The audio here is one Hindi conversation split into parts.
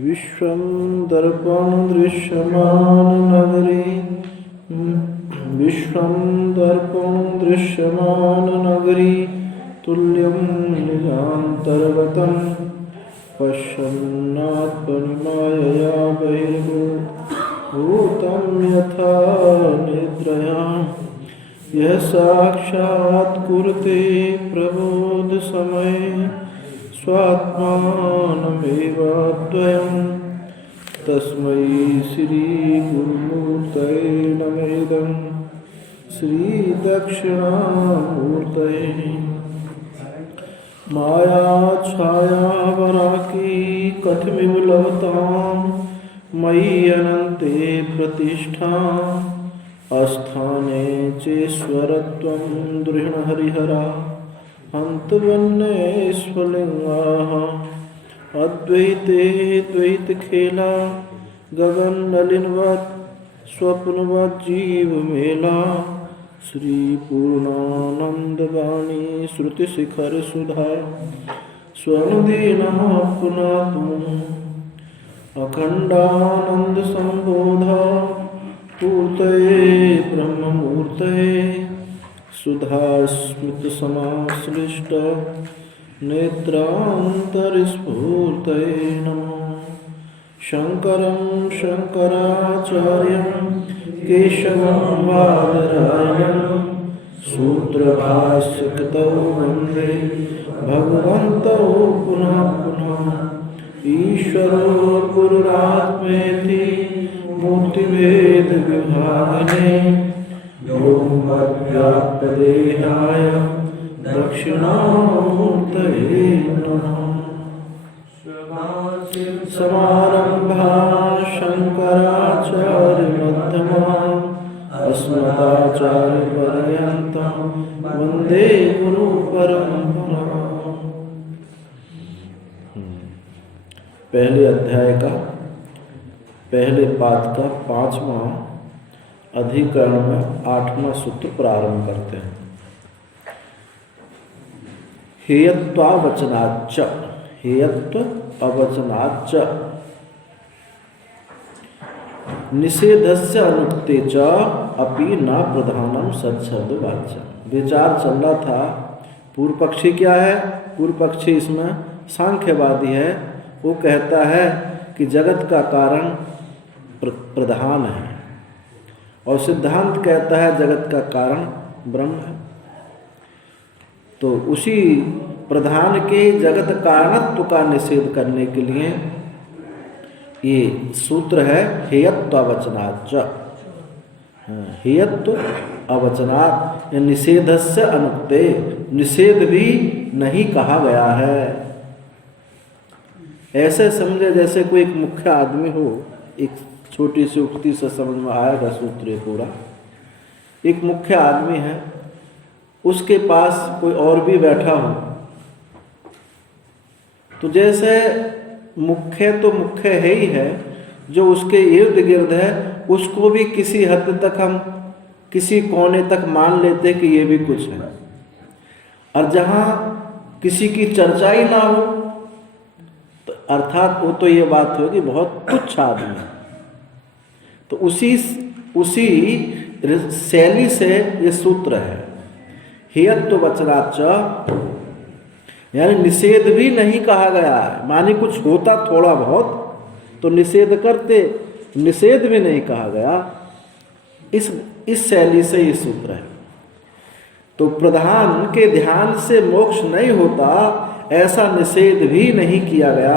विश्वं दर्पण दृश्यमाननगरी विश्वं दर्पण दृश्यमाननगरी तुल्यं निजान्तर्गतं पश्यन्नात्मनिमायया बहिर्भूतं यथा निद्रया यः साक्षात् कुरुते प्रबोधसमये स्वात्मानमेवाद्वयं तस्मै श्रीगुरुमूर्तये नमः श्रीदक्षिणामूर्तये मायाछायावराकी कथमिव लभतां मयि अनन्ते प्रतिष्ठा अस्थाने चेश्वरत्वं दृढहरिहरा हन्तवन्ने स्फुलिङ्गाः अद्वैते द्वैतखेला गगननलिनवत् स्वप्नवत् जीवमेला श्रीपूर्णानन्दवाणी श्रुतिशिखरसुधा स्वनुदीनः पुनातु अखण्डानन्दसम्बोधा पूर्तये ब्रह्ममूर्तये सुधास्मृतसमाश्लिष्ट नेत्रान्तरस्फूर्तये नमः शङ्करं शङ्कराचार्यं केशवं बादरायणं सूत्रभाष्यकृतौ वन्दे भगवन्तौ पुनः पुनः ईश्वरो गुरुरात्मेति मूर्तिभेदविभागिने व्योमव्याप्तदेहाय दक्षिणामूर्तये नमः समारम्भाः शङ्कराचार्यमध्यमाम् अस्मदाचार्यपर्यन्तं वन्दे गुरुपरम्पराम्। पहले अध्याय का पहले पाद का 5वां अधिकरण में 8वां सूत्र प्रारंभ करते हैं। हेयत्वावचनाच्च हेयत्व अवचनाच्च निषेधस्य अनुक्ते च अपि न प्रधानम सच्छब्दवाच्यम। विचार चल रहा था, पूर्व पक्षी क्या है? पूर्व पक्षी इसमें सांख्यवादी है। वो कहता है कि जगत का कारण प्रधान है और सिद्धांत कहता है जगत का कारण ब्रह्म है। तो उसी प्रधान के जगत कारणत्व का निषेध करने के लिए ये सूत्र है हेयत्व अवचनाच्च। हेयत्व अवचनात् निषेधस्य अनुक्ते, निषेध भी नहीं कहा गया है। ऐसे समझे जैसे कोई एक मुख्य आदमी हो, एक छोटी सी उक्ति से समझ में आएगा सूत्र पूरा। एक मुख्य आदमी है, उसके पास कोई और भी बैठा हो, तो जैसे मुख्य तो मुख्य है ही है, जो उसके इर्द गिर्द है उसको भी किसी हद तक हम किसी कोने तक मान लेते कि ये भी कुछ है। और जहाँ किसी की चर्चा ही ना हो तो अर्थात वो तो ये बात होगी बहुत तुच्छ आदमी है। तो उसी शैली से ये सूत्र है हेयत्व वचनाच्च, यानी निषेध भी नहीं कहा गया है। माने कुछ होता थोड़ा बहुत तो निषेध करते, निषेध भी नहीं कहा गया। इस शैली से ये सूत्र है। तो प्रधान के ध्यान से मोक्ष नहीं होता ऐसा निषेध भी नहीं किया गया।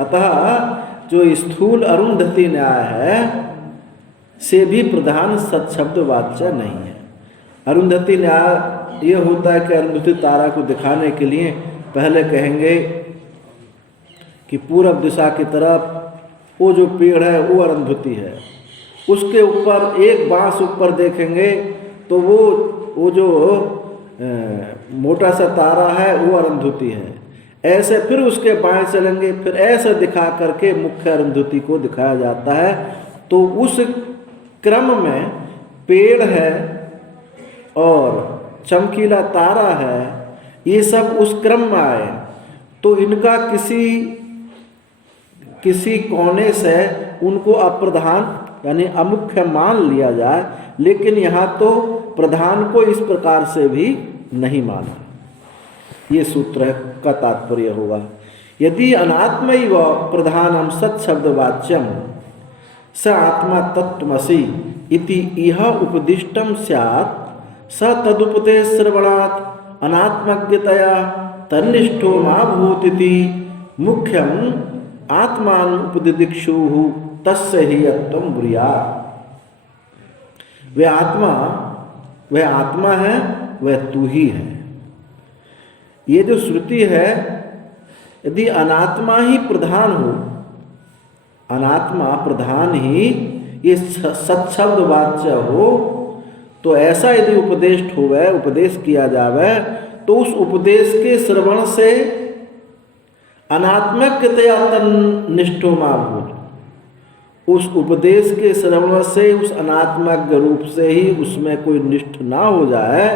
अतः जो स्थूल अरुंधति न्याय है से भी प्रधान सत्शब्द वाच्य नहीं है। अरुंधति न्याय ये होता है कि अरुंधति तारा को दिखाने के लिए पहले कहेंगे कि पूरब दिशा की तरफ वो जो पेड़ है वो अरुंधति है, उसके ऊपर एक बांस ऊपर देखेंगे तो वो जो मोटा सा तारा है वो अरुंधति है। ऐसे फिर उसके बाएं चलेंगे, फिर ऐसे दिखा करके मुख्य अरुंधति को दिखाया जाता है। तो उस क्रम में पेड़ है और चमकीला तारा है, ये सब उस क्रम में आए तो इनका किसी किसी कोने से उनको अप्रधान यानी अमुख्य मान लिया जाए, लेकिन यहाँ तो प्रधान को इस प्रकार से भी नहीं माना। ये सूत्र का तात्पर्य होगा। यदि अनात्मैव प्रधानम सत्शब्दवाच्यम स आत्मा तत्त्वमसि इति इह उपदिष्टम स्यात् स तदुपदेश श्रवणात् अनात्मज्ञतया तन्निष्ठो मा भूतिति मुख्यम आत्मान उपदिदिक्षुः तस्य हि यत्त्वं ब्रूयात्। वह आत्मा है, वह तू ही है। ये जो श्रुति है, यदि अनात्मा ही प्रधान हो, अनात्मा प्रधान ही ये सत्शब्द वाच्य हो, तो ऐसा यदि उपदेश होवे, उपदेश किया जावे, तो उस उपदेश के श्रवण से अनात्मकतया तन्निष्ठो मा भूत्, उस उपदेश के श्रवण से उस अनात्मक रूप से ही उसमें कोई निष्ठ ना हो जाए।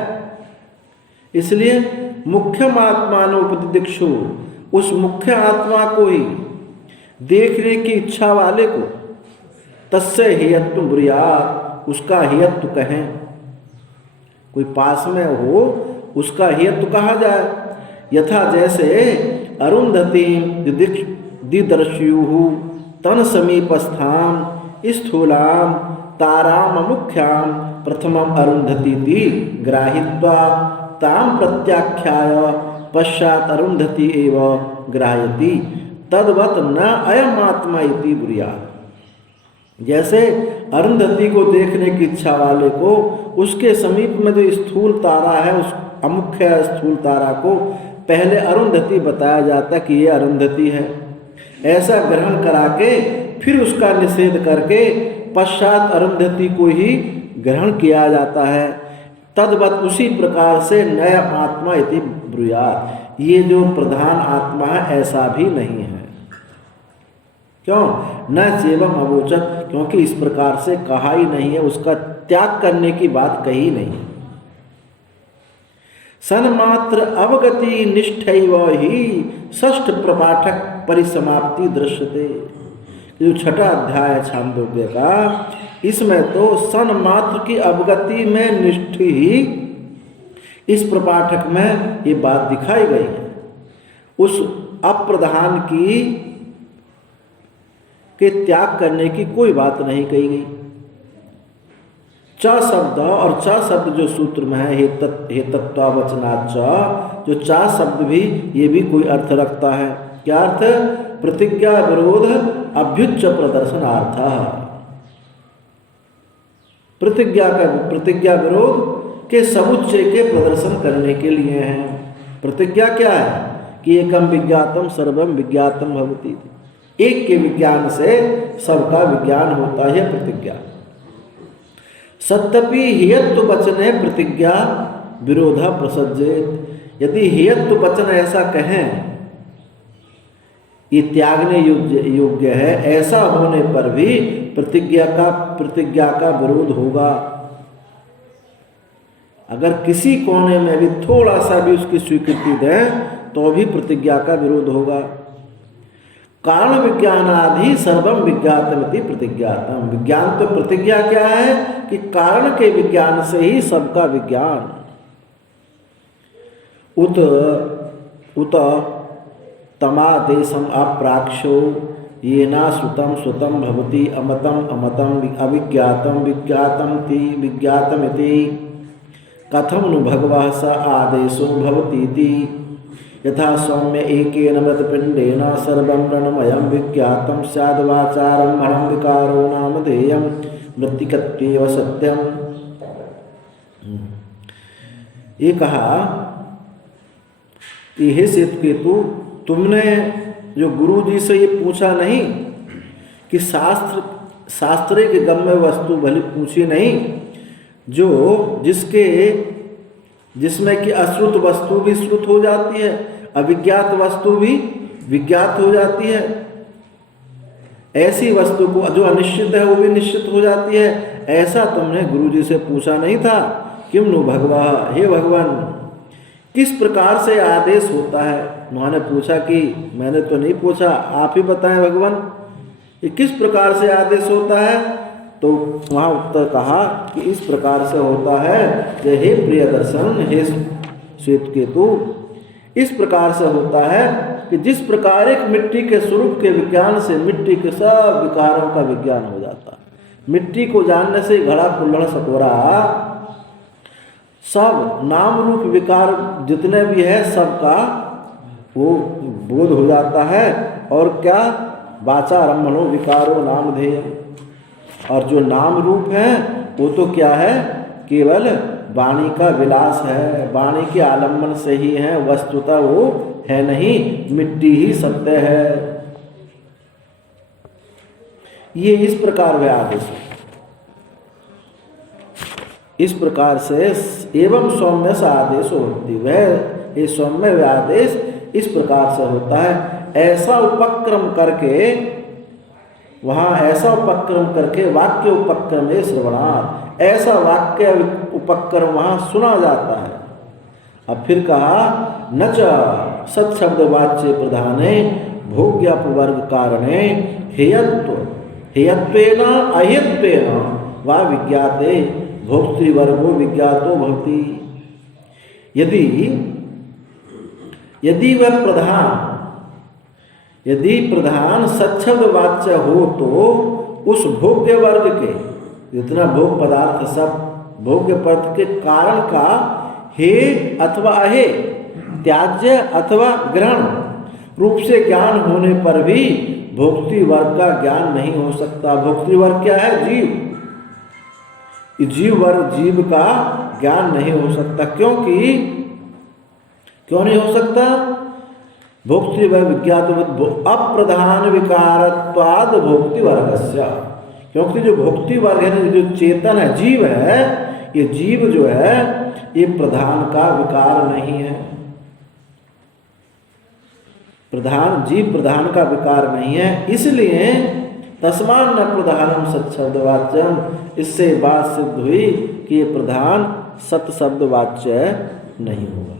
इसलिए मुख्यम आत्मानोपदिक्षु, उस मुख्य आत्मा को ही देखने की इच्छा वाले को तस्य हेयत्व ब्रूयात्, उसका हेयत्व कहें। कोई पास में हो उसका हेयत्व कहा जाए। यथा जैसे अरुंधति दिदर्श्युः तन समीपस्थान स्थूलाम ताराम मुख्याम प्रथमम अरुंधति ग्राहित्वा ताम प्रत्याख्याय पश्चात अरुंधति एव ग्राह्यति तद्वत् न अयम आत्मा इति ब्रूयात्। जैसे अरुंधति को देखने की इच्छा वाले को उसके समीप में जो स्थूल तारा है, उस अमुख्य स्थूल तारा को पहले अरुंधति बताया जाता कि ये अरुंधति है, ऐसा ग्रहण करा के फिर उसका निषेध करके पश्चात अरुंधति को ही ग्रहण किया जाता है। तद्वत उसी प्रकार से नया आत्मा इति ब्रूयात्। ये जो प्रधान आत्मा है ऐसा भी नहीं है। क्यों? न चेवम अवोचत, क्योंकि इस प्रकार से कहा ही नहीं है, उसका त्याग करने की बात कही नहीं। सन्मात्र अवगति निष्ठैव ही षष्ठ प्रपाठक परिसमाप्ति दृश्यते। जो छठा अध्याय है छांदोग्य का, इसमें तो सन्मात्र की अवगति में निष्ठ ही इस प्रपाठक में ये बात दिखाई गई है। उस अप्रधान की के त्याग करने की कोई बात नहीं कही गई। च शब्द और च शब्द जो सूत्र में है हेतत्वावचनाच्च, जो च शब्द भी ये भी कोई अर्थ रखता है। क्या अर्थ? प्रतिज्ञा विरोध अभ्युच्च प्रदर्शनार्थ। प्रतिज्ञा विरोध के समुच्चय के प्रदर्शन करने के लिए है। प्रतिज्ञा क्या है? कि एकम विज्ञातम सर्वम विज्ञातम भवति। एक के विज्ञान से सबका विज्ञान होता है प्रतिज्ञा। सत्यपि हेयत्व वचने प्रतिज्ञा विरोधा प्रसज्जेत। यदि हेयत्व वचन ऐसा कहें ये त्यागने योग्य है, ऐसा होने पर भी प्रतिज्ञा का विरोध होगा। अगर किसी कोने में भी थोड़ा सा भी उसकी स्वीकृति दें तो भी प्रतिज्ञा का विरोध होगा। कारण विज्ञानादि सर्वम विज्ञातमिति प्रतिज्ञातम। विज्ञान तो प्रतिज्ञा क्या है कि कारण के विज्ञान से ही सबका विज्ञान। उत तमादेशम अप्राक्षो येना श्रुतम श्रुतम भवति अमतम अमतम अविज्ञातम विज्ञातम विज्ञातमिति कथम नु भगवः स आदेशो भवतीति। यथा सौम्य एकेन मृतपिंडेन सर्वं रणमयं विज्ञातं स्याद्वाचारं भणं विकारो नामधेयं मृत्तिकत्वेव सत्यम। ये कहा कि हे श्वेतकेतु, तुमने जो गुरु जी से ये पूछा नहीं कि शास्त्र के गम्य वस्तु भली पूछी नहीं, जो जिसमें कि अश्रुत वस्तु भी श्रुत हो जाती है, अविज्ञात वस्तु भी विज्ञात हो जाती है। ऐसी वस्तु को जो अनिश्चित है वो भी निश्चित हो जाती है। ऐसा तुमने गुरु जी से पूछा नहीं था। किम नु भगवा, हे भगवान, किस प्रकार से आदेश होता है। उन्होंने पूछा कि मैंने तो नहीं पूछा, आप ही बताएं भगवान, ये किस प्रकार से आदेश होता है। तो वहाँ उत्तर कहा कि इस प्रकार से होता है कि हे प्रिय दर्शन, हे श्वेतकेतु, इस प्रकार से होता है कि जिस प्रकार एक मिट्टी के स्वरूप के विज्ञान से मिट्टी के सब विकारों का विज्ञान हो जाता है। मिट्टी को जानने से घड़ा कुल्हड़ सकोरा सब नाम रूप विकार जितने भी है सबका वो बोध हो जाता है। और क्या, वाचारम्भणो विकारो नामधेय, और जो नाम रूप है वो तो क्या है, केवल वाणी का विलास है, वाणी के आलम्बन से ही है, वस्तुतः वो है नहीं, मिट्टी ही सत्य है। ये इस प्रकार वे आदेश है। इस प्रकार से एवं सौम्य सा आदेश होती वह, ये सौम्य व आदेश इस प्रकार से होता है। ऐसा उपक्रम करके, वहाँ ऐसा उपक्रम करके वाक्य उपक्रम है श्रवणार्थ, ऐसा वाक्य उपक्रम वहाँ सुना जाता है। अब फिर कहा न च सत्शब्द वाच्य प्रधाने भोग्यपवर्ग कारणे हेयत्वेन अहेयत्वेन वा विज्ञाते भोक्तृवर्गो विज्ञातो भवति। यदि प्रधान सच्छब्द वाच्य हो तो उस भोग्य वर्ग के जितना भोग पदार्थ सब भोग्य पदार्थ के कारण का हे अथवा अहे, त्याज्य अथवा ग्रहण रूप से ज्ञान होने पर भी भोक्तृवर्ग का ज्ञान नहीं हो सकता। भोक्तृवर्ग क्या है, जीव। जीव वर्ग जीव का ज्ञान नहीं हो सकता। क्यों नहीं हो सकता? भोक्तृवर्ग विज्ञात अप्रधान विकारत्वाद भोक्तृवर्गस्य, क्योंकि जो भोक्तृवर्ग है, जो चेतन है, जीव है, ये जीव जो है ये प्रधान का विकार नहीं है। जीव प्रधान का विकार नहीं है, इसलिए तस्मान् न प्रधानम सत्शब्द वाच्यम, इससे बात सिद्ध हुई कि ये प्रधान सत्शब्द वाच्य नहीं होगा।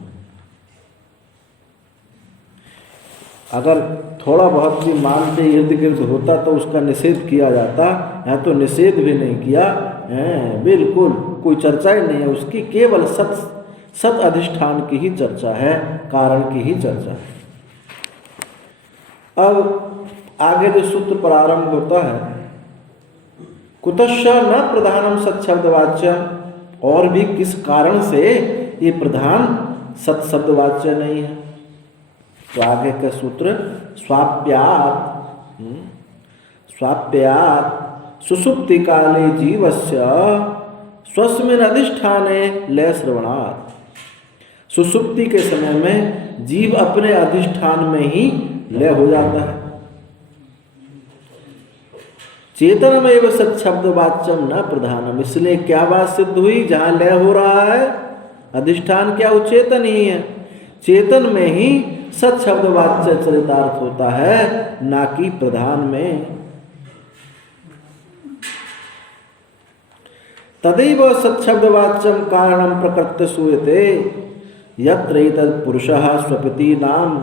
अगर थोड़ा बहुत भी मान के इर्द गिर्द होता तो उसका निषेध किया जाता, यहाँ तो निषेध भी नहीं किया है, बिल्कुल कोई चर्चा ही नहीं है उसकी, केवल सत अधिष्ठान की ही चर्चा है, कारण की ही चर्चा है। अब आगे जो सूत्र प्रारंभ होता है, कुतश्च न प्रधानम सत्शब्द वाच्य, और भी किस कारण से ये प्रधान सत्शब्द वाच्य नहीं है। तो आगे का सूत्र स्वाप्यात् सुषुप्ति काले जीवस्य स्वस्मिन् अधिष्ठाने लय श्रवणात्। सुषुप्ति के समय में जीव अपने अधिष्ठान में ही लय हो जाता है। चेतनमेव सत्शब्द वाच्यम न प्रधानम, इसलिए क्या बात सिद्ध हुई, जहाँ लय हो रहा है अधिष्ठान क्या, वो चेतन ही है। चेतन में ही सत्शब्द वाच्य चरितार्थ होता है, ना कि प्रधान में। तदैव सत्शब्द वाच्यम कारणम प्रकृत्य सूयते, यत्र एतत् पुरुषः स्वपिति नाम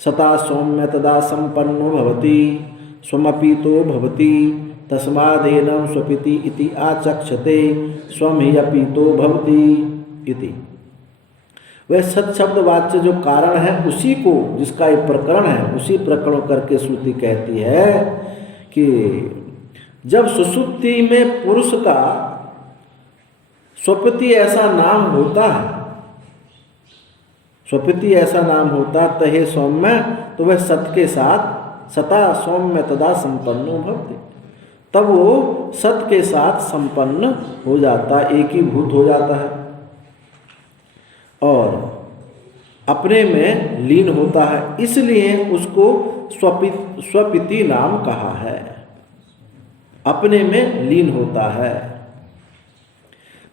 सता सौम्य तदा संपन्नो भवति, स्वमपि तो भवति, तस्मादेनं स्वपिति इति आचक्षते, स्वम ही अपि तो भवति इति। वह सत्शब्द वाच्य जो कारण है उसी को, जिसका एक प्रकरण है, उसी प्रकरण करके श्रुति कहती है कि जब सुषुप्ति में पुरुष का स्वपिति ऐसा नाम होता है, स्वपिति ऐसा नाम होता तहे सौम्य, तो वह सत के साथ सता सौम्य तदा संपन्नो भवति, तब वो सत के साथ संपन्न हो जाता, एकीभूत हो जाता है और अपने में लीन होता है। इसलिए उसको स्वपिति नाम कहा है, अपने में लीन होता है।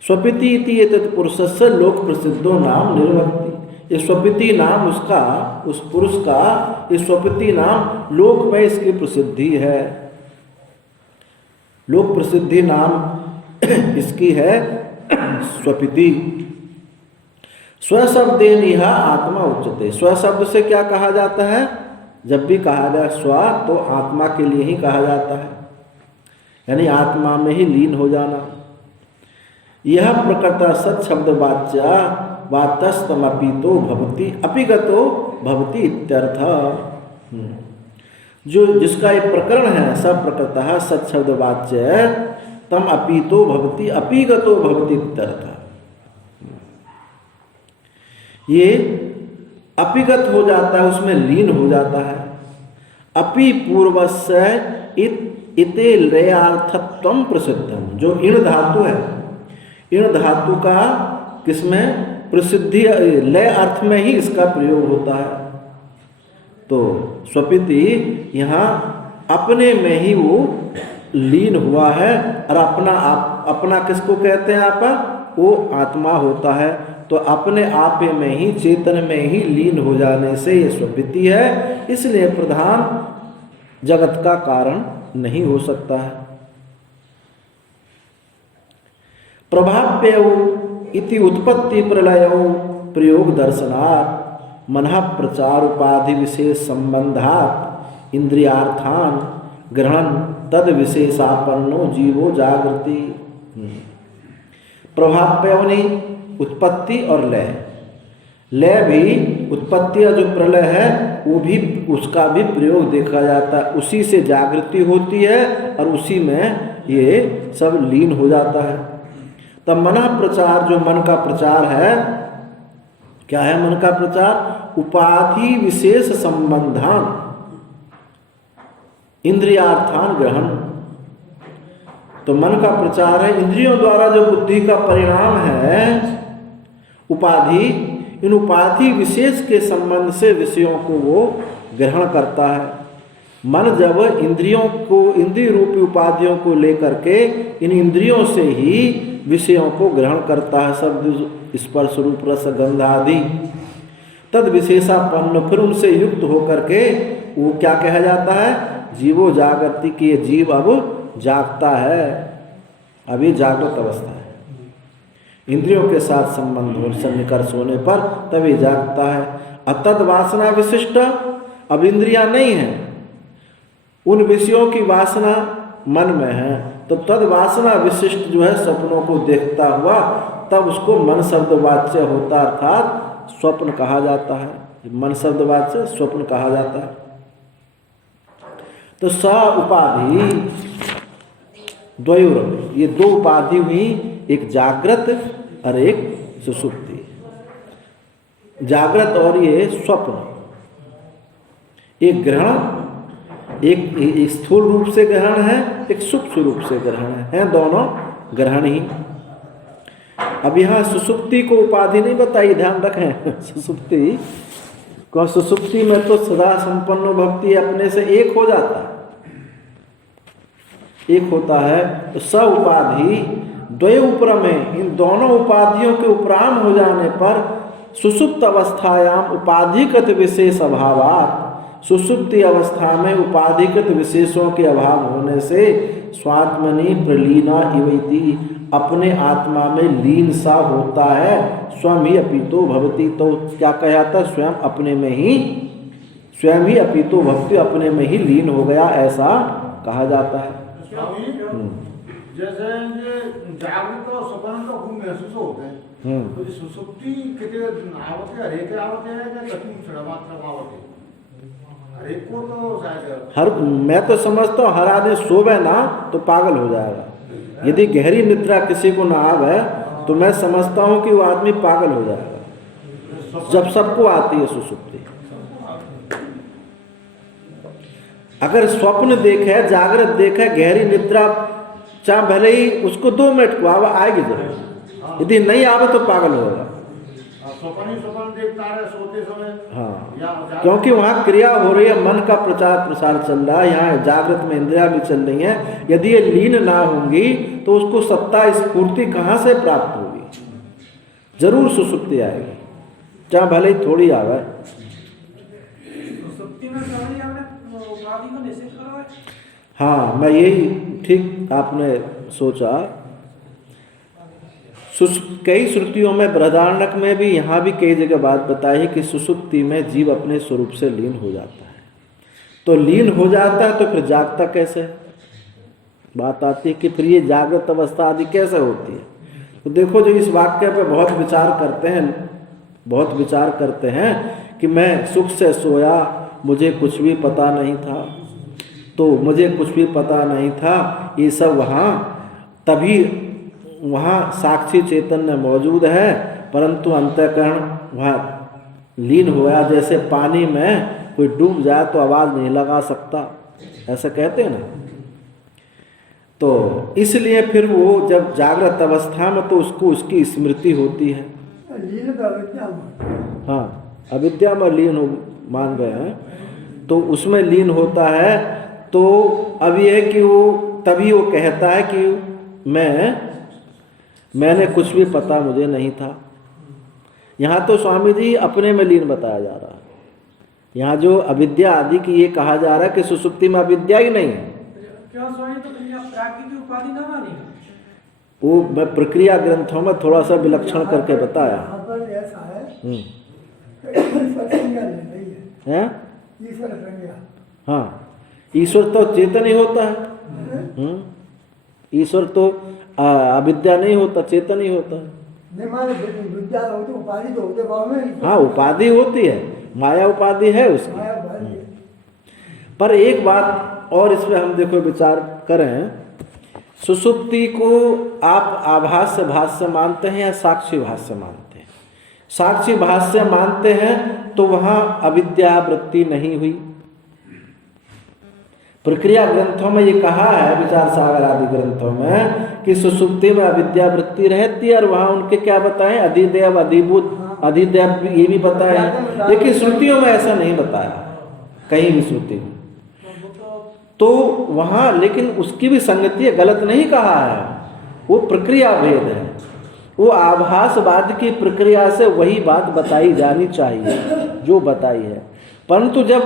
स्वपिति इति एतत् पुरुषस्य लोक प्रसिद्धो नाम निर्वक्ति, ये स्वपिति नाम उसका, उस पुरुष का ये स्वपिति नाम लोक में इसकी प्रसिद्धि है, लोक प्रसिद्धि नाम इसकी है स्वपिति। स्वशब्देन यह आत्मा उच्यते। स्व शब्द से क्या कहा जाता है? जब भी कहा जाए स्व तो आत्मा के लिए ही कहा जाता है, यानी आत्मा में ही लीन हो जाना। यह प्रकृता सत शब्द वाच्या वातस्तमपितो भवति अपिगतो भवति इत्यर्थ। जो जिसका एक प्रकरण है सब प्रकृतः सत शब्द वाच्य तम अपितो भवति अपिगतो भवति इत्यर्थ। ये अपिगत हो जाता है, उसमें लीन हो जाता है। अपि पूर्वस्य इते लयार्थत्वम प्रसिद्धम। जो इण धातु है, इण धातु का किसमें प्रसिद्धि, लय अर्थ में ही इसका प्रयोग होता है। तो स्वपिति यहाँ अपने में ही वो लीन हुआ है, और अपना किसको कहते हैं? आप वो आत्मा होता है। तो अपने आप में ही, चेतन में ही लीन हो जाने से ये स्वपिति है, इसलिए प्रधान जगत का कारण नहीं हो सकता है। प्रभाव्यौ इति उत्पत्ति प्रलयौ प्रयोग दर्शनात् मनः प्रचार उपाधि विशेष संबंधात् इंद्रियार्थान ग्रहण तद विशेषापन्नो जीवो जागृति। प्रभाव्यौनि उत्पत्ति और लय। लय भी उत्पत्ति जो प्रलय है वो भी, उसका भी प्रयोग देखा जाता है। उसी से जागृति होती है और उसी में ये सब लीन हो जाता है। तब मन प्रचार, जो मन का प्रचार है, क्या है मन का प्रचार? उपाधि विशेष संबंधान इंद्रियार्थान ग्रहण। तो मन का प्रचार है इंद्रियों द्वारा जो बुद्धि का परिणाम है उपाधि, इन उपाधि विशेष के संबंध से विषयों को वो ग्रहण करता है। मन जब इंद्रियों को, इंद्रिय रूपी उपाधियों को लेकर के इन इंद्रियों से ही विषयों को ग्रहण करता है, शब्द स्पर्श रूप रस गंध आदि, तद विशेषापन्न, फिर उनसे युक्त होकर के वो क्या कहा जाता है? जीवो जागृति, की ये जीव अब जागता है, अभी जागृत अवस्था है। इंद्रियों के साथ संबंध हो, सन्निकर्ष होने पर तभी जागता है। अतद वासना विशिष्ट, अब इंद्रियां नहीं है, उन विषयों की वासना मन में है, तो तद वासना विशिष्ट जो है स्वप्नों को देखता हुआ, तब उसको मन शब्द वाच्य होता, अर्थात स्वप्न कहा जाता है। मन शब्द वाच्य स्वप्न कहा जाता है। तो स उपाधि द्वयोर, ये दो उपाधि हुई, एक जागृत और एक सुषुप्ति। जागृत और ये स्वप्न, एक ग्रहण, एक स्थूल रूप से ग्रहण है, एक सूक्ष्म रूप से ग्रहण है, दोनों ग्रहण ही। अब यहाँ सुषुप्ति को उपाधि नहीं बताई, ध्यान रखें। सुषुप्ति को, सुषुप्ति में तो सदा संपन्न भक्ति अपने से एक हो जाता है, एक होता है। तो स उपाधि द्वय उपरमें, इन दोनों उपाधियों के उपराम हो जाने पर सुषुप्त अवस्थायाम उपाधिगत विशेष अभावात्, सुषुप्ति अवस्था में उपाधिगत विशेषों के अभाव होने से स्वात्मनि प्रलीना इवैति, अपने आत्मा में लीन सा होता है। स्वयं ही अपितो भवति, तो क्या कहता? स्वयं अपने में ही, स्वयं ही अपितो भवति, अपने में ही लीन हो गया, ऐसा कहा जाता है। जैसे जागृत और स्वप्न तो खूब महसूस होते हैं, तो सुसुप्ति कितने आवत है, हरेक आवत है या कठिन क्षण मात्र आवत है? हरेक को तो शायद हर, मैं तो समझता हूँ हर आदमी सोवे ना तो पागल हो जाएगा। यदि गहरी निद्रा किसी को ना आवे तो मैं समझता हूँ कि वो आदमी पागल हो जाएगा। जब सबको आती है सुसुप्ति, अगर स्वप्न देखे, जागृत देखे, गहरी निद्रा, चाहे भले ही उसको 2 मिनट को आएगी जरूर, यदि नहीं आवे तो पागल होगा। स्वप्न देखता है सोते समय, हाँ, क्योंकि वहाँ क्रिया हो रही है, मन का प्रचार प्रसार चल रहा है, यहाँ जागृत में इंद्रियां भी चल रही हैं। यदि ये लीन ना होंगी तो उसको सत्ता स्फूर्ति कहाँ से प्राप्त होगी? जरूर सुसुप्ति आएगी, चाहे भले ही थोड़ी आवे। हाँ, मैं यही ठीक आपने सोचा। कई श्रुतियों में बृहदारण्यक में भी, यहाँ भी कई जगह बात बताई है कि सुषुप्ति में जीव अपने स्वरूप से लीन हो जाता है। तो लीन हो जाता है तो फिर जागता कैसे है? बात आती है कि फिर ये जागृत अवस्था आदि कैसे होती है। तो देखो, जो इस वाक्य पे बहुत विचार करते हैं कि मैं सुख से सोया, मुझे कुछ भी पता नहीं था, तो मुझे कुछ भी पता नहीं था, ये सब तभी वहाँ साक्षी चैतन्य मौजूद है, परंतु अंतःकरण वहाँ लीन हुआ। जैसे पानी में कोई डूब जाए तो आवाज़ नहीं लगा सकता, ऐसा कहते हैं ना। तो इसलिए फिर वो जब जागृत अवस्था में तो उसको उसकी स्मृति होती है। हाँ, अविद्या में लीन हो मान गए हैं, तो उसमें लीन होता है। तो अब ये है कि वो तभी वो कहता है कि मैंने कुछ भी पता मुझे नहीं था। यहाँ तो स्वामी जी अपने में लीन बताया जा रहा है। यहाँ जो अविद्या आदि की ये कहा जा रहा है कि सुसुप्ति में अविद्या ही नहीं है। क्यों स्वामी? तो प्राकृतिक उपाधि ना मानी। वो मैं प्रक्रिया ग्रंथों में थोड़ा सा विलक्षण करके बताया है। हाँ, ईश्वर तो चेतन ही होता है। ईश्वर तो अविद्या नहीं होता, चेतन ही होता है। हाँ, उपाधि होती है, माया उपाधि है उसकी। पर एक बात और इसमें हम देखो विचार करें, सुषुप्ति को आप आभास्य भाष्य मानते हैं या साक्षी भाष्य मानते हैं? साक्षी भाष्य मानते हैं तो वहाँ अविद्या वृत्ति नहीं हुई। प्रक्रिया ग्रंथों में ये कहा है, विचार सागर आदि ग्रंथों में, कि सुषुप्ति में अविद्या वृत्ति रहती है, और वहाँ उनके क्या बताएं, अधिदेव अधिभूत अधिदेव ये भी बताया। लेकिन श्रुतियों में ऐसा नहीं बताया, कहीं भी श्रुति में। तो वहाँ लेकिन उसकी भी संगति है, गलत नहीं कहा है, वो प्रक्रिया भेद है। वो आभासवाद की प्रक्रिया से वही बात बताई जानी चाहिए जो बताई है, परंतु जब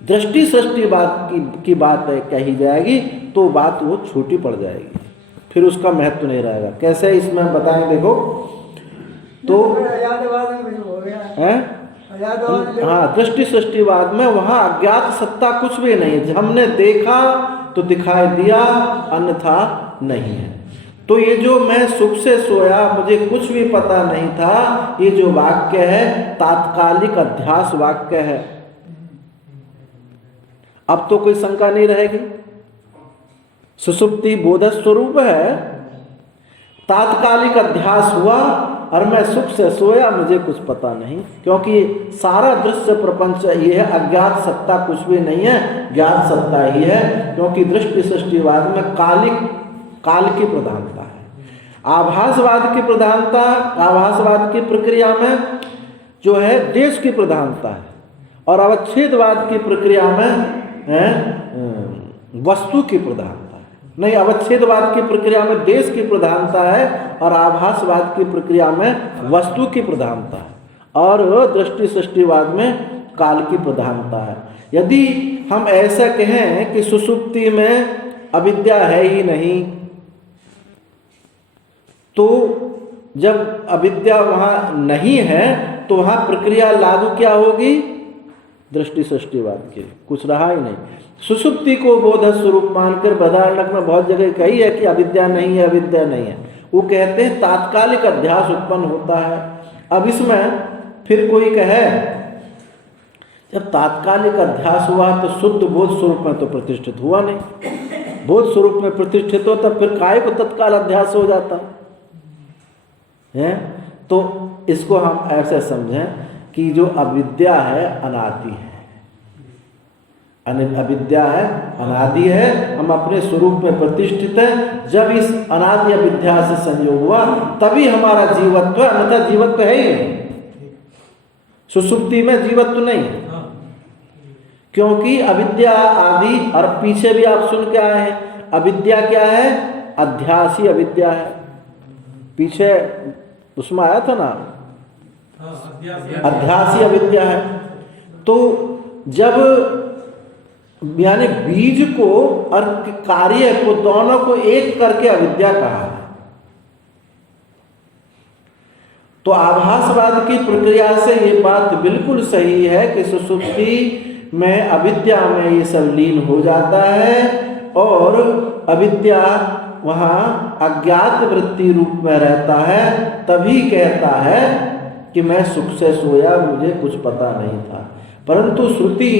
दृष्टि सृष्टि बात की बात कही जाएगी तो बात वो छोटी पड़ जाएगी, फिर उसका महत्व नहीं रहेगा। कैसे इसमें बताएं, देखो तो है। हाँ, दृष्टि सृष्टिवाद में वहाँ अज्ञात सत्ता कुछ भी नहीं है। हमने देखा तो दिखाई दिया, अन्यथा नहीं है। तो ये जो मैं सुख से सोया, मुझे कुछ भी पता नहीं था, ये जो वाक्य है तात्कालिक अध्यास वाक्य है। अब तो कोई शंका नहीं रहेगी, सुषुप्ति बोध स्वरूप है, तात्कालिक अध्यास हुआ और मैं सुख से सोया, मुझे कुछ पता नहीं, क्योंकि सारा दृश्य प्रपंच ये है, अज्ञात सत्ता कुछ भी नहीं है, ज्ञात सत्ता ही है। क्योंकि दृष्टि सृष्टिवाद में काल की प्रधानता है, आभासवाद की प्रधानता, आभासवाद की प्रक्रिया में जो है देश की प्रधानता है, और अवच्छेदवाद की प्रक्रिया में वस्तु की प्रधानता है। नहीं, अवच्छेदवाद की प्रक्रिया में देश की प्रधानता है, और आभासवाद की प्रक्रिया में वस्तु की प्रधानता है, और दृष्टि सृष्टिवाद में काल की प्रधानता है। यदि हम ऐसा कहें कि सुषुप्ति में अविद्या है ही नहीं, तो जब अविद्या वहाँ नहीं है तो वहाँ प्रक्रिया लागू क्या होगी? दृष्टि सृष्टिवाद के, कुछ रहा ही नहीं। सुषुप्ति को बोध स्वरूप मानकर बृहदारण्यक में बहुत जगह कही है कि अविद्या नहीं है, अविद्या नहीं है। वो कहते हैं तात्कालिक अध्यास उत्पन्न होता है। अब इसमें फिर कोई कहे जब तात्कालिक अध्यास हुआ तो शुद्ध बोध स्वरूप में तो प्रतिष्ठित हुआ नहीं। बोध स्वरूप में प्रतिष्ठित हो तब फिर काय को तत्काल अध्यास हो जाता है। तो इसको हम ऐसे समझें कि जो अविद्या है अनादि है, अविद्या है अनादि है, हम अपने स्वरूप में प्रतिष्ठित है। जब इस अनादि अविद्या से संयोग हुआ तभी हमारा जीवत्व, अन्यथा जीवत्व है ही नहीं। सुषुप्ति में जीवत्व नहीं है, क्योंकि अविद्या आदि, और पीछे भी आप सुन के आए हैं, अविद्या क्या है? अध्यासी अविद्या है। पीछे उसमें आया था ना, अध्यासी अविद्या है। तो जब यानी बीज को और कार्य को दोनों को एक करके अविद्या कहा है। तो आभासवाद की प्रक्रिया से ये बात बिल्कुल सही है कि सुषुप्ति में अविद्या में ये सब लीन हो जाता है और अविद्या वहाँ अज्ञात वृत्ति रूप में रहता है, तभी कहता है कि मैं सुख से सोया, मुझे कुछ पता नहीं था। परंतु श्रुति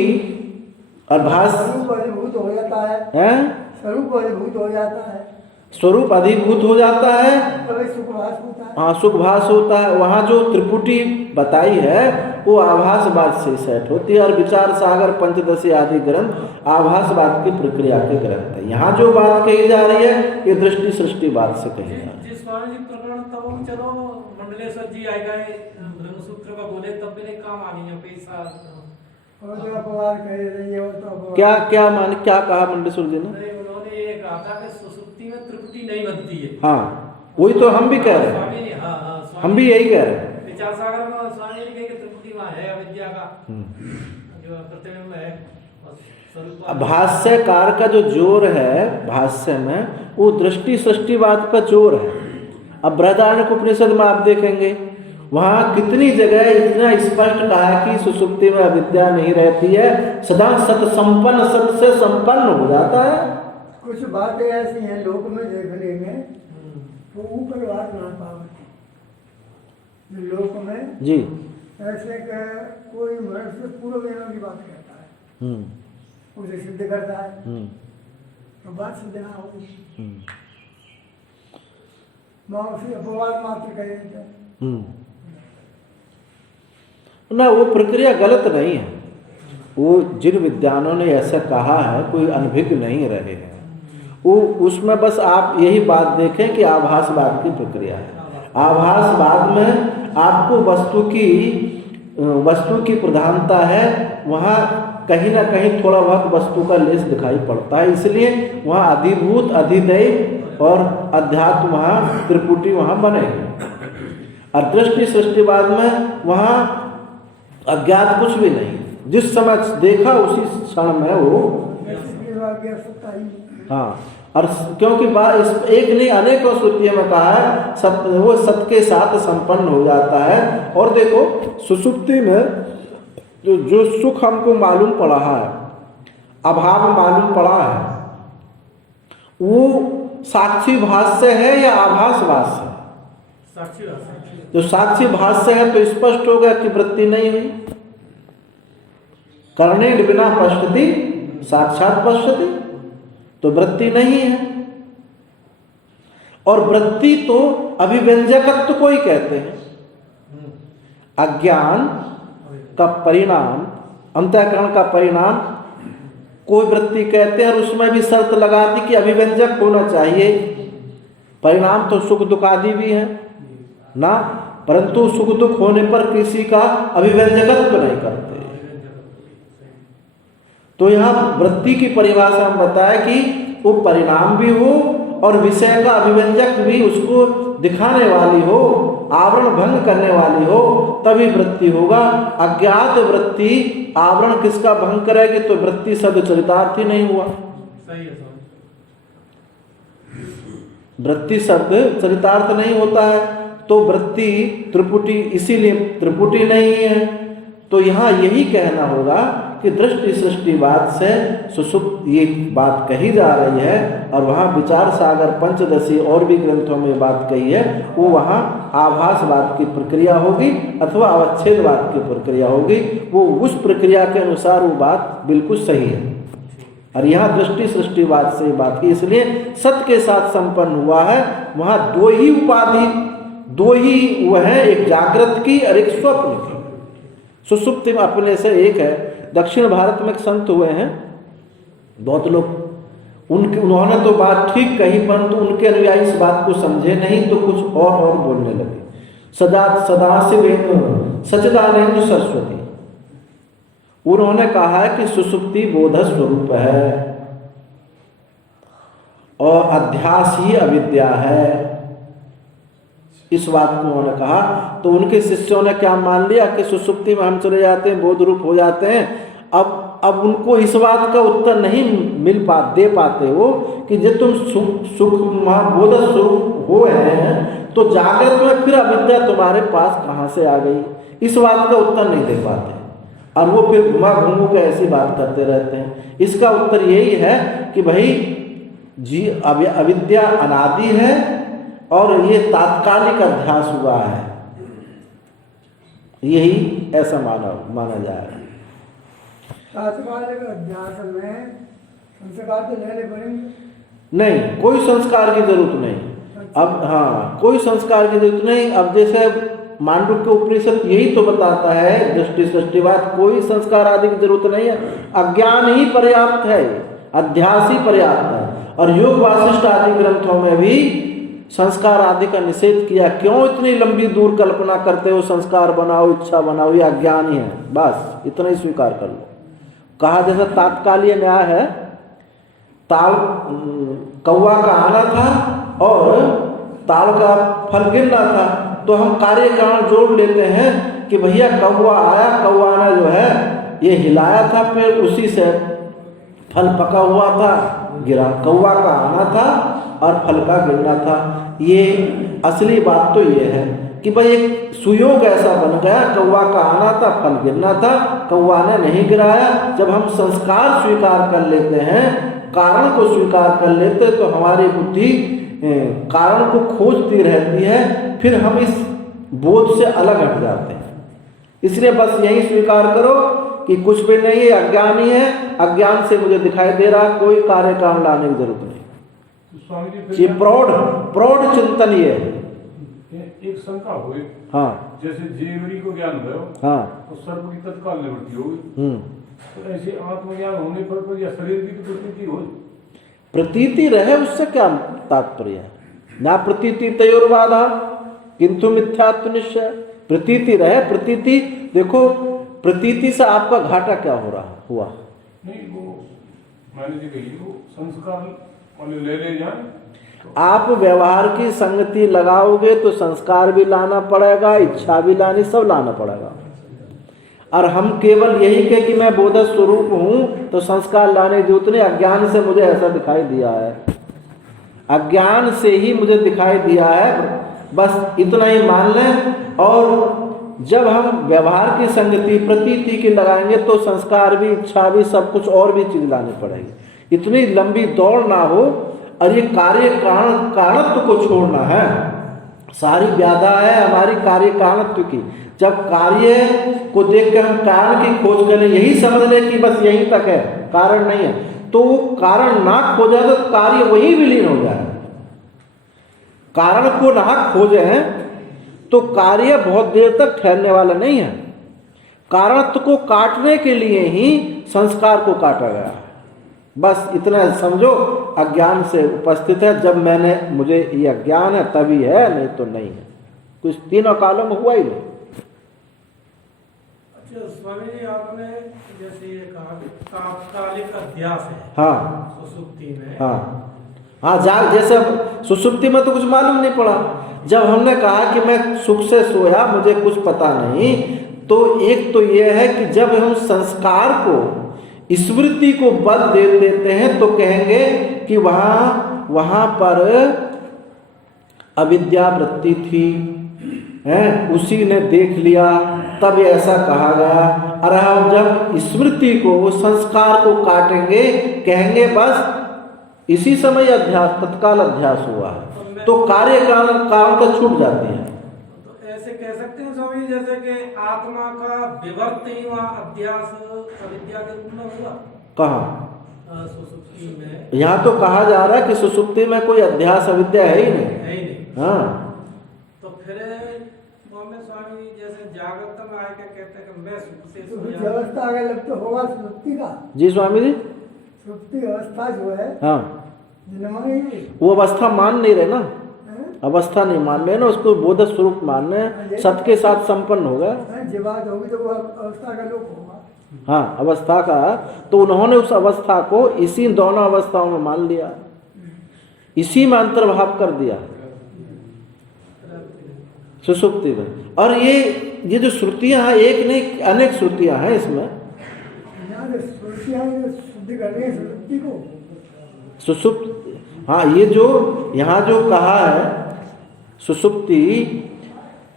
और स्वरूप अधिभूत हो जाता है, स्वरूप अधिभूत हो जाता है, स्वरूप अधिभूत हो जाता है, तभी सुखभास होता है। हाँ, सुखभास होता है। वहाँ जो त्रिपुटी बताई है वो आभासवाद से सेट होती है और विचार सागर पंचदशी आदि ग्रंथ आभासवाद की प्रक्रिया के ग्रंथ है। यहाँ जो बात कही जा रही है ये दृष्टि सृष्टिवाद से कही जा रही है। जिस स्वामी जी प्रकरण तब चलो मंडलेश्वर जी आए गए ब्रह्मसूत्र का बोले तब मेरे काम आ गई पैसा और जो अपवाद कह रही है वो तो अपवाद। क्या मान क्या कहा मंडलेश्वर जी ने? उन्होंने ये कहा था कि सुसुप्ति में त्रिपुटी नहीं बनती है। हाँ, वही तो हम भी कह रहे हैं, स्वामी ने हाँ हम भी यही कह रहे हैं। विचार सागर में स्वामी ने कहा कि त्रिपुटी वहाँ है अविद्या का जो प्रतिबिंब है। भाष्यकार का जो जोर है भाष्य में वो दृष्टि सृष्टिवाद पर जोर है। अब बृहदारण्यक उपनिषद में आप देखेंगे वहाँ कितनी जगह इतना स्पष्ट कहा कि सुसुप्ति में अविद्या नहीं रहती है, सदा सत संपन्न, सत से संपन्न हो जाता है। कुछ बातें ऐसी हैं लोक में देख लेंगे तो ऊपर बात ना पावे लोक में जी ऐसे कि कोई मनुष्य पूर्व जन्म की बात कहता है, उसे सिद्ध करता है तो बात सिद्ध ना होगी, माँ उसे अपवाद मात्र कह देते हैं। ना, वो प्रक्रिया गलत नहीं है। वो जिन विद्वानों ने ऐसा कहा है कोई अनभिज्ञ नहीं रहे हैं, वो उसमें बस आप यही बात देखें कि आभासवाद की प्रक्रिया है। आभासवाद में आपको वस्तु की प्रधानता है, वहाँ कहीं ना कहीं थोड़ा बहुत वस्तु का लेस दिखाई पड़ता है, इसलिए वहाँ अधिभूत, अधिदैव और अध्यात्म वहाँ त्रिपुटी वहाँ बनेगी। और दृष्टि सृष्टिवाद में वहाँ अज्ञात कुछ भी नहीं, जिस समय देखा उसी क्षण में वो हाँ। और क्योंकि एक नहीं अनेकों श्रुतियों में कहा है वो सत के साथ संपन्न हो जाता है। और देखो सुषुप्ति में जो सुख हमको मालूम पड़ा है, अभाव मालूम पड़ा है, वो साक्षी भाष्य है या आभास भाष्य है? साक्षी भाष्य। जो साक्षी भाष्य है तो स्पष्ट हो गया कि वृत्ति नहीं हुई। कर्णेन बिना पश्यति साक्षात पश्यति, तो वृत्ति नहीं है। और वृत्ति तो अभिव्यंजकत्व को ही कहते हैं। अज्ञान का परिणाम, अंतःकरण का परिणाम कोई वृत्ति कहते हैं और उसमें भी शर्त लगा दी कि अभिव्यंजक होना चाहिए। परिणाम तो सुख दुख आदि भी है ना, परंतु सुख दुख होने पर किसी का अभिव्यंजकत्व नहीं करते। तो यहाँ वृत्ति की परिभाषा हम बताया कि वो परिणाम भी हो और विषय का अभिव्यंजक भी उसको दिखाने वाली हो, आवरण भंग करने वाली हो, तभी वृत्ति होगा। अज्ञात वृत्ति आवरण किसका भंग करेगी? तो वृत्ति शब्द चरितार्थ ही नहीं हुआ। सही है। वृत्ति शब्द चरितार्थ नहीं होता है, तो वृत्ति त्रिपुटी, इसीलिए त्रिपुटी नहीं है। तो यहाँ यही कहना होगा कि दृष्टि सृष्टिवाद से सुषुप्त ये बात कही जा रही है, और वहाँ विचार सागर पंचदशी और भी ग्रंथों में बात कही है, वो वहाँ आभासवाद की प्रक्रिया होगी अथवा अवच्छेदवाद की प्रक्रिया होगी। वो उस प्रक्रिया के अनुसार वो बात बिल्कुल सही है। और यहाँ दृष्टि सृष्टिवाद से बात की, इसलिए सत्य के साथ संपन्न हुआ है। वहाँ दो ही उपाधि, दो ही वो है, एक जागृत की और एक स्वप्न की। सुषुप्ति में अपने से एक है। दक्षिण भारत में एक संत हुए हैं, बहुत लोग उन्होंने तो बात ठीक कही, परंतु उनके अनुयायी इस बात को समझे नहीं, तो कुछ और बोलने लगे। सदाशिवेंद्र सच्चिदानंद सरस्वती, उन्होंने कहा है कि सुषुप्ति बोध स्वरूप है और अध्यास ही अविद्या है। इस बात को उन्होंने कहा, तो उनके शिष्यों ने क्या मान लिया कि सुषुप्ति में हम चले जाते हैं, बोध रूप हो जाते हैं। अब उनको इस बात का उत्तर नहीं दे पाते हो कि जब तुम सुख बोध स्वरूप हो हैं तो जागृत में फिर अविद्या तुम्हारे पास कहाँ से आ गई, इस बात का उत्तर नहीं दे पाते और वो फिर घुमा घूमू के ऐसी बात करते रहते हैं। इसका उत्तर यही है कि भाई जी अविद्या अनादि है और ये तात्कालिक अध्यास हुआ है, यही ऐसा माना जाएगा। तात्कालिक अध्यास में संस्कार तो लेने पड़ेंगे? नहीं, कोई संस्कार की जरूरत नहीं। अब हाँ, कोई संस्कार की जरूरत नहीं। अब जैसे मांडुक्य उपनिषद यही तो बताता है दृष्टि सृष्टिवाद, कोई संस्कार आदि की जरूरत नहीं है, अज्ञान ही पर्याप्त है, अध्यास ही पर्याप्त है। और योग वासिष्ठ आदि ग्रंथों में भी संस्कार आदि का निषेध किया। क्यों इतनी लंबी दूर कल्पना करते हो, संस्कार बनाओ, इच्छा बनाओ, ये अज्ञान ही है, बस इतना ही स्वीकार कर लो। कहा जैसा तात्कालीय न्याय है, ताल कौवा का आना था और ताल का फल गिरना था, तो हम कार्य कारण जोड़ लेते हैं कि भैया कौवा आया, कौवा ने जो है ये हिलाया था, फिर उसी से फल पका हुआ था, गिरा। कौवा का आना था और फल का गिरना था। ये असली बात तो ये है कि भाई एक सुयोग ऐसा बन गया, कौवा का आना था, फल गिरना था, कौवा ने नहीं गिराया। जब हम संस्कार स्वीकार कर लेते हैं, कारण को स्वीकार कर लेते हैं, तो हमारी बुद्धि कारण को खोजती रहती है, फिर हम इस बोध से अलग हट जाते हैं। इसलिए बस यही स्वीकार करो कि कुछ भी नहीं है, अज्ञान ही है, अज्ञान से मुझे दिखाई दे रहा, कोई कार्य कारण लाने की जरूरत नहीं। ये प्रौढ़ चिंतन ये एक शंका हुई। हाँ, जैसे जीवरी को ज्ञान भयो, हाँ, तो सर्व की तत्काल निवृत्ति होगी, तो ऐसे आत्मज्ञान होने पर या शरीर की तो प्रतीति हो, प्रतीति रहे, उससे क्या तात्पर्य है? ना प्रतीति तयोर्वादा किंतु मिथ्यात्व निश्चय। प्रतीति रहे, प्रतीति देखो, प्रतीति से आपका घाटा क्या हो रहा हुआ? नहीं, वो मैंने जी कही, वो संस्कार वाले ले जाए। आप व्यवहार की संगति लगाओगे तो संस्कार भी लाना पड़ेगा, इच्छा भी लानी, सब लाना पड़ेगा। और हम केवल यही कहे कि मैं बोध स्वरूप हूँ तो संस्कार लाने जो उतने अज्ञान से मुझे ऐसा दिखाई दिया है, अज्ञान से ही मुझे दिखाई दिया है, बस इतना ही मान लें। और जब हम व्यवहार की संगति प्रतीति की लगाएंगे तो संस्कार भी, इच्छा भी, सब कुछ और भी चीज लानी पड़ेगी। इतनी लंबी दौड़ ना हो। और ये कार्य कारणत्व को छोड़ना है, सारी व्याधा है हमारी कार्य कारणत्व की। जब कार्य को देख कर हम कारण की खोज करें, यही समझ लें कि बस यहीं तक है, कारण नहीं है, तो वो कारण ना खोजा तो कार्य वही विलीन हो जाए। कारण को ना खोजे हैं तो कार्य बहुत देर तक ठहरने वाला नहीं है। कारणत्व को काटने के लिए ही संस्कार को काटा गया है। बस इतना समझो, अज्ञान से उपस्थित है। जब मुझे ये अज्ञान है तभी है, नहीं तो नहीं है। कुछ तीनों कालों में हुआ ही नहीं। अच्छा स्वामी जी, आपने जैसे ये कहा तात्कालिक अध्यास है, हाँ, सुसुप्ति में, हाँ, हाँ, जाग जैसे सुसुप्ति में तो कुछ मालूम नहीं पड़ा। जब हमने कहा कि मैं सुख से सोया, मुझे कुछ पता नहीं, तो एक तो ये है कि जब हम संस्कार को, स्मृति को बल दे देते हैं तो कहेंगे कि वहां पर अविद्या वृत्ति थी, है, उसी ने देख लिया, तब ऐसा कहा गया। और हम जब स्मृति को, संस्कार को काटेंगे, कहेंगे बस इसी समय अध्यास, तत्काल अध्यास हुआ है, तो कार्य कारण तो छूट जाती है। तो ऐसे कह सकते हैं स्वामी, जैसे कि आत्मा का विवर्त हुआ, अध्यास अविद्या के रूप में हुआ। कहाँ? सुसुप्ति में। यहाँ तो कहा जा रहा है कि सुसुप्ति में कोई अध्यास अविद्या है ही नहीं। है ही नहीं। हाँ, तो फिर स्वामी जैसे जागृत में आके कहते हैं कि मैं सुख से तो अवस्था अगर लगता होगा सुप्ति का। जी स्वामी जी, सुप्ति अवस्था जो है, हाँ, नहीं, वो अवस्था मान नहीं रहे ना, अवस्था नहीं मान रहे ना, उसको बोध स्वरूप मान रहे हैं, सत के साथ संपन्न हो गया। जब बात होगी तो वो अवस्था का लोक होगा। हाँ, अवस्था का, तो उन्होंने उस अवस्था को इसी दोनों अवस्थाओं में मान लिया, इसी में अंतर्भाव कर दिया सुसुप्ति में। और ये जो श्रुतियां हैं, एक नहीं अनेक श्रुतियां हैं इसमें। शुद्धि कर रही है सुसुप्ति को। सुसुप्त, हाँ, ये जो यहाँ जो कहा है सुषुप्ति,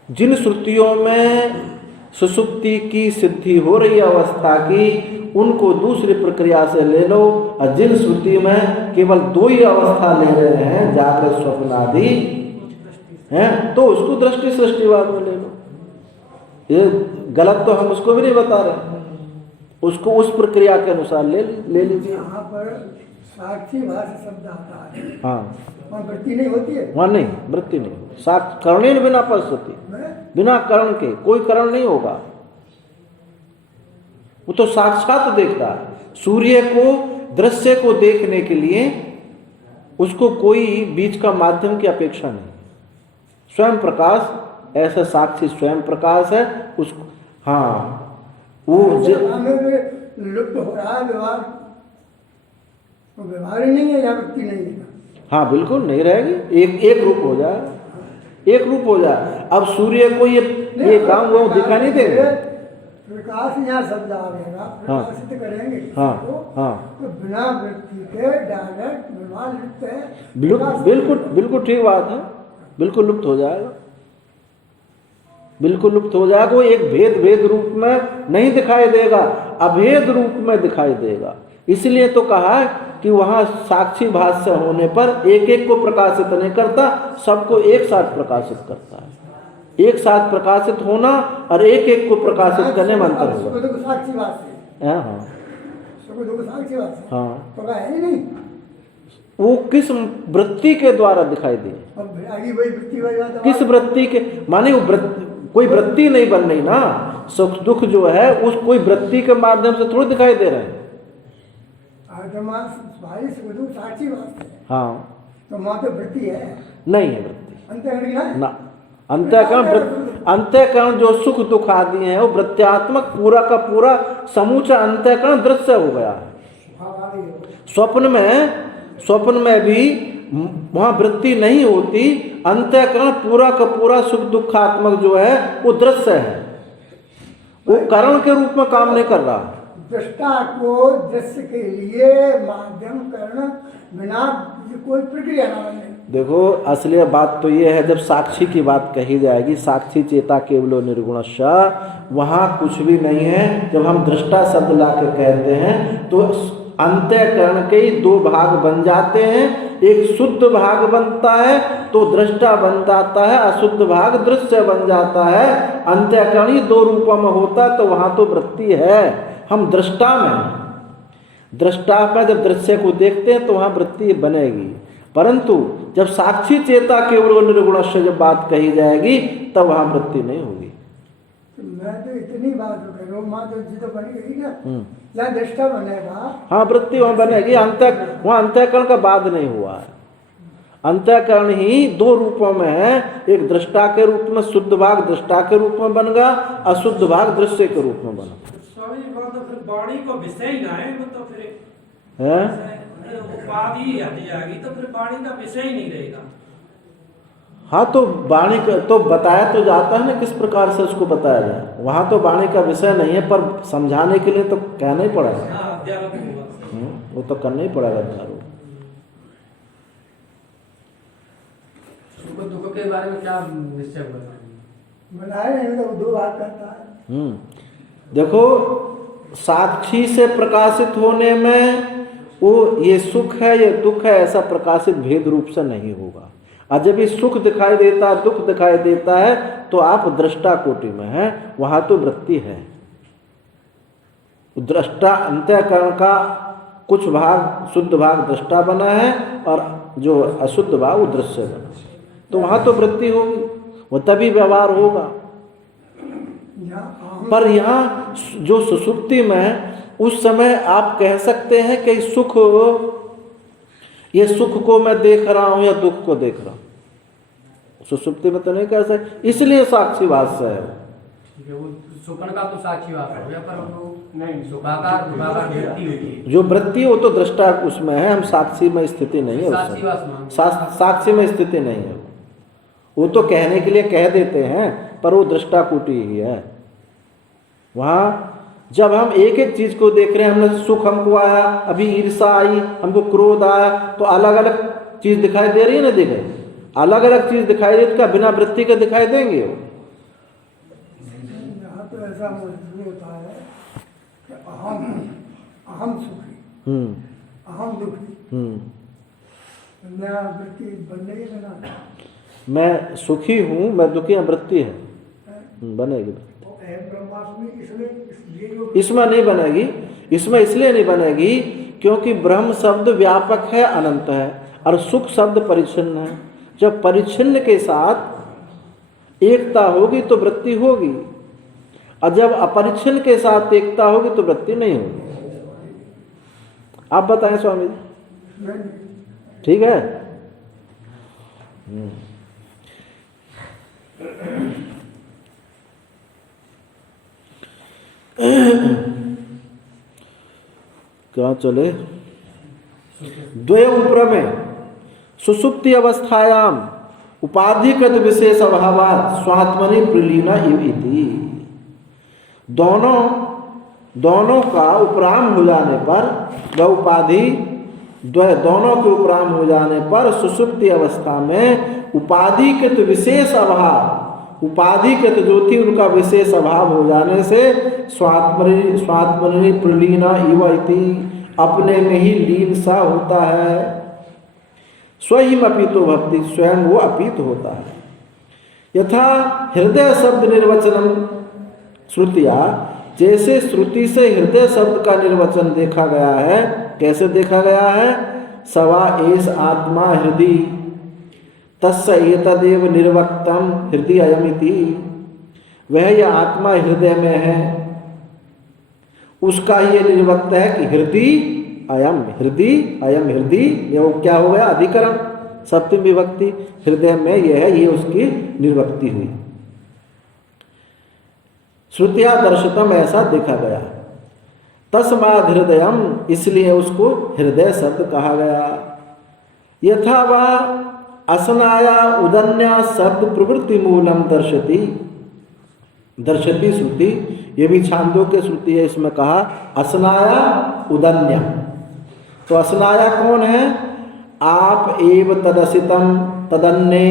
जिन श्रुतियों में सुषुप्ति की सिद्धि हो रही अवस्था की, उनको दूसरी प्रक्रिया से ले लो, और जिन श्रुति में केवल दो ही अवस्था ले रहे हैं, जागृत स्वप्न आदि हैं, तो उसको दृष्टि सृष्टिवाद में ले लो। ये गलत तो हम उसको भी नहीं बता रहे, उसको उस प्रक्रिया के अनुसार ले लीजिए। यहाँ पर साक्षी भाष्य शब्द आता है, हाँ, वहाँ वृत्ति नहीं होती है। वहाँ नहीं, वृत्ति नहीं, साक्ष करणेन बिना पश्यति, बिना करण के, कोई करण नहीं होगा, वो तो साक्षात देखता है। सूर्य को, दृश्य को देखने के लिए उसको कोई बीच का माध्यम की अपेक्षा नहीं, स्वयं प्रकाश, ऐसा साक्षी स्वयं प्रकाश है उसको। हाँ, वो लुप्त हो रहा है व्यवहार, तो व्यवहार ही नहीं है, या वृत्ति नहीं है। हाँ, बिल्कुल नहीं रहेगी, एक रूप हो जाए, एक रूप हो जाए। अब सूर्य को ये काम वो दिखा नहीं देंगे, प्रकाश यहाँ शब्द आ गएगा, प्रकाशित करेंगे हाँ, तो बिना वृत्ति के डायरेक्ट व्यवहार लिप्त है। बिल्कुल ठीक बात है, बिल्कुल लुप्त हो जाएगा, बिल्कुल लुप्त हो जाएगा। वो एक भेद रूप में नहीं दिखाई देगा, अभेद रूप में दिखाई देगा। इसलिए तो कहा है कि वहाँ साक्षी भाष्य होने पर एक एक को प्रकाशित नहीं करता, सबको एक साथ प्रकाशित करता है। एक साथ प्रकाशित होना और एक एक को प्रकाशित करने में अंतर होगा। साक्षी भाष्य, हाँ, साक्षी भाष्य, हाँ, तो है ही नहीं, वो किस वृत्ति के द्वारा दिखाई दे, किस वृत्ति के, माने वो कोई वृत्ति नहीं बन रही ना, सुख दुख जो है उस कोई वृत्ति के माध्यम से थोड़ी दिखाई दे रहे हैं। साक्षी भाष्य, हाँ, तो वहाँ तो वृत्ति है, नहीं है वृत्ति अंतःकरण ना, अंतःकरण जो सुख दुख आदि है वो वृत्त्यात्मक पूरा का पूरा समूचा अंतःकरण दृश्य हो गया है। स्वप्न में भी वहाँ वृत्ति नहीं होती, अंतःकरण पूरा का पूरा सुख दुखात्मक जो है वो दृश्य है, वो करण के रूप में काम नहीं कर रहा। दृष्टा को दृश्य के लिए माध्यम करना बिना कोई प्रक्रिया ना बने। देखो, असली बात तो ये है, जब साक्षी की बात कही जाएगी, साक्षी चेता केवलो निर्गुणस्य, वहाँ कुछ भी नहीं है। जब हम दृष्टा शब्द ला के कहते हैं तो अंतःकरण के ही दो भाग बन जाते हैं, एक शुद्ध भाग बनता है तो दृष्टा बन जाता है, अशुद्ध भाग दृश्य बन जाता है। अंतःकरण ही दो रूपों में होता है, तो वहाँ तो वृत्ति है। हम दृष्टा में जब दृश्य को देखते हैं तो वहाँ वृत्ति बनेगी, परंतु जब साक्षी चेता केवल निर्गुणस्य जब बात कही जाएगी तब वहाँ वृत्ति नहीं होगी। मैं तो इतनी बात कर रहा हूँ, माँ तो बन गई ना, या दृष्टा बनेगा, हाँ, वृत्ति वहाँ बनेगी, वहाँ अंतःकरण का बाद नहीं हुआ है। अंतःकरण ही दो रूपों में है, एक दृष्टा के रूप में, शुद्ध भाग दृष्टा के रूप में बनेगा, अशुद्ध भाग दृश्य के रूप में बनेगा। फिर वाणी का विषय ही ना है, मतलब फिर उपाधि हट जाएगी तो फिर वाणी का विषय ही नहीं रहेगा। हाँ, तो वाणी का तो बताया तो जाता है ना, किस प्रकार से उसको बताया जाए। वहाँ तो वाणी का विषय नहीं है, पर समझाने के लिए तो कहना ही पड़ेगा, वो तो करना ही पड़ेगा अध्यारोप। सुख दुख के बारे में क्या निश्चय बनाए नहीं तो दो बात करता है। देखो, साक्षी से प्रकाशित होने में वो ये सुख है ये दुख है ऐसा प्रकाशित भेद रूप से नहीं होगा। और जब ये सुख दिखाई देता है, दुख दिखाई देता है, तो आप दृष्टा कोटि में हैं, वहां तो वृत्ति है। दृष्टा अंतःकरण का कुछ भाग, शुद्ध भाग दृष्टा बना है और जो अशुद्ध भाग वो दृश्य बना है, तो वहां तो वृत्ति होगी, वो तभी व्यवहार होगा। पर यहाँ जो सुषुप्ति में उस समय आप कह सकते हैं कि सुख, ये सुख को मैं देख रहा हूं या दुख को देख रहा हूं, सुषुप्ति में तो नहीं कह सकते, इसलिए साक्षी भाष्य है। स्वप्न का तो साक्षी भाष्य हो गया, पर नहीं सुखाकार दुखाकार वृत्ति होती है, जो वृत्ति वो तो दृष्टा उसमें है, हम साक्षी में स्थिति नहीं है, साक्षी में स्थिति नहीं है। वो तो कहने के लिए कह देते हैं, पर वो दृष्टा कोटि ही है। वहाँ जब हम एक एक चीज को देख रहे हैं, हमने सुख हमको आया, अभी ईर्षा आई, हमको क्रोध आया, तो अलग अलग चीज दिखाई दे रही है ना, दिखे अलग अलग चीज दिखाई दे तो क्या बिना वृत्ति के दिखाई देंगे वो? यहाँ तो ऐसा महसूस होता है कि अहम सुखी, अहम दुखी, नया वृत्ति बनेगी ना। मैं सुखी हूँ, मैं दुखी, वृत्ति है बनेगी। वो अहम ब्रह्मास्मि इसलिए इसमें नहीं बनेगी। इसमें इसलिए नहीं बनेगी क्योंकि ब्रह्म शब्द व्यापक है, अनंत है, और सुख शब्द परिच्छिन्न है। जब परिच्छिन्न के साथ एकता होगी तो वृत्ति होगी, और जब अपरिच्छिन्न के साथ एकता होगी तो वृत्ति नहीं होगी। आप बताएं स्वामी जी, ठीक है? क्या चले? द्वयम् प्रमे सुसुप्ति अवस्थायाम उपाधिकृत विशेष अभावात् स्वात्मनि प्रलीना इति। दोनों का उपराम हो जाने पर, व उपाधि दोनों के उपराम हो जाने पर सुसुप्ति अवस्था में उपाधिकृत विशेष अभाव, उपाधिकृत जो थी उनका विशेष अभाव हो जाने से स्वात्मनि प्रलीना इव इति, अपने में ही लीन सा होता है। स्वयं अपितो भक्ति, स्वयं वो अपित होता है। यथा हृदय शब्द निर्वचनम श्रुतिया, जैसे श्रुति से हृदय शब्द का निर्वचन देखा गया है। कैसे देखा गया है? सवा एष आत्मा हृदय तस्य एतदेव निर्वक्तम हृदय अयमिति। वह यह आत्मा हृदय में है, उसका ये निर्वक्त है कि हृदय अयम हृदय। ये क्या हो गया? अधिकरण, सप्तमी विभक्ति। हृदय में यह है, ये उसकी निर्वक्ति हुई। श्रुतिया दर्शितम, ऐसा देखा गया। तस्माद् हृदयम, इसलिए उसको हृदय शब्द कहा गया। यथा वा असनाया उदन्या शब्द प्रवृत्ति मूलम दर्शति श्रुति। ये भी छांदोग्य श्रुति है। इसमें कहा असनाया उदन्या। तो असनाया कौन है? आप एव तदसितम तदन्ने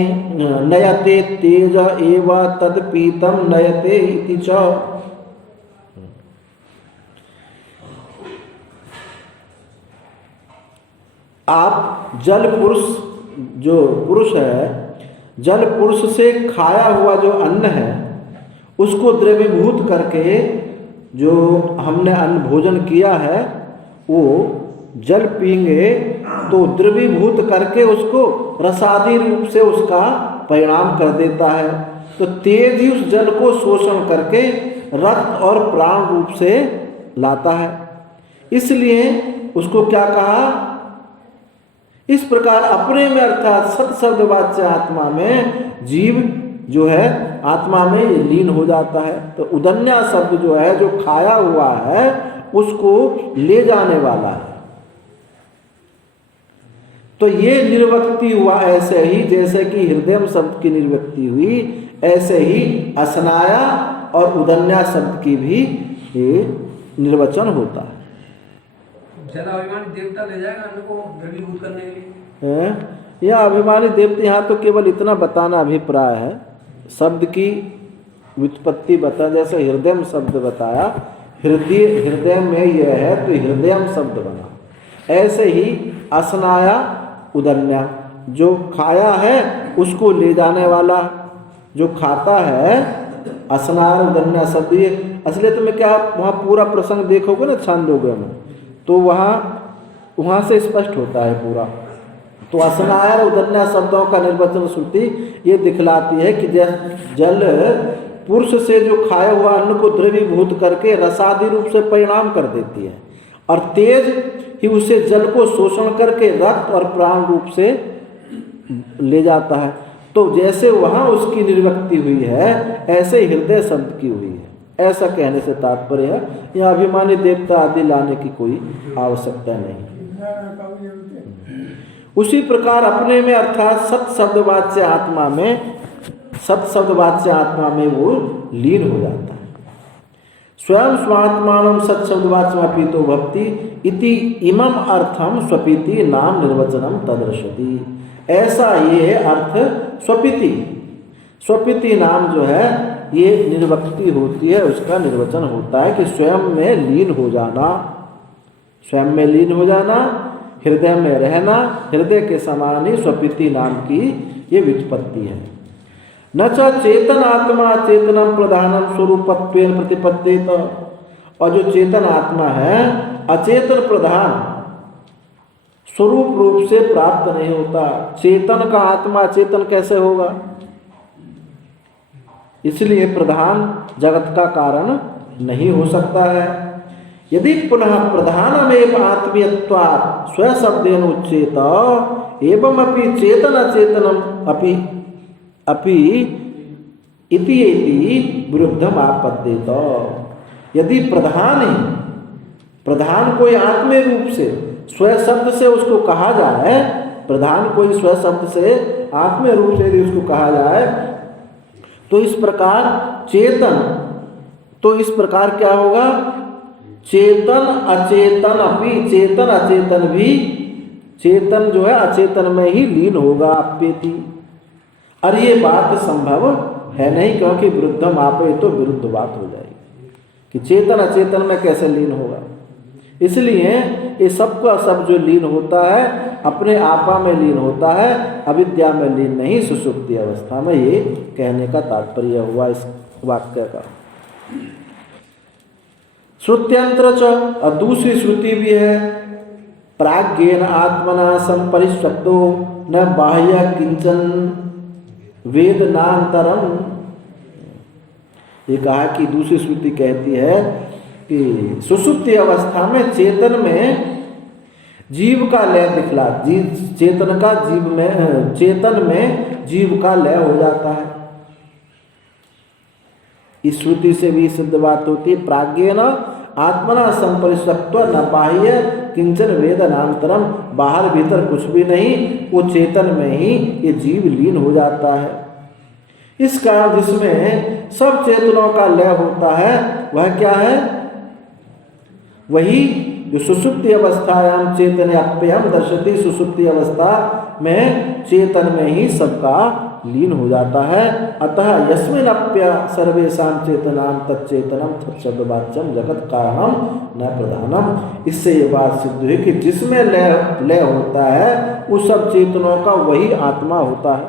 नयते तेज एव तदपीतम नयते इति च। आप जल पुरुष, जो पुरुष है, जल पुरुष से खाया हुआ जो अन्न है उसको द्रवीभूत करके, जो हमने अन्न भोजन किया है वो जल पीएंगे तो द्रवीभूत करके उसको रसादी रूप से उसका परिणाम कर देता है। तो तेज ही उस जल को शोषण करके रक्त और प्राण रूप से लाता है। इसलिए उसको क्या कहा? इस प्रकार अपने में अर्थात सत शब्द वाच्य आत्मा में जीव जो है आत्मा में लीन हो जाता है। तो उदन्या शब्द जो है, जो खाया हुआ है उसको ले जाने वाला है। तो ये निर्वक्ति हुआ ऐसे ही जैसे कि हृदय शब्द की निर्वक्ति हुई, ऐसे ही असनाया और उदन्या शब्द की भी ये निर्वचन होता है। जलाभिमानी देवता ले जाएगा अन्न को द्रवीभूत करने के लिए। यह अभिमानी देवता, यहाँ तो केवल इतना बताना अभिप्राय है। शब्द की व्युत्पत्ति बता, जैसे हृदय शब्द बताया, हृदय में यह है तो हृदय शब्द बना। ऐसे ही असनाया उदन्या, जो खाया है उसको ले जाने वाला, जो खाता है, असनाया उदन्या शब्द। ये असलियत में क्या, वहाँ पूरा प्रसंग देखोगे ना छांदोग्य में, तो वहाँ से स्पष्ट होता है पूरा। तो असनाया और उदन्या शब्दों का निर्वचन श्रुति ये दिखलाती है कि जल पुरुष से जो खाया हुआ अन्न को द्रवीभूत करके रसादी रूप से परिणाम कर देती है, और तेज ही उसे जल को शोषण करके रक्त और प्राण रूप से ले जाता है। तो जैसे वहाँ उसकी निर्वक्ति हुई है, ऐसे हृदय शब्द की हुई है। ऐसा कहने से तात्पर्य है यहाँ अभिमानी देवता आदि लाने की कोई आवश्यकता नहीं। उसी प्रकार अपने में अर्थात सत शब्दवाच्य आत्मा में, सत शब्दवाच्य आत्मा में वो लीन हो जाता है। स्वयं स्वात्मानं सत शब्दवाच्यमपितो भक्ति इति इमम अर्थम स्वपीति नाम निर्वचनम तदर्शति। ऐसा ये अर्थ स्वपिति, स्वपिति नाम जो है ये निर्वक्ति होती है, उसका निर्वचन होता है कि स्वयं में लीन हो जाना, स्वयं में लीन हो जाना, हृदय में रहना, हृदय के समान ही स्वपिति नाम की ये व्युत्पत्ति है। न च चेतन आत्मा चेतनम प्रधानम स्वरूपत्वेन प्रतिपद्येत, और जो चेतन आत्मा है अचेतन प्रधान स्वरूप रूप से प्राप्त नहीं होता। चेतन का आत्मा चेतन कैसे होगा? इसलिए प्रधान जगत का कारण नहीं हो सकता है। यदि पुनः प्रधानमेव आत्मीयत्वात् स्वशब्देन उच्येत एवं अपि चेतन अचेतनम अपि इति विरुद्धम आपद्येत। यदि प्रधान कोई आत्मीय रूप से स्व शब्द से उसको कहा जाए, प्रधान कोई स्व शब्द से आत्मीय रूप से यदि उसको कहा जाए, तो इस प्रकार चेतन, तो इस प्रकार क्या होगा? चेतन अचेतन अपि, चेतन अचेतन भी, चेतन जो है अचेतन में ही लीन होगा अप्येति। और ये बात संभव है नहीं, क्योंकि विरुद्धम आपे तो विरुद्ध बात हो जाएगी कि चेतन अचेतन में कैसे लीन होगा। इसलिए ये सब का सब जो लीन होता है अपने आपा में लीन होता है, अविद्या में लीन नहीं, सुषुप्ति अवस्था में। ये कहने का तात्पर्य हुआ इस वाक्य का। श्रुत्यंत्र च, और दूसरी श्रुति भी है, प्राज्ञेन आत्मना संपरिष्वक्तो न बाह्य किंचन वेदनांतरम। ये कहा कि दूसरी श्रुति कहती है कि सुषुप्ति अवस्था में चेतन में जीव का लय दिखला, चेतन का जीव में, चेतन में जीव का लय हो जाता है। इस श्रुति से भी सिद्ध बात होती है, प्राज्ञेन आत्मना संपरिष्वक्त्व न बाह्य किंचन वेदनांतरम, बाहर भीतर कुछ भी नहीं, वो चेतन में ही ये जीव लीन हो जाता है। इस कारण जिसमें सब चेतनों का लय होता है वह क्या है? वही जो सुषुप्ति अवस्थायाम चेतन अप्ययम दर्शति, सुषुप्ति अवस्था में चेतन में ही सबका लीन हो जाता है। अतः यस्मिन्नप्य सर्वेषां चेतनां तच्चेतनम तत्शब्दवाच्यम जगत कारणम न प्रधानम। इससे ये बात सिद्ध हुई कि जिसमें लय होता है उस सब चेतनों का वही आत्मा होता है।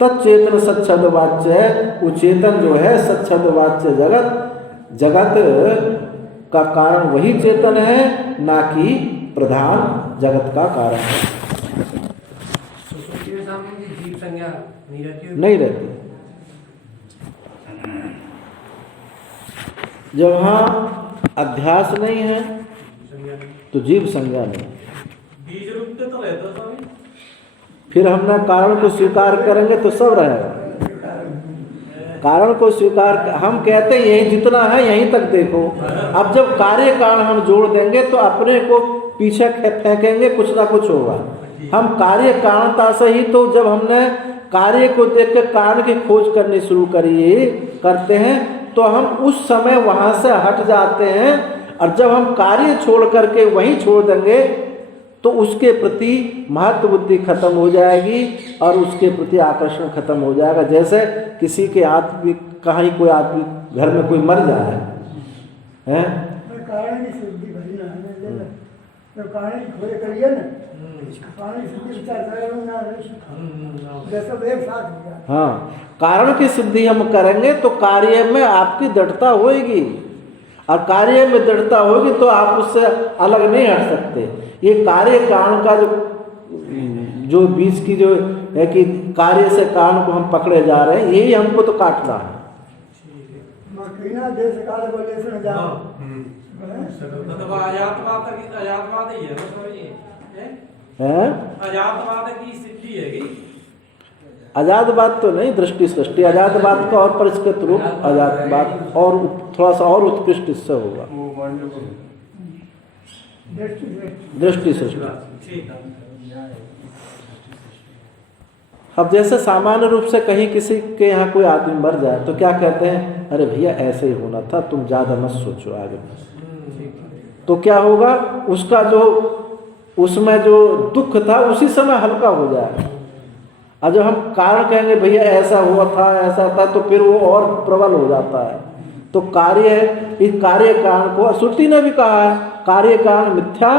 तच्चेतन सच्छब्दवाच्य है, वो चेतन जो है सच्छब्दवाच्य जगत का कारण वही चेतन है, ना कि प्रधान जगत का कारण है। सुसुप्ति में सामने जीव संज्ञा नहीं रहती, नहीं रहती। जब वहाँ अध्यास नहीं है तो जीव संज्ञा नहीं। बीज रूप से तो रहता स्वामी। फिर हम ना कारण को स्वीकार करेंगे तो सब रहेगा। कारण को स्वीकार, हम कहते हैं यही जितना है यहीं तक देखो। अब जब कार्य कारण हम जोड़ देंगे तो अपने को पीछे फेंकेंगे, कुछ ना कुछ होगा। हम कार्य कारणता से ही, तो जब हमने कार्य को देख कर कारण की खोज करनी शुरू करते हैं तो हम उस समय वहाँ से हट जाते हैं। और जब हम कार्य छोड़ करके वहीं छोड़ देंगे तो उसके प्रति महत्व बुद्धि खत्म हो जाएगी और उसके प्रति आकर्षण खत्म हो जाएगा। जैसे किसी के आदमी, कहीं कोई आदमी घर में कोई मर जाए हैं, कारण की सिद्धि भरी ना है, तो कारण की खोज करिए ना, कारण की सिद्धि विचार करेंगे जैसा एक साथ हो गया। हाँ, कारण की सिद्धि हम करेंगे तो कार्य में आपकी दृढ़ता होगी, और कार्य में दृढ़ता होगी तो आप उससे अलग नहीं हट सकते। ये कार्य कारण का जो बीच की जो है कि कार्य से कारण को हम पकड़े जा रहे हैं, यही हमको तो काटना है। मतलब अजातवाद ही है अजातवाद की सिद्धि है। अजातवाद तो नहीं, दृष्टि सृष्टि। अजातवाद का और परिष्कृत रूप अजातवाद, और थोड़ा सा और उत्कृष्ट इससे होगा, दृष्टि सृष्टि। अब जैसे सामान्य रूप से कहीं किसी के यहाँ कोई आदमी मर जाए तो क्या कहते हैं, अरे भैया ऐसे ही होना था, तुम ज्यादा मत सोचो आगे। तो क्या होगा, उसका जो उसमें जो दुख था उसी समय हल्का हो जाए। और जब हम कारण कहेंगे भैया ऐसा हुआ था ऐसा था, तो फिर वो और प्रबल हो जाता है। तो कार्य, इस कार्य कारण को श्रुति ने भी कहा है, कार्य कारण मिथ्या,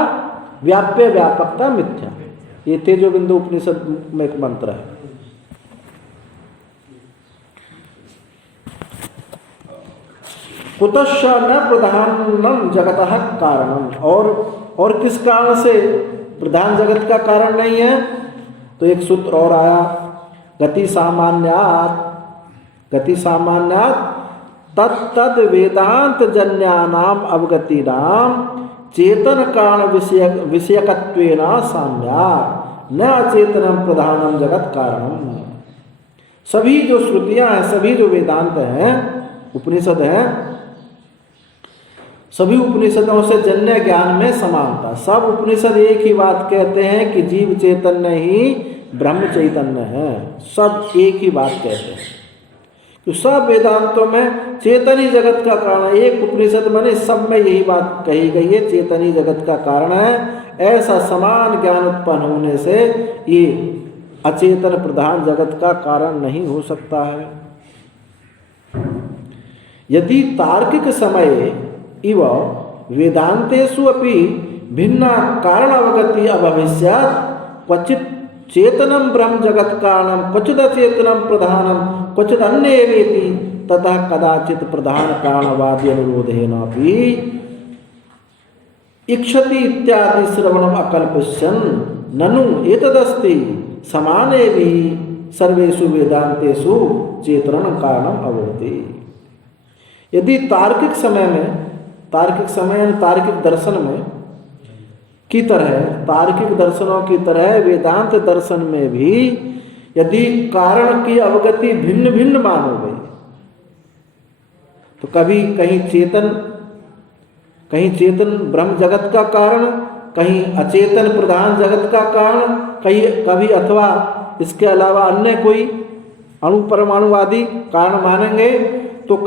व्याप्य व्यापकता मिथ्या। ये तेजोबिंदु उपनिषद में एक मंत्र है। कुतश्च न प्रधानम जगतः कारणम, और किस कारण से प्रधान जगत का कारण नहीं है? तो एक सूत्र और आया, गति सामान्यात तत्तद वेदांत जन्यानाम अवगतिनाम चेतन कारण विषयकत्वेन साम्यात् न अचेतनम प्रधानम जगत कारणम। सभी जो श्रुतियां हैं, सभी जो वेदांत हैं, उपनिषद हैं, सभी उपनिषदों से जन्य ज्ञान में समानता। सब उपनिषद एक ही बात कहते हैं कि जीव चैतन्य ही ब्रह्म चैतन्य है। सब एक ही बात कहते हैं। तो सब वेदांतों में चेतन ही जगत का कारण है। एक उपनिषद में सब में यही बात कही गई है, चेतन ही जगत का कारण है। ऐसा समान ज्ञान उत्पन्न होने से ये अचेतन प्रधान जगत का कारण नहीं हो सकता है। यदि तार्किक समय इव वेदांतेषु अपि भिन्ना कारण अवगति अभविष्यात्, क्वचित् चेतनम ब्रह्म जगत कारणम, क्वचित् अचेतनम प्रधानम, क्वचित् अन्येवेति, ततः कदाचित् प्रधान कारणवादी अनुरोधेनापि इक्षति इत्यादि श्रवणम अकल्पयन् ननु एतदस्ति समाने भी सर्वेषु वेदांतेषु चेतनं कारणम अवगति। यदि तार्किक समय तार्किक दर्शन में की तरह, तार्किक दर्शनों की तरह वेदांत दर्शन में भी यदि कारण की अवगति भिन्न भिन्न मानो गई, तो कभी कहीं चेतन ब्रह्म जगत का कारण, कहीं अचेतन प्रधान जगत का कारण, कभी अथवा इसके अलावा अन्य कोई अणु परमाणुवादी कारण मानेंगे, तो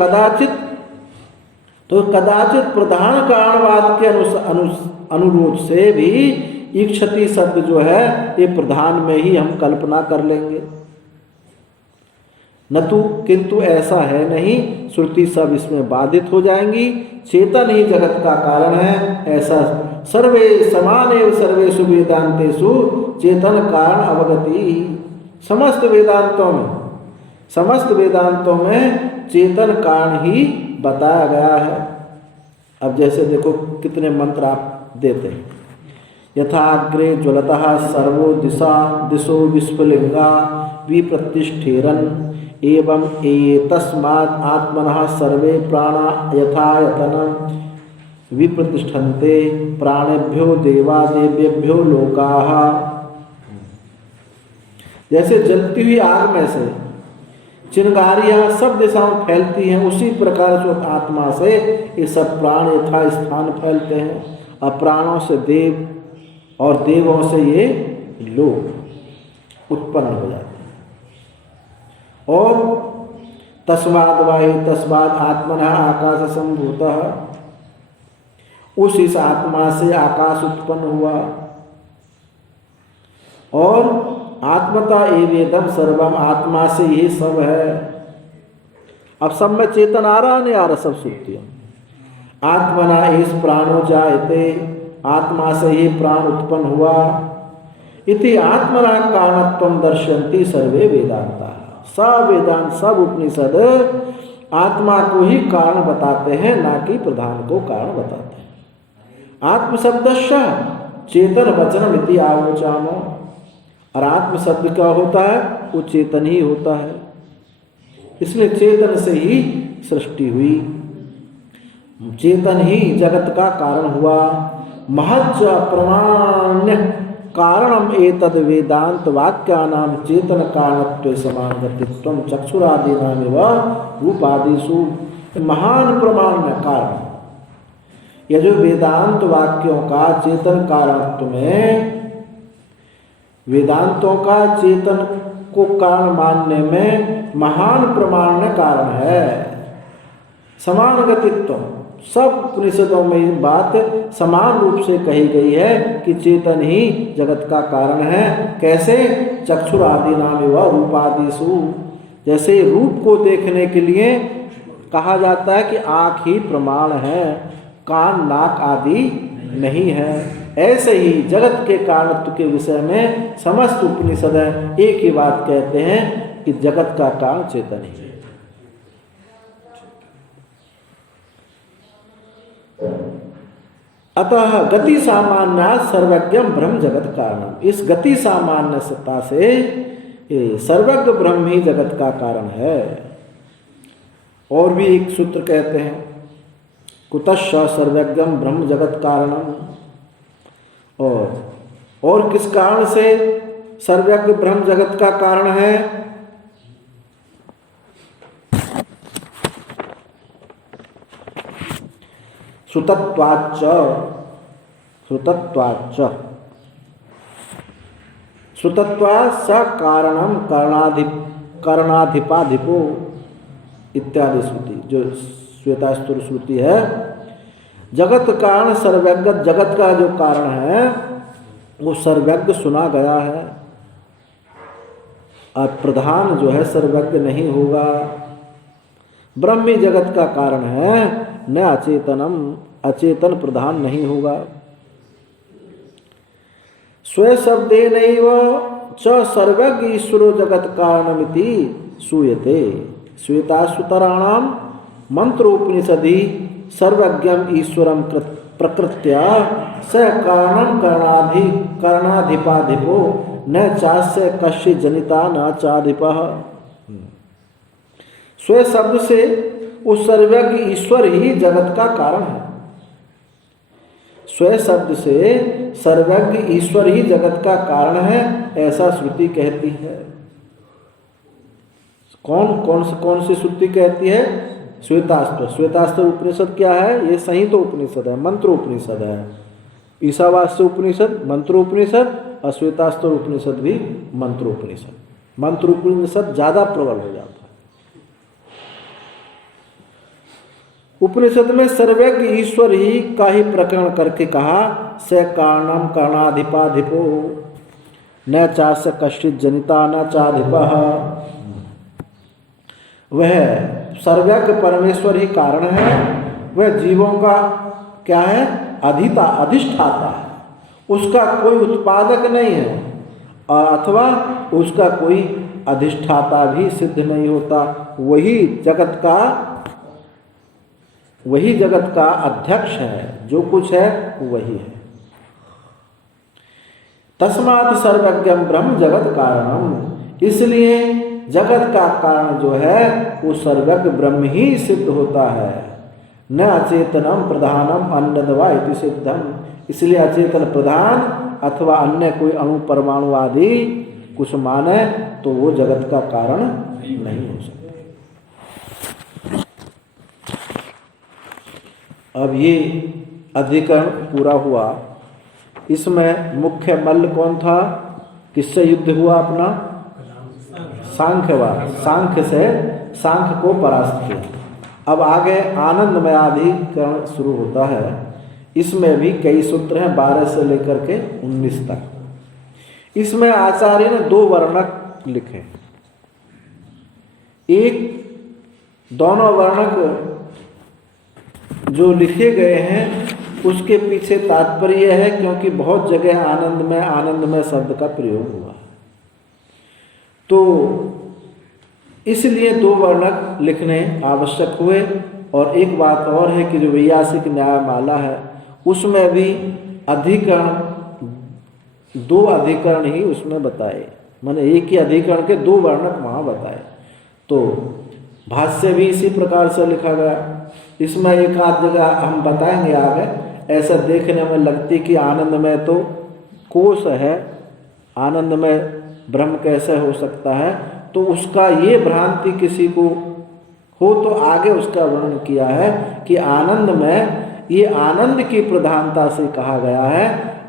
कदाचित प्रधान कारणवाद के अनुरोध से भी ईक्षति शब्द जो है ये प्रधान में ही हम कल्पना कर लेंगे। न तो किंतु ऐसा है नहीं, श्रुति सब इसमें बाधित हो जाएंगी। चेतन ही जगत का कारण है, ऐसा सर्वे समानेव सर्वेषु वेदांतेषु चेतन कारण अवगति। समस्त वेदांतों में चेतन कारण ही बताया गया है। अब जैसे देखो कितने मंत्र आप देते हैं, यथाग्रे ज्वलतः सर्वो दिशो विस्फुलिंगा विप्रतिष्ठेरन् एवं एतस्मात् आत्मनः सर्वे प्राणा यथायतनं विप्रतिष्ठन्ते प्राणेभ्यो देवादेव्येभ्यो लोकाः। जैसे जलती हुई आग में से चिंगारियां सब दिशाओं फैलती हैं, उसी प्रकार जो आत्मा से ये सब प्राण यथा स्थान फैलते हैं, और प्राणों से देव और देवों से ये लोग उत्पन्न हो जाते हैं। और तस्माद् वायु तस्माद् आत्मनः आकाश संभूतः, उस इस आत्मा से आकाश उत्पन्न हुआ। और आत्मता एवेदम सर्वम, आत्मा से ये सब है। अब सब में चेतन आ रहा नहीं आ रहा, सब सुनती है। आत्मना एष प्राणो जायते, आत्मा से ही प्राण उत्पन्न हुआ। इति आत्मना कारणत्वं दर्शयन्ति सर्वे वेदांता। सब वेदांत, सब उपनिषद आत्मा को ही कारण बताते हैं, ना कि प्रधान को कारण बताते हैं। आत्म शब्दस्य चेतन वचनम इति आवोचामो, और आत्म शब्द क्या होता है? वो चेतन ही होता है। इसलिए चेतन से ही सृष्टि हुई, चेतन ही जगत का कारण हुआ। महच्च प्रमाण्य कारणम एतद वेदांत वाक्यानां चेतन कारणत्वे समानगतित्वं चक्षुरादीनामेव रूपादिषु। महान प्रमाण्य कारण, यह जो वेदांत वाक्यों का चेतन कारणत्व में, वेदांतों का चेतन को कारण मानने में महान प्रमाण कारण है। समान गतित्व, सब उपनिषदों में ये बात समान रूप से कही गई है कि चेतन ही जगत का कारण है। कैसे? चक्षुरादि नाम व रूपादिषु, जैसे रूप को देखने के लिए कहा जाता है कि आँख ही प्रमाण है, कान नाक आदि नहीं है, ऐसे ही जगत के कारणत्व के विषय में समस्त उपनिषद एक ही बात कहते हैं कि जगत का कारण चेतन ही है। अतः गति सामान्य सर्वज्ञम ब्रह्म जगत कारणम, इस गति सामान्यता से सर्वज्ञ ब्रह्म ही जगत का कारण है। और भी एक सूत्र कहते हैं, कुतश्च सर्वज्ञम ब्रह्म जगत कारणम, और किस कारण से सर्वज्ञ ब्रह्म जगत का कारण है? श्रुतत्वाच्च, श्रुतत्वाच्च, श्रुतत्वात् स कारणम करणाधिपाधिपो इत्यादि श्रुति, जो श्वेतास्तुर श्रुति है। जगत कारण सर्वज्ञ, जगत का जो कारण है वो सर्वज्ञ सुना गया है, और प्रधान जो है सर्वज्ञ नहीं होगा। ब्रह्म ही जगत का कारण है, न अचेतनम, अचेतन प्रधान नहीं होगा। स्व शब्देनैव च सर्वज्ञ ईश्वरो जगत कारणमिति सूयते। श्वेताश्वतराणाम मंत्रोपनिषदि सर्वज्ञम ईश्वरम प्रकृत्या स कारणम करणाधिपाधिपो न चास्य कश्चित् जनिता न चाधिपः। स्व शब्द से उस सर्वज्ञ ईश्वर ही जगत का कारण है। स्व शब्द से सर्वज्ञ ईश्वर ही जगत का कारण है, ऐसा श्रुति कहती है। कौन सी श्रुति कहती है? श्वेतास्त्र। श्वेतास्त्र उपनिषद क्या है? ये संहिता उपनिषद है, मंत्र उपनिषद है। ईशावास्य उपनिषद मंत्रोपनिषद और श्वेतास्त्र उपनिषद भी मंत्रोपनिषद। मंत्रोपनिषद ज्यादा प्रबल हो जाता है। उपनिषद में सर्वज्ञ ईश्वर ही का ही प्रकरण करके कहा, स कारणम करणाधिपाधिपो न चास्य कश्चित् जनिता न चाधिपः। वह सर्वज्ञ परमेश्वर ही कारण है, वह जीवों का क्या है? अधिष्ठाता है, उसका कोई उत्पादक नहीं है, और अथवा उसका कोई अधिष्ठाता भी सिद्ध नहीं होता। वही जगत का अध्यक्ष है, जो कुछ है वही है। तस्मात् सर्वज्ञम ब्रह्म जगत कारणम, इसलिए जगत का कारण जो है वो सर्वज्ञ ब्रह्म ही सिद्ध होता है। न अचेतनम प्रधानम अन्यद्वा इति सिद्धम, इसलिए अचेतन प्रधान अथवा अन्य कोई अणु परमाणु आदि कुछ माने तो वो जगत का कारण नहीं हो सकता। अब ये अधिकरण पूरा हुआ। इसमें मुख्य मल्ल कौन था? किससे युद्ध हुआ अपना? सांख्यवाद। सांख्य से सांख्य को परास्त किया। अब आगे आनंदमय अधिकरण शुरू होता है। इसमें भी कई सूत्र हैं, 12 से लेकर के 19 तक। इसमें आचार्य ने 2 वर्णक लिखे। एक दोनों वर्णक जो लिखे गए हैं उसके पीछे तात्पर्य है, क्योंकि बहुत जगह आनंदमय शब्द का प्रयोग हुआ है, तो इसलिए 2 वर्णक लिखने आवश्यक हुए। और एक बात और है कि जो वैयासिक न्यायमाला है उसमें भी अधिकरण 2 अधिकरण ही उसमें बताए, माने एक ही अधिकरण के 2 वर्णक वहाँ बताए। तो भाष्य भी इसी प्रकार से लिखा गया। इसमें एक आध जगह हम बताएंगे आगे, ऐसा देखने में लगती कि आनंदमय तो कोश है, आनंदमय ब्रह्म कैसे हो सकता है, तो उसका ये भ्रांति किसी को हो तो आगे उसका वर्णन किया है कि आनंदमय ये आनंद की प्रधानता से कहा गया है,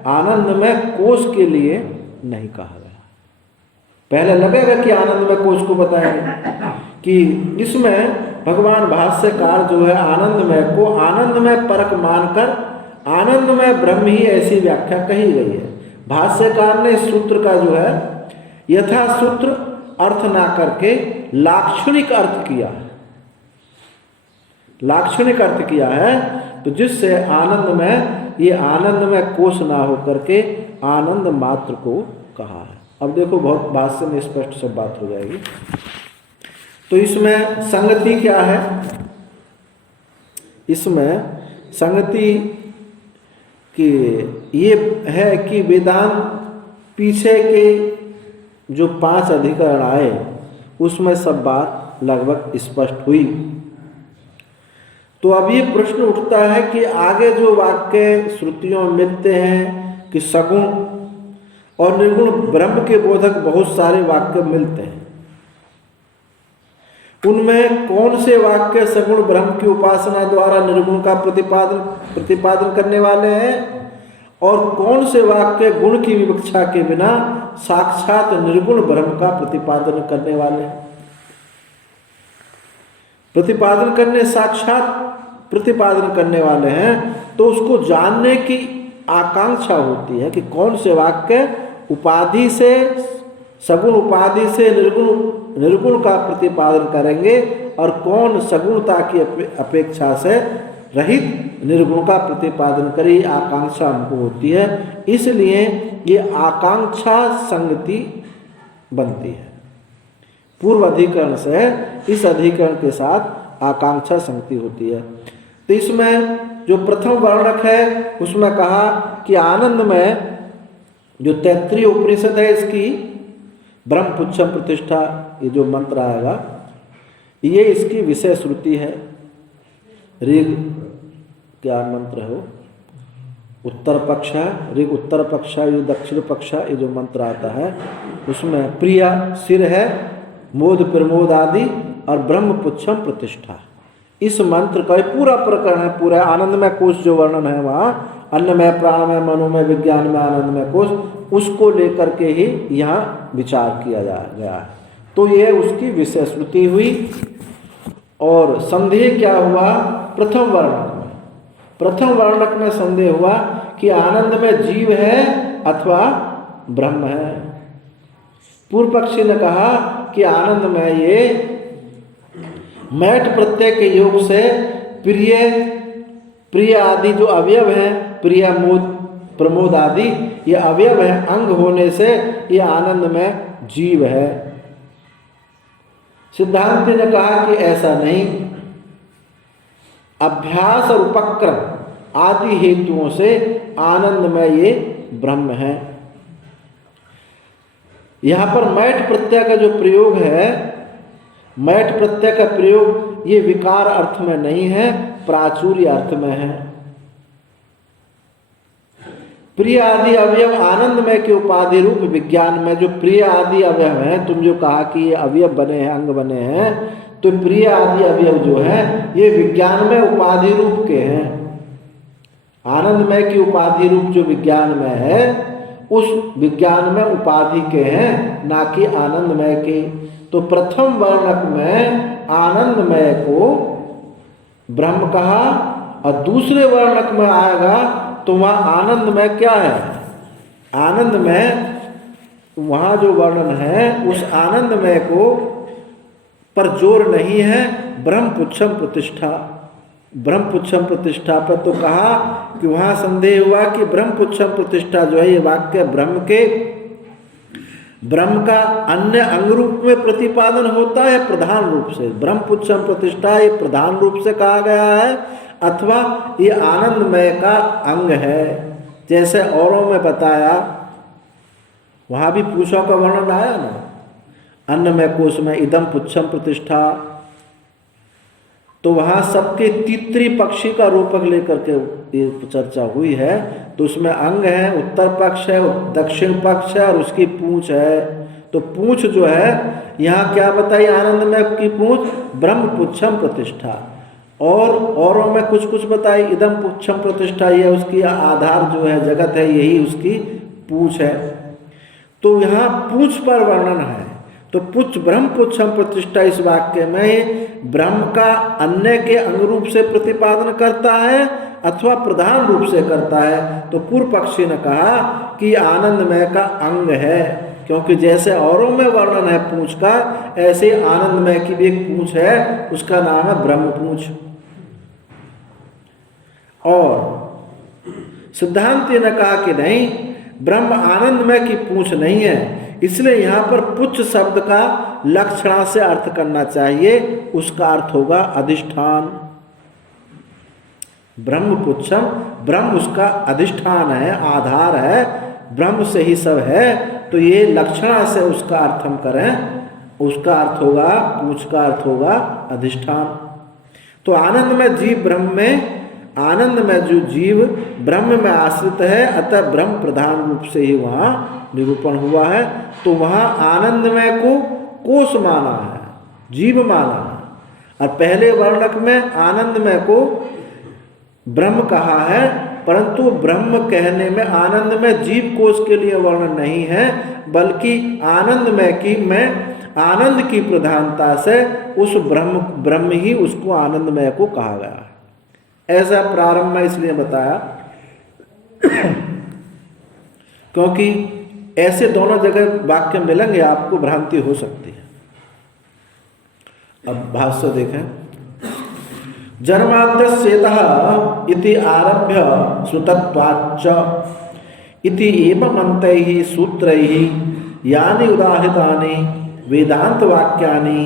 आनंदमय कोश के लिए नहीं कहा गया। पहले लगेगा कि आनंदमय कोश को बताएंगे कि इसमें भगवान भाष्यकार जो है आनंदमय को आनंदमय परक मानकर आनंदमय ब्रह्म ही ऐसी व्याख्या कही गई है। भाष्यकार ने इस सूत्र का जो है यथा सूत्र अर्थ ना करके लाक्षणिक अर्थ किया है, लाक्षणिक अर्थ किया है, तो जिससे आनंदमय ये आनंदमय कोश ना हो करके आनंद मात्र को कहा है। अब देखो बहुत भाष्य में स्पष्ट सब बात हो जाएगी। तो इसमें संगति क्या है? इसमें संगति कि ये है कि वेदांत पीछे के जो 5 अधिकरण आए उसमें सब बात लगभग स्पष्ट हुई। तो अब ये प्रश्न उठता है कि आगे जो वाक्य श्रुतियों में मिलते हैं कि सगुण और निर्गुण ब्रह्म के बोधक बहुत सारे वाक्य मिलते हैं, उनमें कौन से वाक्य सगुण ब्रह्म की उपासना द्वारा निर्गुण का प्रतिपादन करने वाले हैं और कौन से वाक्य गुण की विवक्षा के बिना साक्षात निर्गुण ब्रह्म का प्रतिपादन करने वाले हैं। साक्षात प्रतिपादन करने वाले हैं तो उसको जानने की आकांक्षा होती है कि कौन से वाक्य उपाधि से सगुण उपाधि से निर्गुण का प्रतिपादन करेंगे और कौन सगुणता की अपेक्षा से रहित निर्गुण का प्रतिपादन करे, आकांक्षा हमको होती है। इसलिए ये आकांक्षा संगति बनती है। पूर्व अधिकरण से इस अधिकरण के साथ आकांक्षा संगति होती है। तो इसमें जो प्रथम वर्णक है उसमें कहा कि आनंद में जो तैत्तिरीय उपनिषद है इसकी ब्रह्म पुच्छम प्रतिष्ठा, ये जो मंत्र आएगा ये इसकी विषय श्रुति है। ऋग क्या मंत्र है वो? उत्तर पक्ष है, ऋग उत्तर पक्ष है, ये दक्षिण पक्ष है। ये जो मंत्र आता है उसमें प्रिया सिर है, मोद प्रमोद आदि और ब्रह्म पुच्छम प्रतिष्ठा। इस मंत्र का पूरा प्रकरण है, पूरा आनंदमय कोश जो वर्णन है वहाँ अन्नमय प्राणमय मनोमय विज्ञानमय आनंदमय कोश, उसको लेकर के ही यहाँ विचार किया गया है। तो ये उसकी विषय श्रुति हुई। और संदेह क्या हुआ? प्रथम वर्णक में संदेह हुआ कि आनंद में जीव है अथवा ब्रह्म है। पूर्व पक्षी ने कहा कि आनंद में ये मैट प्रत्यय के योग से प्रिय आदि जो अवयव हैं, प्रिय मोद प्रमोद आदि ये अवयव है, अंग होने से ये आनंद में जीव है। सिद्धांत ने कहा कि ऐसा नहीं, अभ्यास और उपक्रम आदि हेतुओं से आनंद में ये ब्रह्म है। यहां पर मैट प्रत्यय का जो प्रयोग है, मैट प्रत्यय का प्रयोग ये विकार अर्थ में नहीं है, प्राचुर्य अर्थ में है। प्रिय आदि अवयव आनंदमय के उपाधि रूप विज्ञान में जो प्रिय आदि अवयव हैं, तुम जो कहा कि ये अवयव बने हैं, अंग बने हैं, तो प्रिय आदि अवयव जो है ये विज्ञान में उपाधि रूप के हैं। आनंदमय की उपाधि रूप जो विज्ञान में है उस विज्ञान में उपाधि के हैं, ना कि आनंदमय के। तो प्रथम वर्णक में आनंदमय को ब्रह्म कहा और दूसरे वर्णक में आएगा तो वहाँ आनंद में क्या है? आनंद में वहाँ जो वर्णन है उस आनंद में को पर जोर नहीं है, ब्रह्म पुच्छम प्रतिष्ठा। ब्रह्म पुच्छम प्रतिष्ठा पर तो कहा कि वहाँ संदेह हुआ कि ब्रह्म पुच्छम प्रतिष्ठा जो है ये वाक्य ब्रह्म का अन्य अंग रूप में प्रतिपादन होता है प्रधान रूप से। ब्रह्म पुच्छम प्रतिष्ठा ये प्रधान रूप से कहा गया है अथवा ये आनंदमय का अंग है। जैसे औरों में बताया, वहाँ भी पुच्छों का वर्णन आया ना, अन्नमय कोश में इदम पुच्छम प्रतिष्ठा, तो वहाँ सबके तित्री पक्षी का रूपक लेकर के ये चर्चा हुई है। तो उसमें अंग है, उत्तर पक्ष है, दक्षिण पक्ष है और उसकी पूंछ है। तो पूंछ जो है यहाँ क्या बताई? आनंदमय की पूंछ ब्रह्म पुच्छम प्रतिष्ठा। और औरों में कुछ कुछ बताई, इदम पुच्छम प्रतिष्ठा, ये उसकी आधार जो है जगत है, यही उसकी पूंछ है। तो यहाँ पूंछ पर वर्णन है। तो पुच्छ ब्रह्म पुच्छम प्रतिष्ठा इस वाक्य में ब्रह्म का अन्य के अंग रूप से प्रतिपादन करता है अथवा प्रधान रूप से करता है। तो पूर्व पक्षी ने कहा कि आनंदमय का अंग है, क्योंकि जैसे औरों में वर्णन है पूंछ का, ऐसे आनंदमय की भी एक पूंछ है, उसका नाम है ब्रह्म पूंछ। और सिद्धांति ने कहा कि नहीं, ब्रह्म आनंदमय की पूंछ नहीं है, इसलिए यहाँ पर पुच्छ शब्द का लक्षणा से अर्थ करना चाहिए। उसका अर्थ होगा अधिष्ठान। ब्रह्म पुच्छम, ब्रह्म उसका अधिष्ठान है, आधार है, ब्रह्म से ही सब है। तो ये लक्षणा से उसका अर्थ हम करें, उसका अर्थ होगा, पूंछ का अर्थ होगा अधिष्ठान। तो आनंद में जीव ब्रह्म में, आनंद में जो जीव ब्रह्म में आश्रित है, अतः ब्रह्म प्रधान रूप से ही वहाँ निरूपण हुआ है। तो वहाँ आनंदमय को कोष माना है, जीव माना है, और पहले वर्णक में आनंदमय को ब्रह्म कहा है, परंतु ब्रह्म कहने में आनंद में जीव कोष के लिए वर्णन नहीं है, बल्कि आनंदमय की में आनंद की प्रधानता से उस ब्रह्म ही उसको आनंदमय को कहा गया है। ऐसा प्रारंभ में इसलिए बताया क्योंकि ऐसे दोनों जगह वाक्य मिलेंगे, आपको भ्रांति हो सकती है। अब भाष्य देखें। जन्माद्यस्येतः इति आरभ्य श्रुतत्वाच्च इति एवं अन्तैः सूत्रैः यानि उदाहृतानि वेदांत वाक्यानि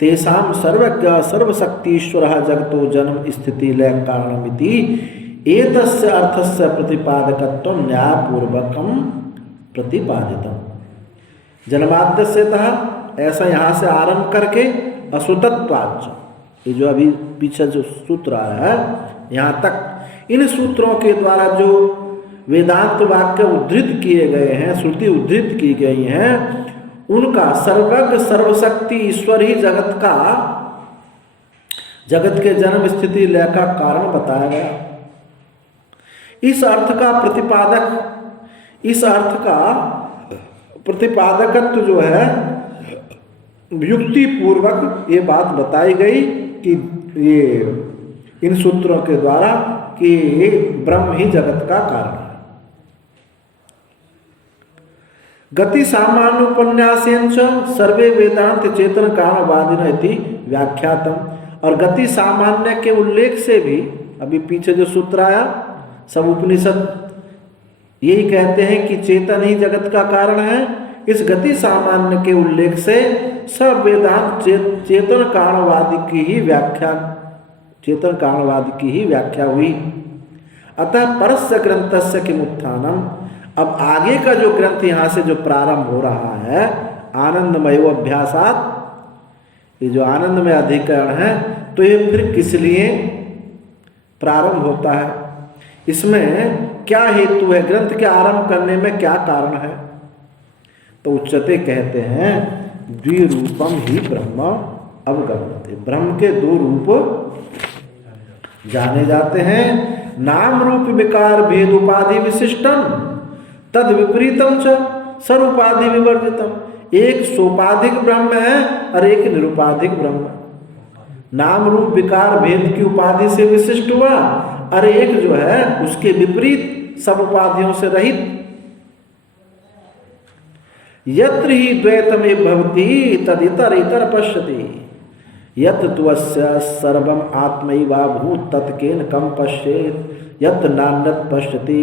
तेषां सर्वज्ञ सर्वशक्तिश्वरः जगतो जन्म स्थिति लय कारणमिति एतस्य अर्थस्य प्रतिपादकत्वं न्यायपूर्वकं प्रतिपादितम्। जन्माद्यस्येतः ऐसा यहाँ से आरंभ करके अश्रुतत्वाच्च, ये जो अभी पीछे जो सूत्र आया है यहाँ तक, इन सूत्रों के द्वारा जो वेदांत वाक्य उद्धृत किए गए हैं, श्रुति उद्धृत की गई हैं, उनका सर्वज्ञ सर्वशक्ति ईश्वर ही जगत का, जगत के जन्म स्थिति लय का कारण बताया गया। इस अर्थ का प्रतिपादक, इस अर्थ का प्रतिपादकत्व जो है युक्ति पूर्वक ये बात बताई गई कि ये इन सूत्रों के द्वारा कि ब्रह्म ही जगत का कारण है। गति सामान्य उपन्यासेंच सर्वे वेदांत चेतन कारणवादिन इति व्याख्यातम। और गति सामान्य के उल्लेख से भी, अभी पीछे जो सूत्र आया, सब उपनिषद यही कहते हैं कि चेतन ही जगत का कारण है। इस गति सामान्य के उल्लेख से सब वेदांत चेतन कारणवादी की ही व्याख्या, चेतन कारणवादी की ही व्याख्या हुई। अतः परस्य ग्रंथस्य किमुत्थानम। अब आगे का जो ग्रंथ यहाँ से जो प्रारंभ हो रहा है, आनंदमयो अभ्यासात, ये जो आनंदमय अधिकरण है, तो ये फिर किस लिए प्रारंभ होता है, इसमें क्या हेतु है, ग्रंथ के आरंभ करने में क्या कारण है। तो उच्चते कहते हैं द्विरूपम ही ब्रह्म अवगम्यते। ब्रह्म के दो रूप जाने जाते हैं। नाम रूप विकार भेद उपाधि विशिष्टम तद विपरीतम च सरूपाधि विवर्जितम। एक सोपाधिक ब्रह्म है और एक निरुपाधिक ब्रह्म। नाम रूप विकार भेद की उपाधि से विशिष्ट हुआ, और एक जो है उसके विपरीत सब उपाधियों से रहित। यत्र ही द्वैतमेव भवति तदितर इतर पश्यति यत् त्वस्य सर्वम आत्मैवाभूत तत्केन कम पश्येत् यत् नान्यत् पश्यति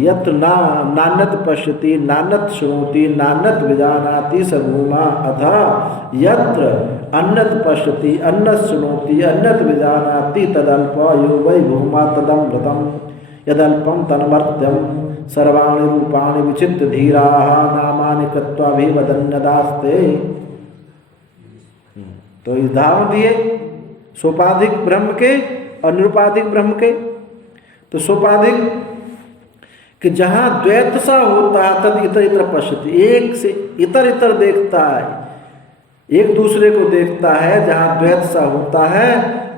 यत् नान्यत् पश्यति नान्यत् शृणोति नान्यत् विजानाति स भूमा अथा यत्र अन्यत् पश्यति अन्यत् शृणोति अन्यत् विजानाति तदल्प यो वै भूमा तदमृतम् यदल्पम तन्मर्त्यम सर्वाणि रूपाणि विचित्य धीराः नामानि कृत्वा भी वदन्यदास्ते। तो इस उदाहरण दिए सोपाधिक ब्रह्म के और निरुपाधिक ब्रह्म के। तो सोपाधिक कि जहाँ द्वैत सा होता है तद इतर इतर पश्यति, एक से इतर इतर देखता है, एक दूसरे को देखता है। जहाँ द्वैत सा होता है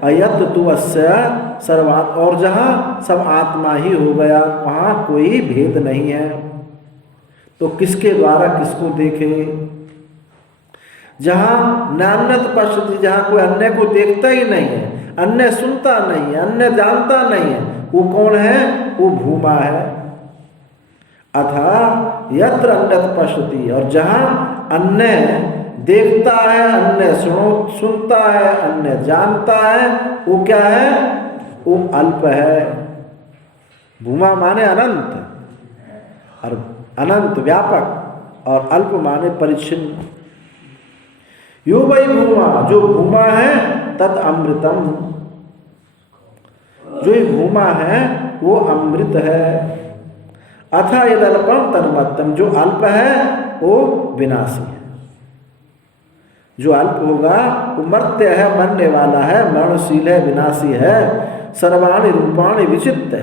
अयत तुवस्य सर्वात्, और जहाँ सब आत्मा ही हो गया, वहाँ कोई भेद नहीं है। तो किसके द्वारा किसको देखे? जहां नान्यत पश्यति, जहां कोई अन्य को देखता ही नहीं है, अन्य सुनता नहीं है, अन्य जानता नहीं है, वो कौन है? वो भूमा है। अथा यत्र अन्यत पश्यति, और जहां अन्य देखता है, अन्य सुनता है, अन्य जानता है, वो क्या है? वो अल्प है। भूमा माने अनंत, और अनंत व्यापक, और अल्प माने परिच्छिन्न। यो वै भूमा, जो भूमा है, तद अमृतम, जो ये भूमा है वो अमृत है। अथा यदल्पम तन्मत्तम, जो अल्प है वो विनाशी है। जो अल्प होगा वो मर्त्य है, मरने वाला है, मरणशील है, विनाशी है। सर्वाणि रूपाणि विचित्य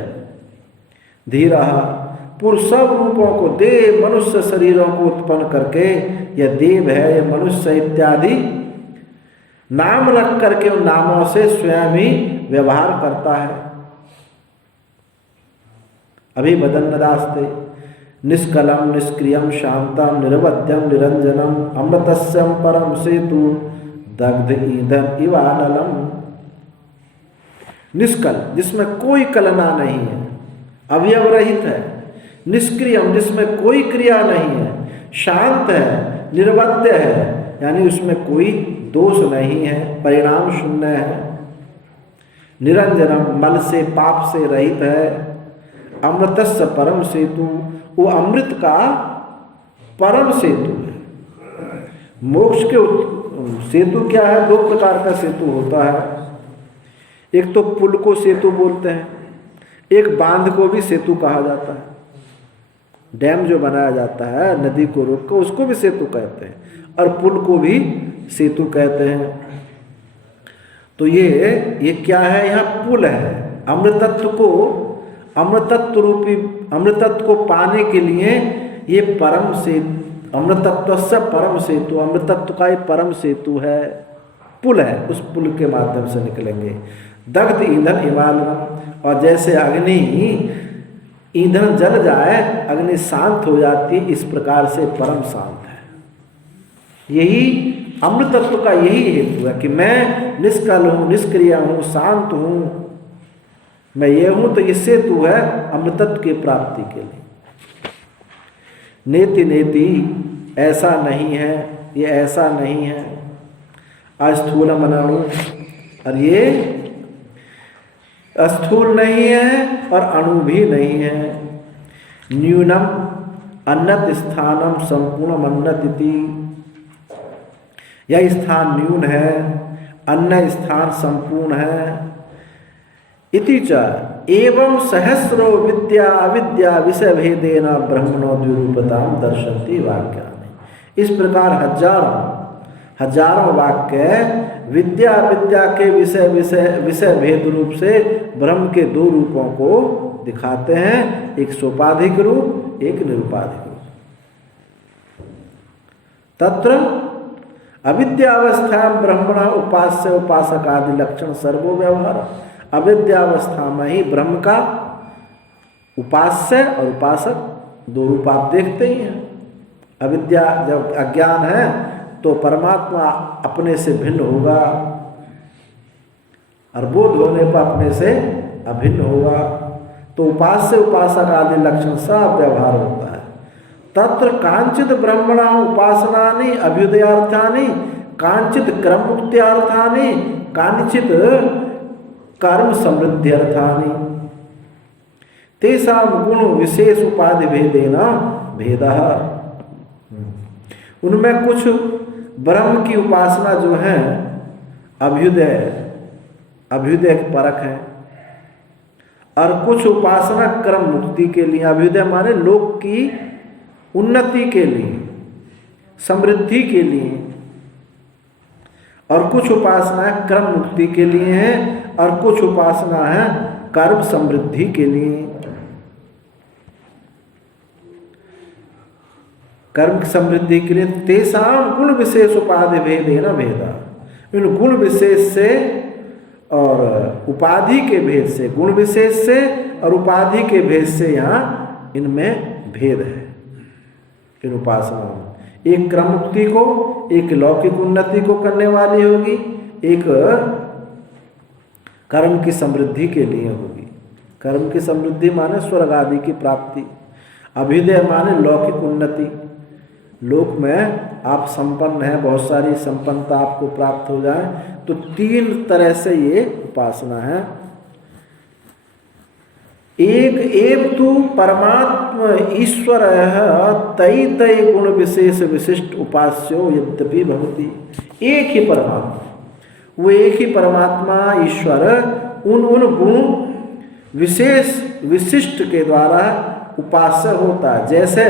धीरा, पूर्व सब रूपों को, देव मनुष्य शरीरों को उत्पन्न करके, यह देव है, यह मनुष्य इत्यादि नाम रख करके उन नामों से स्वयं ही व्यवहार करता है। अभी बदन्नदास्ते निष्कलम निष्क्रियम शांतम निरवध्यम निरंजनम अमृतस्यम परम सेतु दग्ध ईंधन इवानलम। निष्कल, जिसमें कोई कलना नहीं है, अवयव रहित है। निष्क्रियम, जिसमें कोई क्रिया नहीं है। शांत है, निर्वध्य है, यानी उसमें कोई दोष नहीं है, परिणाम शून्य है। निरंजनम, मल से पाप से रहित है। अमृतस्य परम सेतु, वो अमृत का परम सेतु है। मोक्ष के सेतु क्या है? दो प्रकार का सेतु होता है। एक तो पुल को सेतु बोलते हैं, एक बांध को भी सेतु कहा जाता है। डैम जो बनाया जाता है नदी को रोक कर, उसको भी सेतु कहते हैं, और पुल को भी सेतु कहते हैं। तो ये क्या है? यहाँ पुल है। अमृतत्व को, अमृतत्व रूपी अमृतत्व को पाने के लिए ये परम सेतु, अमृतत्व से परम सेतु, अमृतत्व का ये परम सेतु है, पुल है। उस पुल के माध्यम से निकलेंगे। दग्ध ईंधन हिमालयम, और जैसे अग्नि ईंधन जल जाए, अग्नि शांत हो जाती, इस प्रकार से परम शांत है। यही अमृतत्व का यही हेतु है कि मैं निष्कल हूँ, निष्क्रिय हूँ, शांत हूँ, मैं ये हूँ। तो ये सेतु है अमृतत्व की प्राप्ति के लिए। नेति नेति, ऐसा नहीं है, ये ऐसा नहीं है। अस्थूल मनाऊं, और ये अस्थूल नहीं है और अणु भी नहीं है। न्यूनम अन्नत स्थानम संपूर्ण अन्नतिथि, यह स्थान न्यून है, अन्य स्थान संपूर्ण है। इति च एवं सहस्रो विद्या अविद्या विषय भेदेन ब्रह्मणो द्विरूपताम दर्शन्ति वाक्यानि। इस प्रकार हजारों वाक्य विद्या विद्या के विषय भेद रूप से ब्रह्म के दो रूपों को दिखाते हैं, एक सोपाधिक रूप, एक निरुपाधिक रूप। तत्र अविद्यावस्था ब्रह्मणा उपास्य उपासक आदि लक्षण सर्वो व्यवहार। अविद्यावस्था में ही ब्रह्म का उपास्य और उपासक दो रूप आप देखते ही हैं। अविद्या, जब अज्ञान है तो परमात्मा अपने से भिन्न होगा, और बोध होने पर अपने से अभिन्न होगा। तो उपास्य उपासक आदि लक्षण सब व्यवहार होता है। तत्र कांचित ब्रह्मणा उपासनानि अभ्युदयार्थानि, कांचित क्रम मुक्त्यार्थानि, कांचित कर्म समृद्ध्यर्थानि। तेषां गुण विशेष उपाधि भेदेन भेदः। उनमें कुछ ब्रह्म की उपासना जो है अभ्युदय परक है, और कुछ उपासना क्रम मुक्ति के लिए, अभ्युदय माने लोक की उन्नति के लिए, समृद्धि के लिए, और कुछ उपासना क्रम मुक्ति के लिए है, और कुछ उपासना है कर्म समृद्धि के लिए। कर्म समृद्धि के लिए तेषां गुण विशेष उपाधि भेदेन भेदा। इन गुण विशेष से और उपाधि के भेद से, गुण विशेष से और उपाधि के भेद से यहाँ इनमें भेद है। इन उपासनाओं में। एक क्रम मुक्ति को, एक लौकिक उन्नति को करने वाली होगी, एक कर्म की समृद्धि के लिए होगी। कर्म की समृद्धि माने स्वर्ग आदि की प्राप्ति, अभ्युदय माने लौकिक उन्नति, लोक में आप संपन्न हैं, बहुत सारी संपन्नता आपको प्राप्त हो जाए। तो 3 तरह से ये उपासना है। एक एव तु परमात्मा ईश्वर तई तई गुण विशेष विशिष्ट उपास्यो यद्यपि भवति। एक ही परमात्मा, वो एक ही परमात्मा ईश्वर उन गुण विशेष विशिष्ट के द्वारा उपास्य होता है। जैसे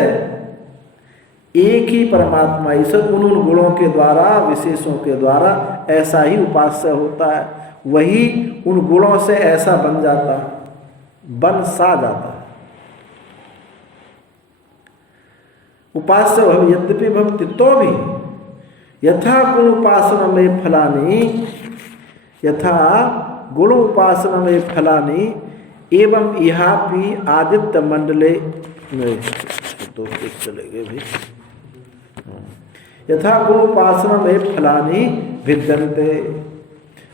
एक ही परमात्मा ईश्वर उन गुणों के द्वारा, विशेषों के द्वारा ऐसा ही उपास्य होता है, वही उन गुणों से ऐसा बन जाता है, बन सा जाता है। उपास्य यद्यपि भवति तो भी यथा गुण उपासना में फलानी, यथा गुण उपासना में फलानी एवं यहाँ भी आदित्य मंडले में तो चले गए भी। यथा गुण उपासना में फलानी भिद्यन्ते,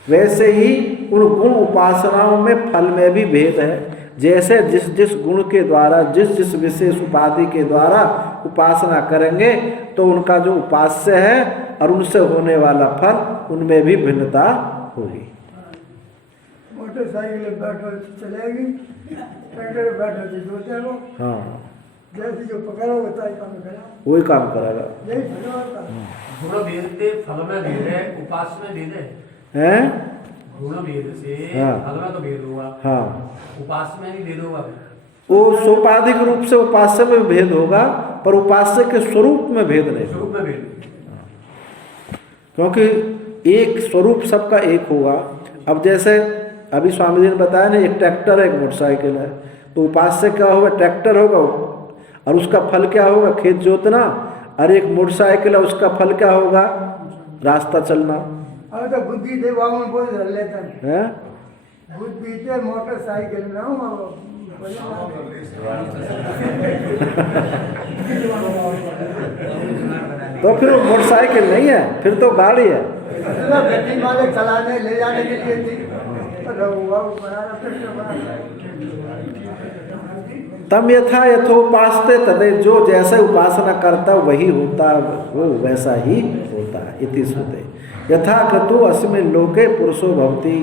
वैसे ही उन गुण उपासनाओं में फल में भी भेद है। जैसे जिस जिस गुण के द्वारा, जिस जिस विशेष उपाधि के द्वारा उपासना करेंगे तो उनका जो उपास्य है और उनसे होने वाला फल, उनमें भी भिन्नता होगी। मोटरसाइकिल बैठो चलेगी, ट्रैक्टर बैठो जोते रहो। हाँ, जैसे जो पकड़ो होता है काम करेगा, वही काम करेगा। यही भगवान का गुण भेद से फल में भेद है, उपास में भेद है। हैं? गुण भेद से हाँ। फल में तो भेद होगा, हाँ, उपास में नहीं भेद होगा। वो सोपाधिक रूप से उपास्य में भेद होगा, पर उपास्य के स्वरूप में भेद नहीं, स्वरूप में भेद, क्योंकि एक स्वरूप सबका एक होगा। अब जैसे अभी स्वामी जी ने बताया ना, एक ट्रैक्टर है, एक मोटरसाइकिल है, तो उपास्य क्या होगा? ट्रैक्टर होगा, और उसका फल क्या होगा? खेत जोतना। और एक मोटरसाइकिल है, उसका फल क्या होगा? रास्ता चलना। अब तो बुद्धि थे बाबू बोल लेते है? बुद्धि थे मोटरसाइकिल में हूँ तो फिर वो मोटरसाइकिल नहीं है, फिर तो गाड़ी है। गड्डी वाले चलाने ले जाने के लिए थी। तम यथा यथोपास्ते तदे, जो जैसे उपासना करता वही होता, वो वैसा ही होता है। इति श्रुते यथा क्रतु अस्मिन् लोके पुरुषो भवति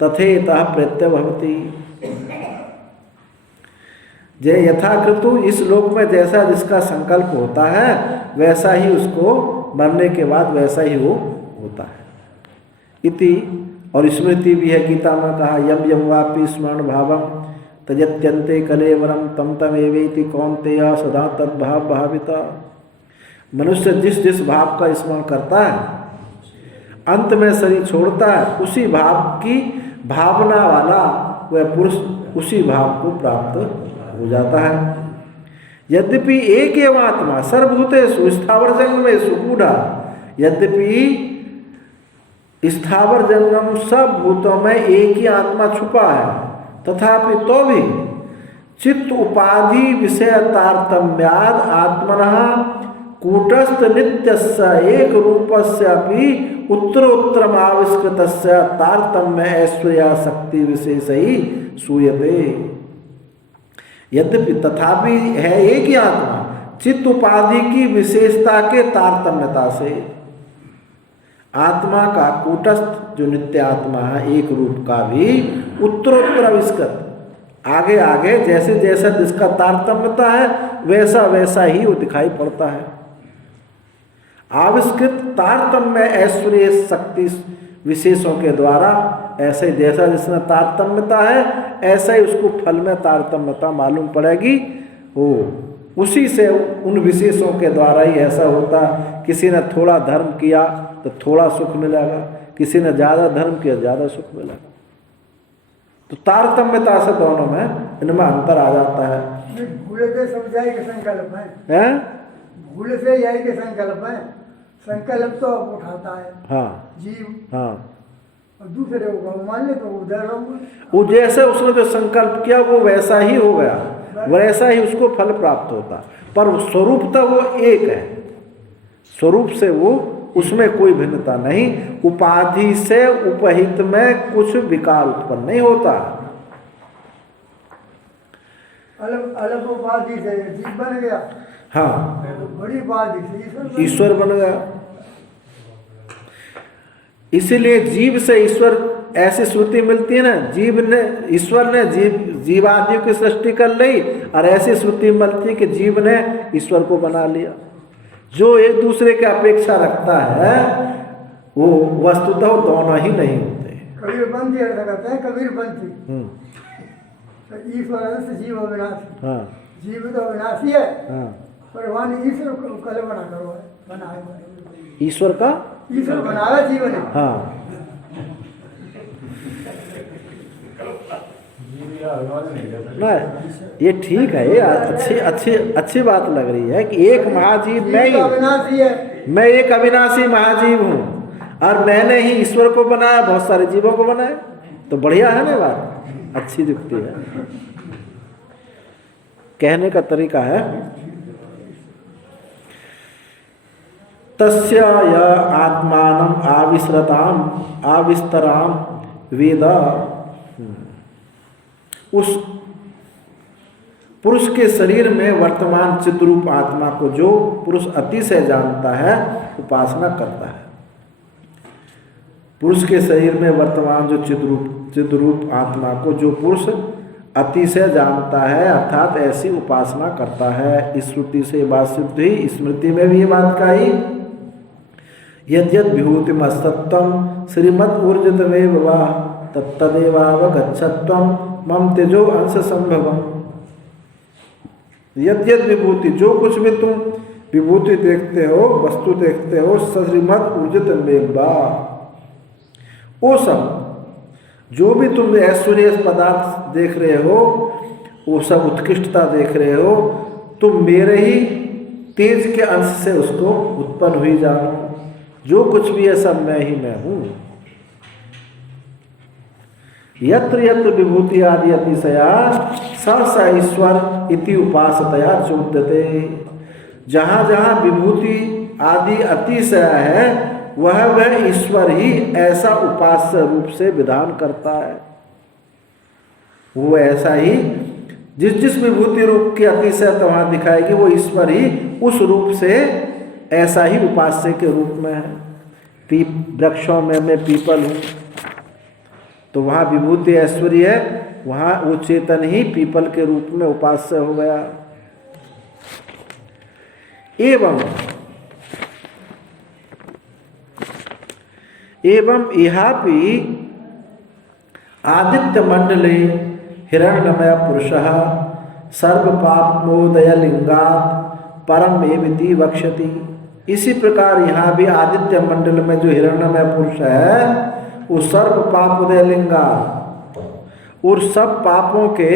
तथेतः प्रत्यय भवति। जे यथाकृतु, इस लोक में जैसा जिसका संकल्प होता है वैसा ही उसको मरने के बाद वैसा ही वो होता है। इति, और स्मृति भी है, गीता में कहा यम यम वापि स्मरण भावम तजत्यन्ते कलेवरम तम तम एवेति कौन्तेय सदा तद्भाव भाविता। मनुष्य जिस जिस भाव का स्मरण करता है, अंत में शरीर छोड़ता है, उसी भाव की भावना वाला वह पुरुष उसी भाव को प्राप्त हो जाता है। यद्यपि एक एव आत्मा सर्वभूतेषु स्थावर जंगमेषु गूढ़ा, यद्यपि स्थावर जंगम सब भूतों में एक ही आत्मा छुपा है, तथापि तो भी चित्त उपाधि विषय तारतम्याद आत्मनः कूटस्थ नित्यस्य एक रूपस्य अपि उत्तरोत्तरम आविष्कृतस्य तारतम्य ऐश्वर्या शक्ति विशेष ही सूयते। यद्यपि तथापि है एक ही आत्मा, चित्त उपाधि की विशेषता के तारतम्यता से आत्मा का कूटस्थ जो नित्य आत्मा है एक रूप का भी उत्तरोत्तर आविष्कृत, आगे आगे जैसे जैसा जिसका तारतम्यता है वैसा वैसा ही वो दिखाई पड़ता है। आविष्कृत तारतम्य ऐश्वर्य शक्ति विशेषों के द्वारा, ऐसे जैसा जिसमें तारतम्यता है ऐसा ही उसको फल में तारतम्यता मालूम पड़ेगी। वो उसी से उन विशेषों के द्वारा ही ऐसा होता। किसी ने थोड़ा धर्म किया तो थोड़ा सुख मिलेगा, किसी ने ज़्यादा धर्म किया ज़्यादा सुख मिलेगा। तो तारतम्यता से दोनों में इनमें अंतर आ जाता है। भूले से समझाई के संकल्प है, हैं? भूले से यही के संकल्प है। संकल्प तो उठाता है हाँ जीव, हाँ, और दूसरे को मान ले तो उधर रहूंगा। वो जैसे उसने जो संकल्प किया वो वैसा ही हो गया। वैसा ही उसको फल प्राप्त होता, पर स्वरूप तो वो एक है, स्वरूप से वो उसमें कोई भिन्नता नहीं। उपाधि से उपहित में कुछ विकार उत्पन्न नहीं होता। अलग अलग उपाधि से जीव बन गया, हाँ, तो बड़ी उपाधि से ईश्वर बन गया। इसीलिए जीव से ईश्वर, ऐसी श्रुति मिलती है ना, जीव ने, ईश्वर ने जीवादियों की सृष्टि कर ली, और ऐसी श्रुति मिलती है कि जीव ने ईश्वर को बना लिया। जो एक दूसरे की अपेक्षा रखता है वो वस्तुतः दोनों ही नहीं होते। कबीरपंथी अर्थ करते हैं, कबीरपंथी तो ईश्वर से जीव अविनाशी, हाँ जीव तो अविनाशी है, हाँ, पर वहाँ ईश्वर को कल्पना करो है, बनाए ईश्वर का, ईश्वर बनाया जीव ने। हाँ, ना ये ठीक है, ये अच्छी अच्छी अच्छी बात लग रही है कि एक महाजीव मैं जीव ही, अविनाशी है, मैं एक अविनाशी महाजीव हूँ, और मैंने ही ईश्वर को बनाया, बहुत सारे जीवों को बनाया, तो बढ़िया है ना बात, अच्छी दिखती है। कहने का तरीका है तस्य य आत्मानं आविस्तराम वेद, उस पुरुष के शरीर में वर्तमान चिद्रूप आत्मा को जो पुरुष अतिशय जानता है, उपासना करता है। पुरुष के शरीर में वर्तमान जो चिद्रूप आत्मा को जो पुरुष अतिशय जानता है, अर्थात ऐसी उपासना करता है। इस श्रुति से बात सिद्ध हुई, स्मृति में भी ये बात कही, यद्यद विभूतिमस्तत्वं श्रीमद् ऊर्जितमेव वा तत्तदेवावगच्छत्वं मम तेजो अंश संभवम्। यद्यद विभूति, जो कुछ भी तुम विभूति देखते हो, वस्तु देखते हो, श्रीमद् ऊर्जितमेव वा, वो सब जो भी तुम ऐश्वर्य पदार्थ देख रहे हो, वो सब उत्कृष्टता देख रहे हो, तुम मेरे ही तेज के अंश से उसको उत्पन्न हुई जानो। जो कुछ भी है सब मैं ही मैं हूँ। यत्र यत्र विभूति आदि अतिशया स ईश्वर इति उपासतया चोद्यते। जहाँ जहाँ विभूति आदि अतिशय है, वह ईश्वर ही ऐसा उपास्य रूप से विधान करता है। वो ऐसा ही जिस जिस विभूति रूप की अतिशयता वहाँ दिखाएगी, वो ईश्वर ही उस रूप से ऐसा ही उपास्य के रूप में है। वृक्षों में मैं पीपल हूँ, तो वहाँ विभूति ऐश्वर्य है, वहाँ वो चेतन ही पीपल के रूप में उपास्य हो गया। एवं इहापि आदित्य मंडले हिरण्यमय पुरुषः सर्व पापमोदय लिंगात् परम एविति वक्ष्यति। इसी प्रकार यहाँ भी आदित्य मंडल में जो हिरण्यमय पुरुष है, वो सर्व पाप उदय लिंगा, और सब पापों के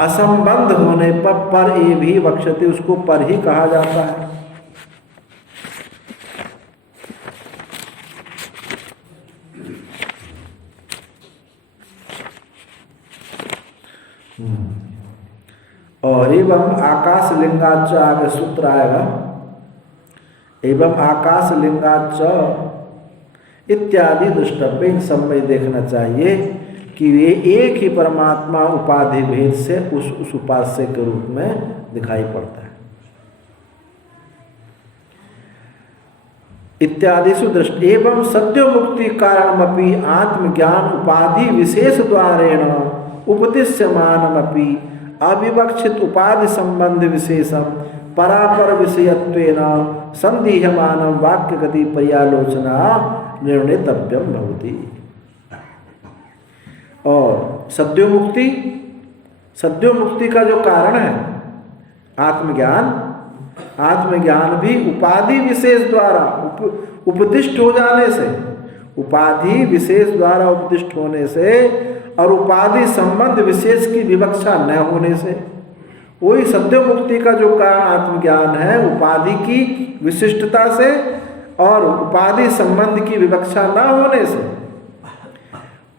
असंबंध होने पर ये भी वक्ष्यति, उसको पर ही कहा जाता है। और एवं आकाश लिंगाच आगे सूत्र आएगा, एवं आकाश लिंगाच इत्यादि दृष्टव्य। इन सब में देखना चाहिए कि ये एक ही परमात्मा उपाधि भेद से उस उपास्य के रूप में दिखाई पड़ता है। इत्यादिषु दृष्टि एवं सद्यो मुक्ति कारणमपि आत्मज्ञान उपाधि विशेष द्वारेण उपदिश्यमानमपि अविवक्षित उपाधि संबंध विशेषम परापर विषयत्वेन संदिह्यमानं वाक्य गति पर्यालोचना निर्णेतव्यम भवति। और सद्यो मुक्ति का जो कारण है आत्मज्ञान, आत्मज्ञान भी उपाधि विशेष द्वारा उपदिष्ट हो जाने से, उपाधि विशेष द्वारा उपदिष्ट होने से और उपाधि संबंध विशेष की विवक्षा न होने से, वही सद्यो मुक्ति का जो कारण आत्मज्ञान है, उपाधि की विशिष्टता से और उपाधि संबंध की विवक्षा न होने से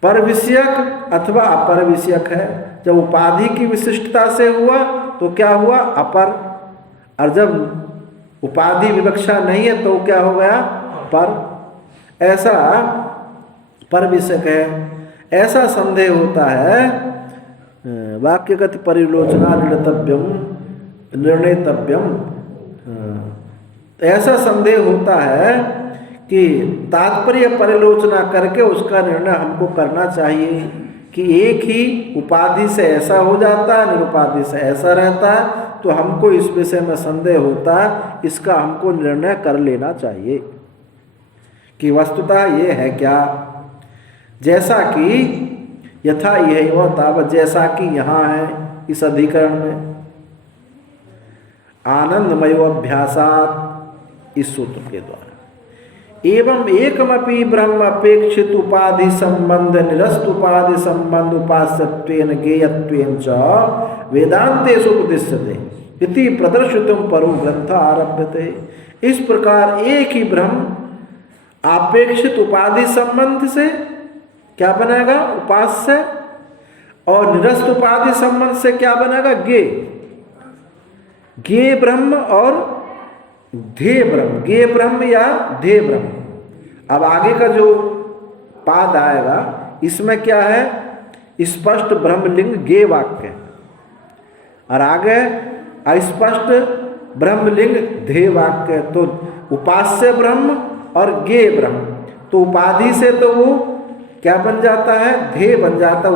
पर विषयक अथवा अपर विषयक है। जब उपाधि की विशिष्टता से हुआ तो क्या हुआ? अपर। और जब उपाधि विवक्षा नहीं है तो क्या हो गया? पर। ऐसा पर विषयक है। ऐसा संदेह होता है, वाक्यगत परिलोचना निर्णेतव्यम। ऐसा संदेह होता है कि तात्पर्य परिलोचना करके उसका निर्णय हमको करना चाहिए कि एक ही उपाधि से ऐसा हो जाता है, निरुपाधि से ऐसा रहता है। तो हमको इस विषय में संदेह होता है, इसका हमको निर्णय कर लेना चाहिए कि वस्तुतः ये है क्या। जैसा कि यथा यह व तावत, जैसा कि यहाँ है इस अधिकरण में आनंदमयोऽभ्यासात्, इस सूत्र के द्वारा। एवं एकमपि ब्रह्म अपेक्षित उपाधि संबंध निरस्त उपाधि संबंध उपास्यत्वेन ज्ञेयत्वेन च वेदांतेषु उपदिश्यते इति प्रदर्शितुं परो ग्रंथ आरभ्यते। इस प्रकार एक ही ब्रह्म आपेक्षित उपाधि संबंध से क्या बनेगा? उपास्य। और निरस्त उपाधि संबंध से क्या बनेगा? ज्ञेय। ज्ञेय ब्रह्म और ध्येय ब्रह्म, ज्ञेय ब्रह्म या ध्येय ब्रह्म। अब आगे का जो पाद आएगा इसमें क्या है? स्पष्ट ब्रह्मलिंग ज्ञेय वाक्य, और आगे अस्पष्ट ब्रह्मलिंग ध्येय वाक्य। तो उपास्य ब्रह्म और ज्ञेय ब्रह्म, तो उपाधि से तो वो क्या बन जाता है? ध्येय बन जाता है।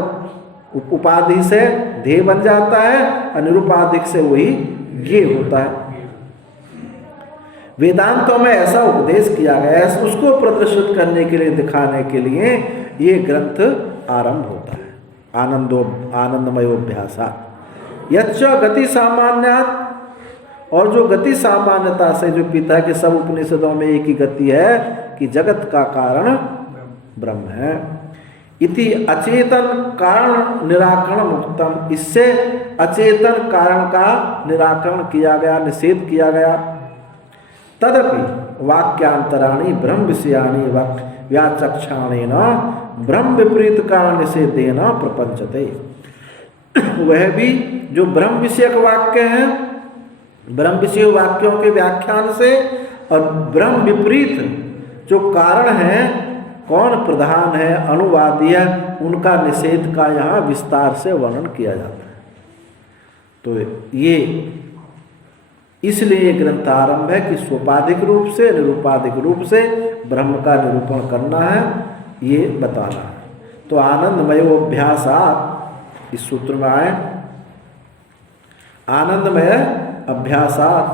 उपाधि से ध्येय बन जाता है, और निरुपाधिक से वही ज्ञेय होता है। वेदांतों में ऐसा उपदेश किया गया है, उसको प्रदर्शित करने के लिए, दिखाने के लिए ये ग्रंथ आरंभ होता है। आनंदमयोऽभ्यासात् यच्च गति सामान्यात्, और जो गति सामान्यता से जो पिता के सब उपनिषदों में एक ही गति है कि जगत का कारण ब्रह्म है। इति अचेतन कारण निराकरण उत्तम, इससे अचेतन कारण का निराकरण किया गया, निषेध किया गया। तदपि वाक्यांतराणि ब्रह्म विषयाणि व्याचक्षाणेन ब्रह्म विपरीत कारण निषेधेन प्रपंचते। वह भी जो ब्रह्म विषयक वाक्य हैं, ब्रह्म विषय वाक्यों के व्याख्यान से, और ब्रह्म विपरीत जो कारण है, कौन प्रधान है, अनुवादी है, उनका निषेध का यहाँ विस्तार से वर्णन किया जाता है। तो ये इसलिए ग्रंथ आरंभ है कि सोपाधिक रूप से, निरूपाधिक रूप से ब्रह्म का निरूपण करना है, ये बताना है। तो आनंदमयोऽभ्यासात्, इस सूत्र में आए आनंदमय अभ्यासात्।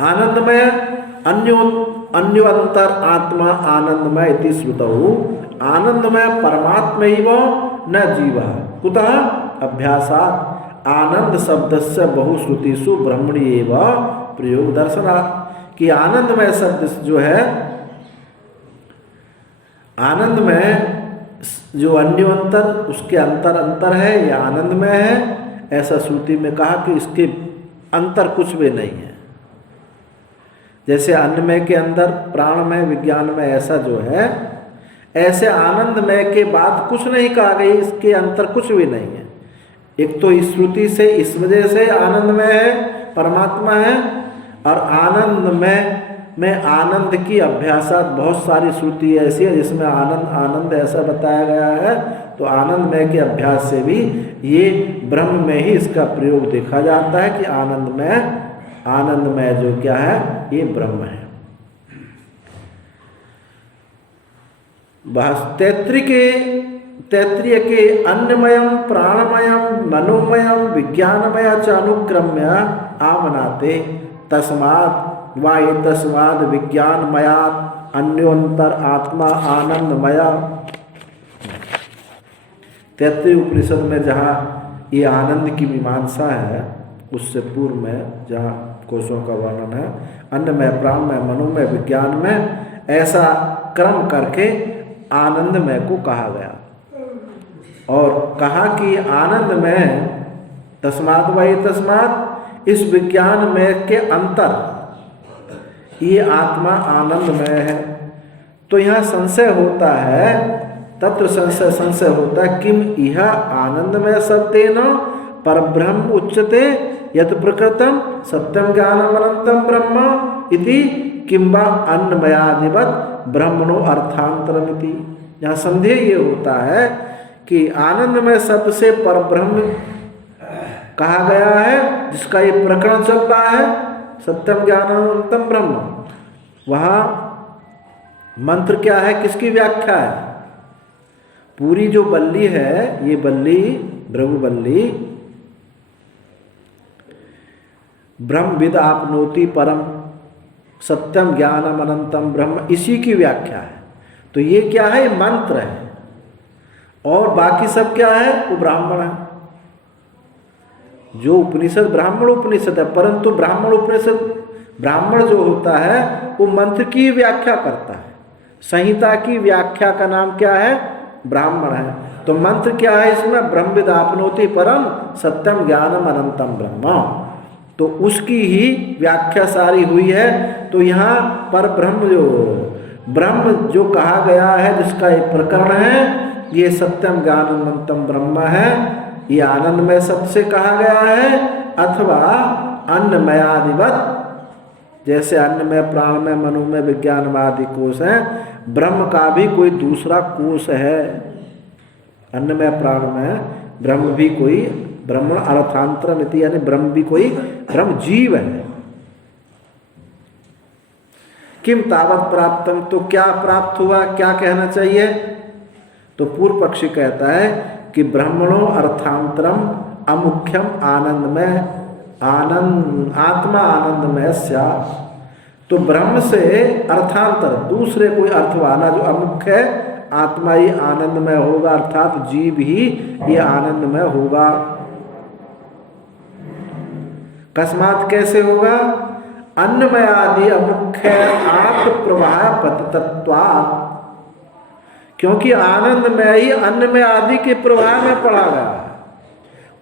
आनंदमय अन्योन्तर आत्मा आनंदमय इति श्रुतौ। आनंदमय परमात्मैव न जीवः। कुतः? अभ्यासात्। आनंद शब्दस्य बहुश्रुतिषु ब्रह्मणि एव प्रयोग दर्शनात्, कि आनंदमय शब्द जो है, आनंदमय जो अन्योन्तर, उसके अंतर है, यह आनंदमय है। ऐसा श्रुति में कहा कि इसके अंतर कुछ भी नहीं है। जैसे अन्नमय के अंदर प्राणमय, विज्ञानमय, ऐसा जो है, ऐसे आनंदमय के बाद कुछ नहीं कहा गया, इसके अंतर कुछ भी नहीं है। एक तो इस श्रुति से इस वजह से आनंदमय है, परमात्मा है, और आनंदमय में आनंद की अभ्यासात, बहुत सारी श्रुति ऐसी है जिसमें आनंद आनंद ऐसा बताया गया है। तो आनंदमय के अभ्यास से भी ये ब्रह्म में ही इसका प्रयोग देखा जाता है कि आनंदमय जो क्या है, ये ब्रह्म है। तैत्तिरीय के अन्नमयम प्राणमयम मनोमयम विज्ञानमय च अनुक्रम्य आमनाते। तस्मात् तस्माद् विज्ञानमयात् अन्योन्तर आत्मा आनंदमय। तैत्तिरीय उपनिषद में जहाँ ये आनंद की मीमांसा है, उससे पूर्व में जहाँ कोशों का वर्णन है, अन्नमय, प्राणमय, मनोमय, विज्ञानमय, ऐसा क्रम करके आनंदमय को कहा गया। और कहा कि आनंदमय तस्मात् इस विज्ञानमय के अंतर ये आत्मा आनंदमय है। तो यहाँ संशय होता है, तत्र संशय होता है, किम यह आनंदमय शब्देन परब्रह्म उच्यते यत् प्रकृतम सत्यम ज्ञानम अनंतम ब्रह्म इति किंबा अन्नमयादिवत् ब्रह्मणो अर्थांतरमिति। यहाँ संदेह ये होता है कि आनंदमय शब्द से परब्रह्म कहा गया है, जिसका ये प्रकरण चलता है सत्यम ज्ञानम अनंतम ब्रह्म। वहाँ मंत्र क्या है, किसकी व्याख्या है? पूरी जो बल्ली है, ये बल्ली भृगु बल्ली, ब्रह्मविद आपनोति परम सत्यम ज्ञानम अनंतम ब्रह्म, इसी की व्याख्या है। तो ये क्या है? मंत्र है। और बाकी सब क्या है? वो ब्राह्मण है। जो उपनिषद ब्राह्मण उपनिषद है, परंतु ब्राह्मण उपनिषद, ब्राह्मण जो होता है वो मंत्र की व्याख्या करता है। संहिता की व्याख्या का नाम क्या है? ब्राह्मण है। तो मंत्र क्या है इसमें? ब्रह्मविद आपनोति परम सत्यम ज्ञानम अनंतम ब्रह्म। तो उसकी ही व्याख्या सारी हुई है। तो यहाँ पर ब्रह्म जो कहा गया है, जिसका एक प्रकरण है, ये सत्यम ज्ञानम अनंतम ब्रह्म है। ये आनंदमय शब्द से कहा गया है, अथवा अन्नमयादिवत, जैसे अन्नमय, प्राणमय, मनोमय, विज्ञानवादी कोश है, ब्रह्म का भी कोई दूसरा कोश है। अन्नमय प्राणमय ब्रह्म भी कोई ब्रह्मण अर्थांतरम इति, यानी ब्रह्म भी कोई ब्रह्म जीव है। किम तावत प्राप्तम, तो क्या प्राप्त हुआ, क्या कहना चाहिए? तो पूर्व पक्षी कहता है कि ब्रह्मणो अर्थांतरम अमुख्यम आनंदमय आत्मा आनंदमय स्यात्। तो ब्रह्म से अर्थांतर दूसरे कोई अर्थ वाला जो अमुख्य है, आत्मा ही आनंदमय होगा, अर्थात जीव ही ये आनंदमय होगा। कस्मात, कैसे होगा? अन्नमय आदि अमुख्य आत्म प्रवाह पतितत्वात्, क्योंकि आनंदमय ही अन्नमय आदि के प्रवाह में पढ़ा गया है,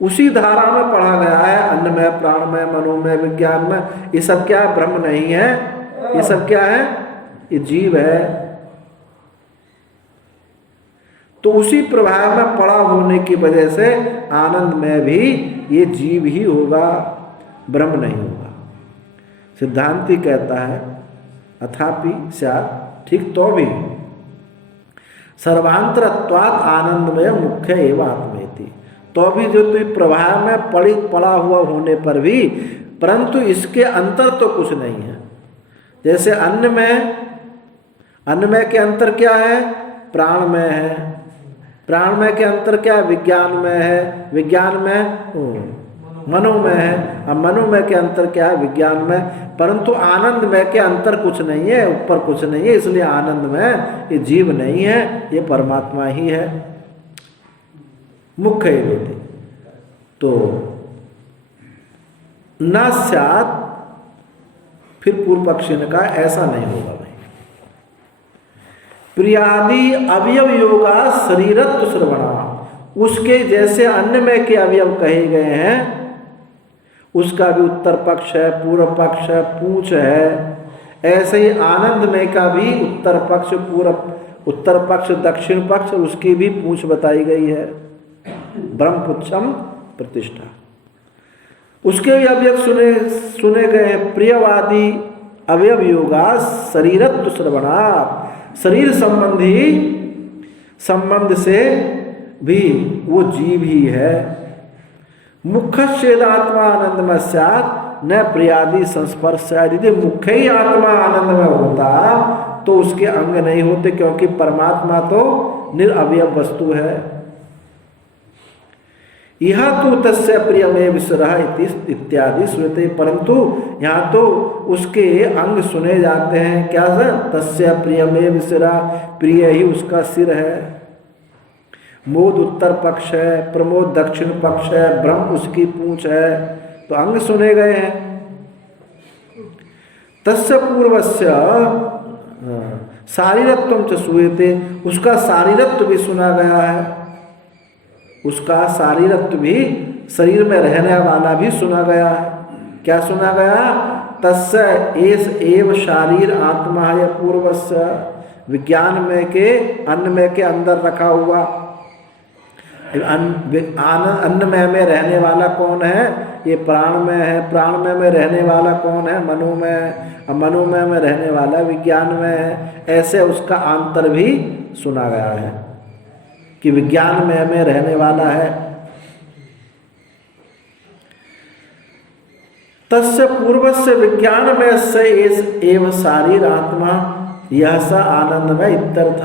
उसी धारा में पढ़ा गया है। अन्नमय, प्राणमय, मनोमय, विज्ञानमय, ये सब क्या है? ब्रह्म नहीं है। ये सब क्या है? ये जीव है। तो उसी प्रवाह में पड़ा होने की वजह से आनंद में भी ये जीव ही होगा, ब्रह्म नहीं होगा। सिद्धांति कहता है अथापि स्यात्, ठीक तो भी सर्वांतरत्वात् आनंदमय मुख्य एवं आत्मेति, तो भी जो तू प्रवाह में पड़ा हुआ होने पर भी, परंतु इसके अंतर तो कुछ नहीं है। जैसे अन्नमय के अंतर क्या है? प्राणमय है। प्राणमय के अंतर क्या है? विज्ञानमय है। विज्ञानमय मनोमय है। अब मनोमय के अंतर क्या है? विज्ञानमय। परंतु आनंदमय के अंतर कुछ नहीं है, ऊपर कुछ नहीं है, इसलिए आनंदमय ये जीव नहीं है, ये परमात्मा ही है, मुख्य वेदी। तो न स्यात्, फिर पूर्व पक्षी ने कहा ऐसा नहीं होगा भाई। प्रियादि अवयव योगा शरीरत्व श्रवणा, उसके जैसे अन्नमय के अवयव कहे गए हैं, उसका भी उत्तर पक्ष है, पूर्व पक्ष है, पूंछ है। ऐसे ही आनंदमय का भी उत्तर पक्ष, उत्तर पक्ष, दक्षिण पक्ष, उसकी भी पूंछ बताई गई है, ब्रह्मपुच्छम प्रतिष्ठा। उसके भी अवयव सुने गए हैं। प्रियवादी अवयव योगा शरीरत्व श्रवणा, शरीर संबंधी संबंध से भी वो जीव ही है। मुख्य आत्मा आनंदमय स्यात् न प्रियादि संस्पर्श। यदि मुख्य ही आत्मा आनंदमय होता तो उसके अंग नहीं होते, क्योंकि परमात्मा तो निरअवयव वस्तु है। यह तो तस्य प्रियमेव विसरः इत्यादि श्रुते, परंतु यहाँ तो उसके अंग सुने जाते हैं। क्या सर? तस्य प्रियमेव विसरः, प्रिय ही उसका सिर है। मोद उत्तर पक्ष है, प्रमोद दक्षिण पक्ष है, ब्रह्म उसकी पूंछ है, तो अंग सुने गए हैं। तस्य पूर्वस्य शारीरत्वं च श्रूयते, उसका शारीरत्व भी सुना गया है। उसका शारीरत्व भी, शरीर में रहने वाला भी सुना गया है। क्या सुना गया? तस्य एस एव शारीर आत्मा है पूर्वस्य, विज्ञानमय के अन्नमय के अंदर रखा हुआ। अन्नमय में रहने वाला कौन है? ये प्राणमय है। प्राणमय में रहने वाला कौन है? मनोमय। मनोमय में रहने वाला विज्ञानमय है। ऐसे उसका आंतर भी सुना गया है कि विज्ञानमय में रहने वाला है। तस्य पूर्वस्य विज्ञानमय से एव शारीर आत्मा यह सा आनंदमय इत्यर्थ।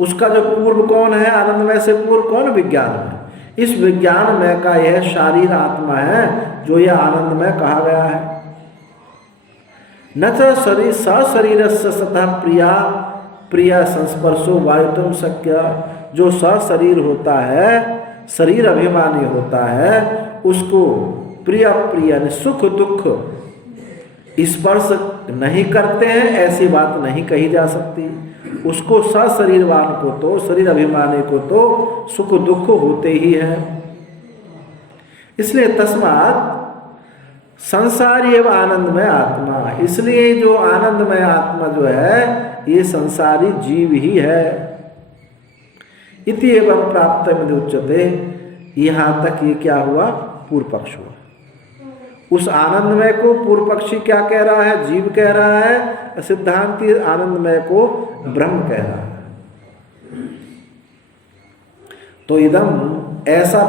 उसका जो पूर्व कौन है? आनंदमय से पूर्व कौन? विज्ञानमय। इस विज्ञानमय का यह शारीर आत्मा है जो यह आनंदमय कहा गया है। न च शरीर सशरीरस्य सतः प्रिया संस्पर्शो वायुतुम शक्य। जो सशरीर होता है, शरीर अभिमानी होता है, उसको प्रिय सुख दुख स्पर्श नहीं करते हैं, ऐसी बात नहीं कही जा सकती। उसको सशरीरवान को तो, शरीर अभिमानी को तो सुख दुख होते ही हैं। इसलिए तस्मात् संसारी एवं आनंदमय आत्मा, इसलिए जो आनंदमय आत्मा जो है ये संसारी जीव ही है। इति एवं प्राप्त में उच्यते। यहाँ तक ये क्या हुआ? पूर्व पक्ष हुआ। उस आनंदमय को पूर्व पक्षी क्या कह रहा है? जीव कह रहा है। सिद्धांती आनंदमय को ब्रह्म कह रहा है। तो इदम ऐसा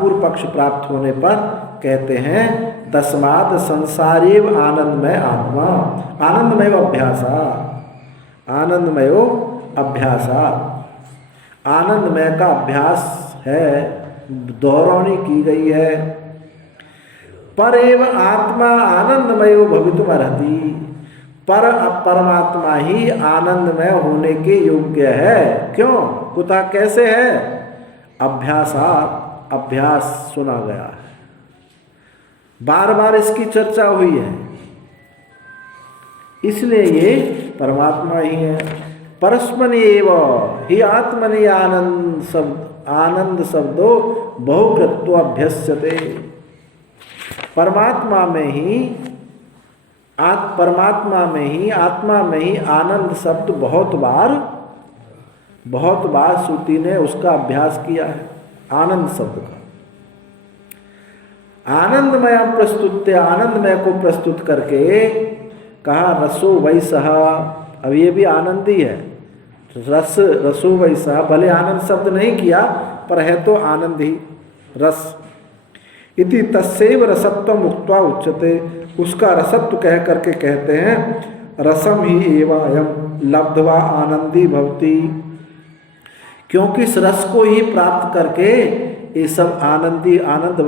पूर्व पक्ष प्राप्त होने पर कहते हैं तस्मात् संसारेव आनंदमय आत्मा, आनंदमय अभ्यासा, आनंदमयो अभ्यासा। आनंदमय का अभ्यास है, दोहरानी की गई है। पर एवं आत्मा आनंदमयो भवितुम अर्हति। पर परमात्मा ही आनंदमय होने के योग्य है। क्यों? कुतः कैसे है? अभ्यासात्, अभ्यास सुना गया है, बार बार इसकी चर्चा हुई है, इसलिए ये परमात्मा ही है। परस्मनि एव ही आत्मनि आनंद शब्दो बहुकृत्व अभ्यस्यते। परमात्मा में ही आत्मा में ही आनंद शब्द बहुत बार श्रुति ने उसका अभ्यास किया है। आनंद शब्द का आनंदमय प्रस्तुत, आनंदमय को प्रस्तुत करके कहा रसो वैसह। अब ये भी आनंद ही है। रसो वैसह, भले आनंद शब्द नहीं किया पर है तो आनंद ही, रस। इति तस्सैव रसत्वम उक्त्वा उच्यते। उसका रसत्व कह करके कहते हैं रसम ही एव अयम लब्ध्वा आनंदी भवति। क्योंकि इस रस को ही प्राप्त करके ये सब आनंद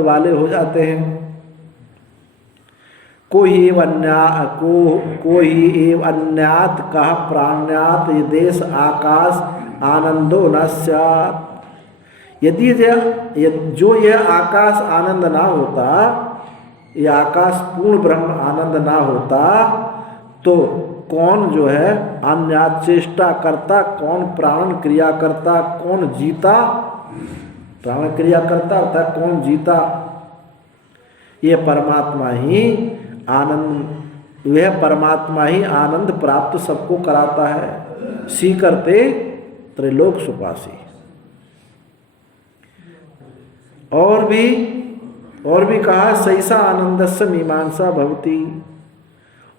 वाले हो जाते हैं। कोई एव अन्यात कहा प्राण्यात ये देश आकाश आनंदो न स्यात्। यदि जो यह आकाश आनंद ना होता, यह आकाश पूर्ण ब्रह्म आनंद ना होता, तो कौन जो है अन्यात चेष्टा करता, कौन प्राण क्रिया करता, कौन जीता? प्राण क्रिया करता होता कौन जीता? ये परमात्मा ही आनंद, वह परमात्मा ही आनंद प्राप्त सबको कराता है। सी करते त्रिलोक सुपासी। और भी कहा सैसा आनंदस्य मीमांसा भवति।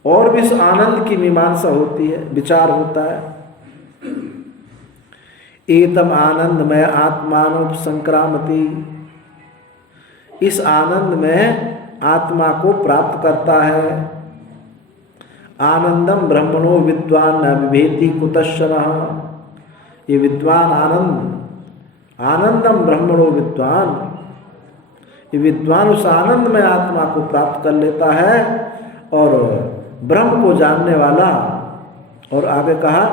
और भी इस आनंद की मीमांसा होती है, विचार होता है। एतम आनंद में आत्मानुपसंक्रामति। इस आनंद में आत्मा को प्राप्त करता है। आनंदम ब्रह्मणो विद्वान न विभेति कुतश्चन। ये विद्वान आनंदम ब्रह्मणो विद्वान, ये विद्वान उस आनंद में आत्मा को प्राप्त कर लेता है और ब्रह्म को जानने वाला। और आगे कहा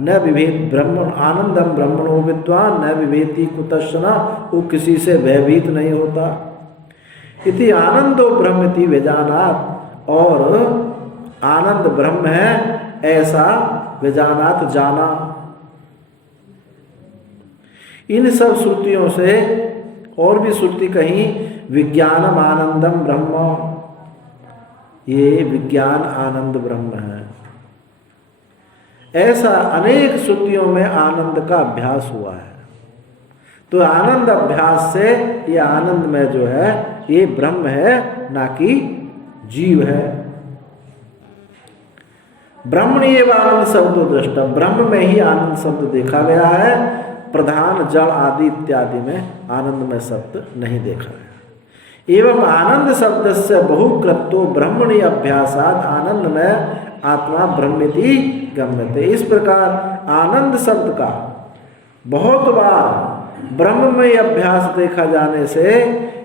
न विभेद ब्रह्मण आनंदम ब्रह्मणो विद्वान न विभेति कुतश्चन। वो किसी से भयभीत नहीं होता। इति आनंदो ब्रह्मति विजानात। और आनंद ब्रह्म है ऐसा विजानात जाना। इन सब श्रुतियों से और भी श्रुति कहीं विज्ञानम आनंदम ब्रह्म, ये विज्ञान आनंद ब्रह्म है। ऐसा अनेक श्रुतियों में आनंद का अभ्यास हुआ है। तो आनंद अभ्यास से ये आनंद में जो है ये ब्रह्म है, ना कि जीव है। ब्रह्म एवं आनंद शब्द दृष्टा, ब्रह्म में ही आनंद शब्द देखा गया है, प्रधान जड़ आदि इत्यादि में आनंद में शब्द नहीं देखा गया। एवं आनंद शब्द से बहुकृतो ब्रह्मणि अभ्यासात आनंद में आत्मा ब्रह्मेति गम्यते। इस प्रकार आनंद शब्द का बहुत बार ब्रह्म में अभ्यास देखा जाने से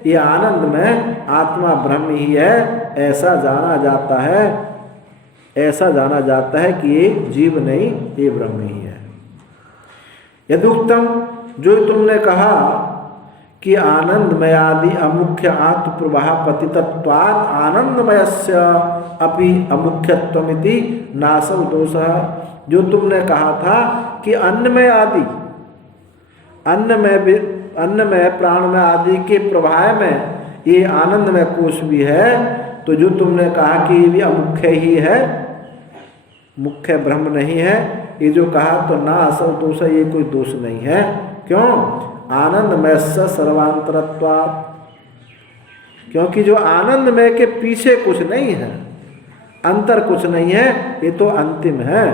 ये आनंद में आत्मा ब्रह्म ही है ऐसा जाना जाता है, ऐसा जाना जाता है कि ये जीव नहीं, ये ब्रह्म ही है। यदुक्तम, जो तुमने कहा कि आनंदमय आदि अमुख्य आत्म प्रवाह पतितत्वात् आनंदमयस्य अपि अमुख्यत्वमिति नासव दोषः, जो तुमने कहा था कि अन्नमय आदि, अन्न में प्राण में आदि के प्रवाह में ये आनंदमय कोश भी है, तो जो तुमने कहा कि ये भी अमुख्य ही है, मुख्य ब्रह्म नहीं है, ये जो कहा तो ना असव दोष है, ये कोई दोष नहीं है। क्यों? आनंदमय से सर्वांतरत्वात्, क्योंकि जो आनंदमय के पीछे कुछ नहीं है, अंतर कुछ नहीं है, ये तो अंतिम है।